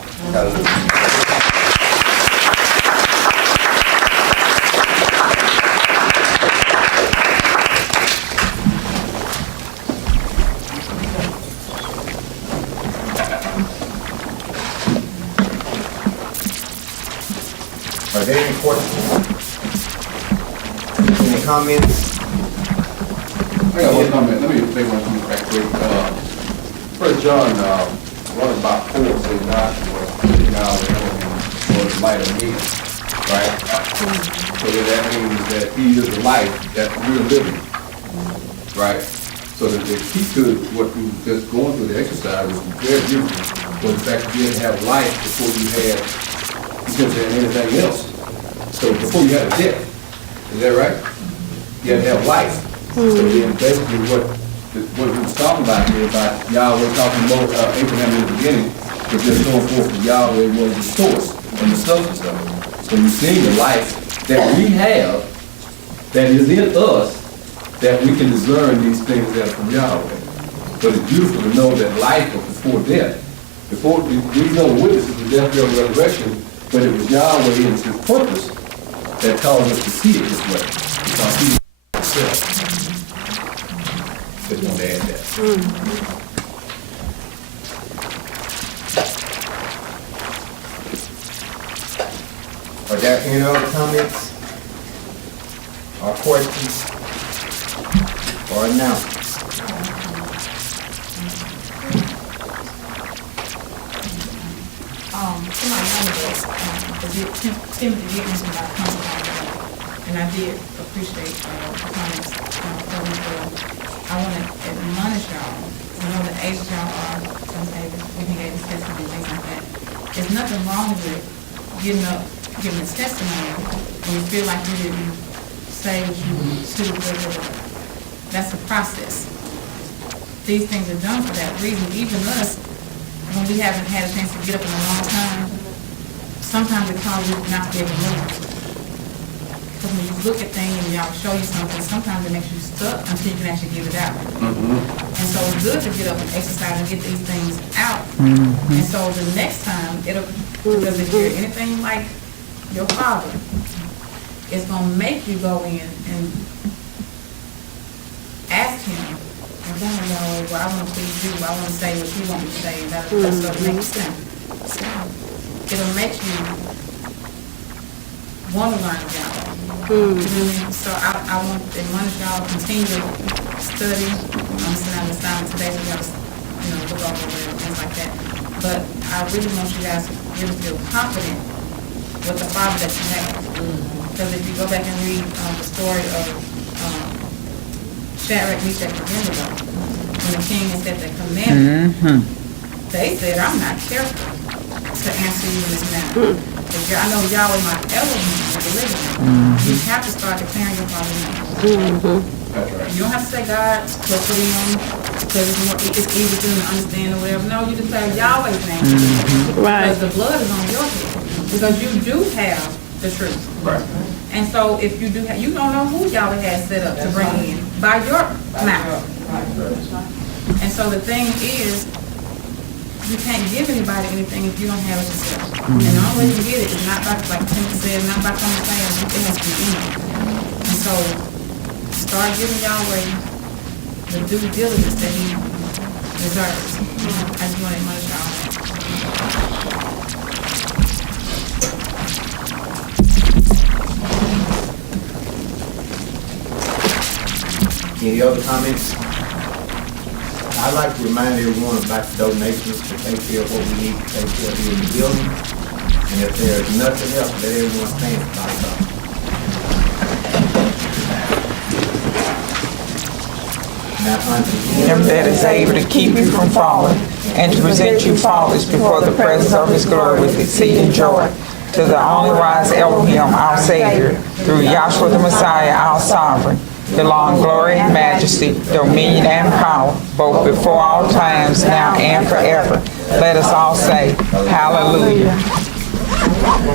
Are there any questions? Any comments? I got one comment. Let me make one comment right quick. First John 1:4 says God was now was the light of men, right? So that means that he is the life that we're living, right? So that the key to what we were just going through the exercise was very beautiful, was the fact that you didn't have life before you had anything else. So before you had a death, is that right? You had to have life. So then basically what we was talking about here about Yahweh talking about Abraham in the beginning was just going forth that Yahweh was the source and the substance of it. So you've seen the life that we have that is in us that we can discern these things that are from Yahweh. But it's beautiful to know that life was before death. Before these no witnesses of death, burial, and resurrection, but it was Yahweh and it's his purpose that caused us to see it this way. Because he himself. Just want to add that. Are there any other comments or questions or announcements? Somebody knows Timothy did mention about compromise, and I did appreciate the comments from him. I want to admonish y'all. I know the age y'all are, some say that when he gave his testimony and things like that. There's nothing wrong with getting up, giving his testimony when you feel like you didn't say what you should have. That's the process. These things are done for that reason. Even us, when we haven't had a chance to get up in a long time, sometimes it causes you not to be able to move. Because when you look at things and y'all show you something, sometimes it makes you stuck until you can actually get it out. And so it's good to get up and exercise and get these things out. And so the next time, because if you're anything like your father, it's going to make you go in and ask him, I want to know, well, I want to please you, I want to say what you want me to say, and that'll make sense. It'll make you want to learn of Yahweh. You know what I mean? So I want to admonish y'all to continue to study. I'm sitting on the assignment today, so you got to, look over it and things like that. But I really want you guys to really feel confident with the Father that you have. Because if you go back and read the story of Shadrach, Meshach, and Abednego, when the king had set the commandment, they said, I'm not careful to answer you in this manner. I know Yahweh my Elohim will deliver me. You have to start declaring your Father's name. That's right. You don't have to say God, put it in, because it's easy for them to understand or whatever. No, you declare Yahweh's name. Right. Because the blood is on your head. Because you do have the truth. Right. And so if you do have, you don't know who Yahweh has set up to bring in by your mouth. And so the thing is, you can't give anybody anything if you don't have it yourself. And the only way you get it is not by, like Timothy said, not by coming saying, it has to be in you. And so start giving Yahweh the due diligence that he deserves. I just want to admonish y'all. Any other comments? I'd like to remind everyone about the donations to take care of what we need to take care of here in the building. And if there's nothing else, let everyone stand by Now, unto Him that is able to keep you from falling, and to present you faultless before the presence of his glory with exceeding joy. To the only wise Elohim, our Savior, through Yahshua the Messiah, our Sovereign, belong glory and majesty, dominion and power, both before all times, now and forever. Let us all say, Hallelujah.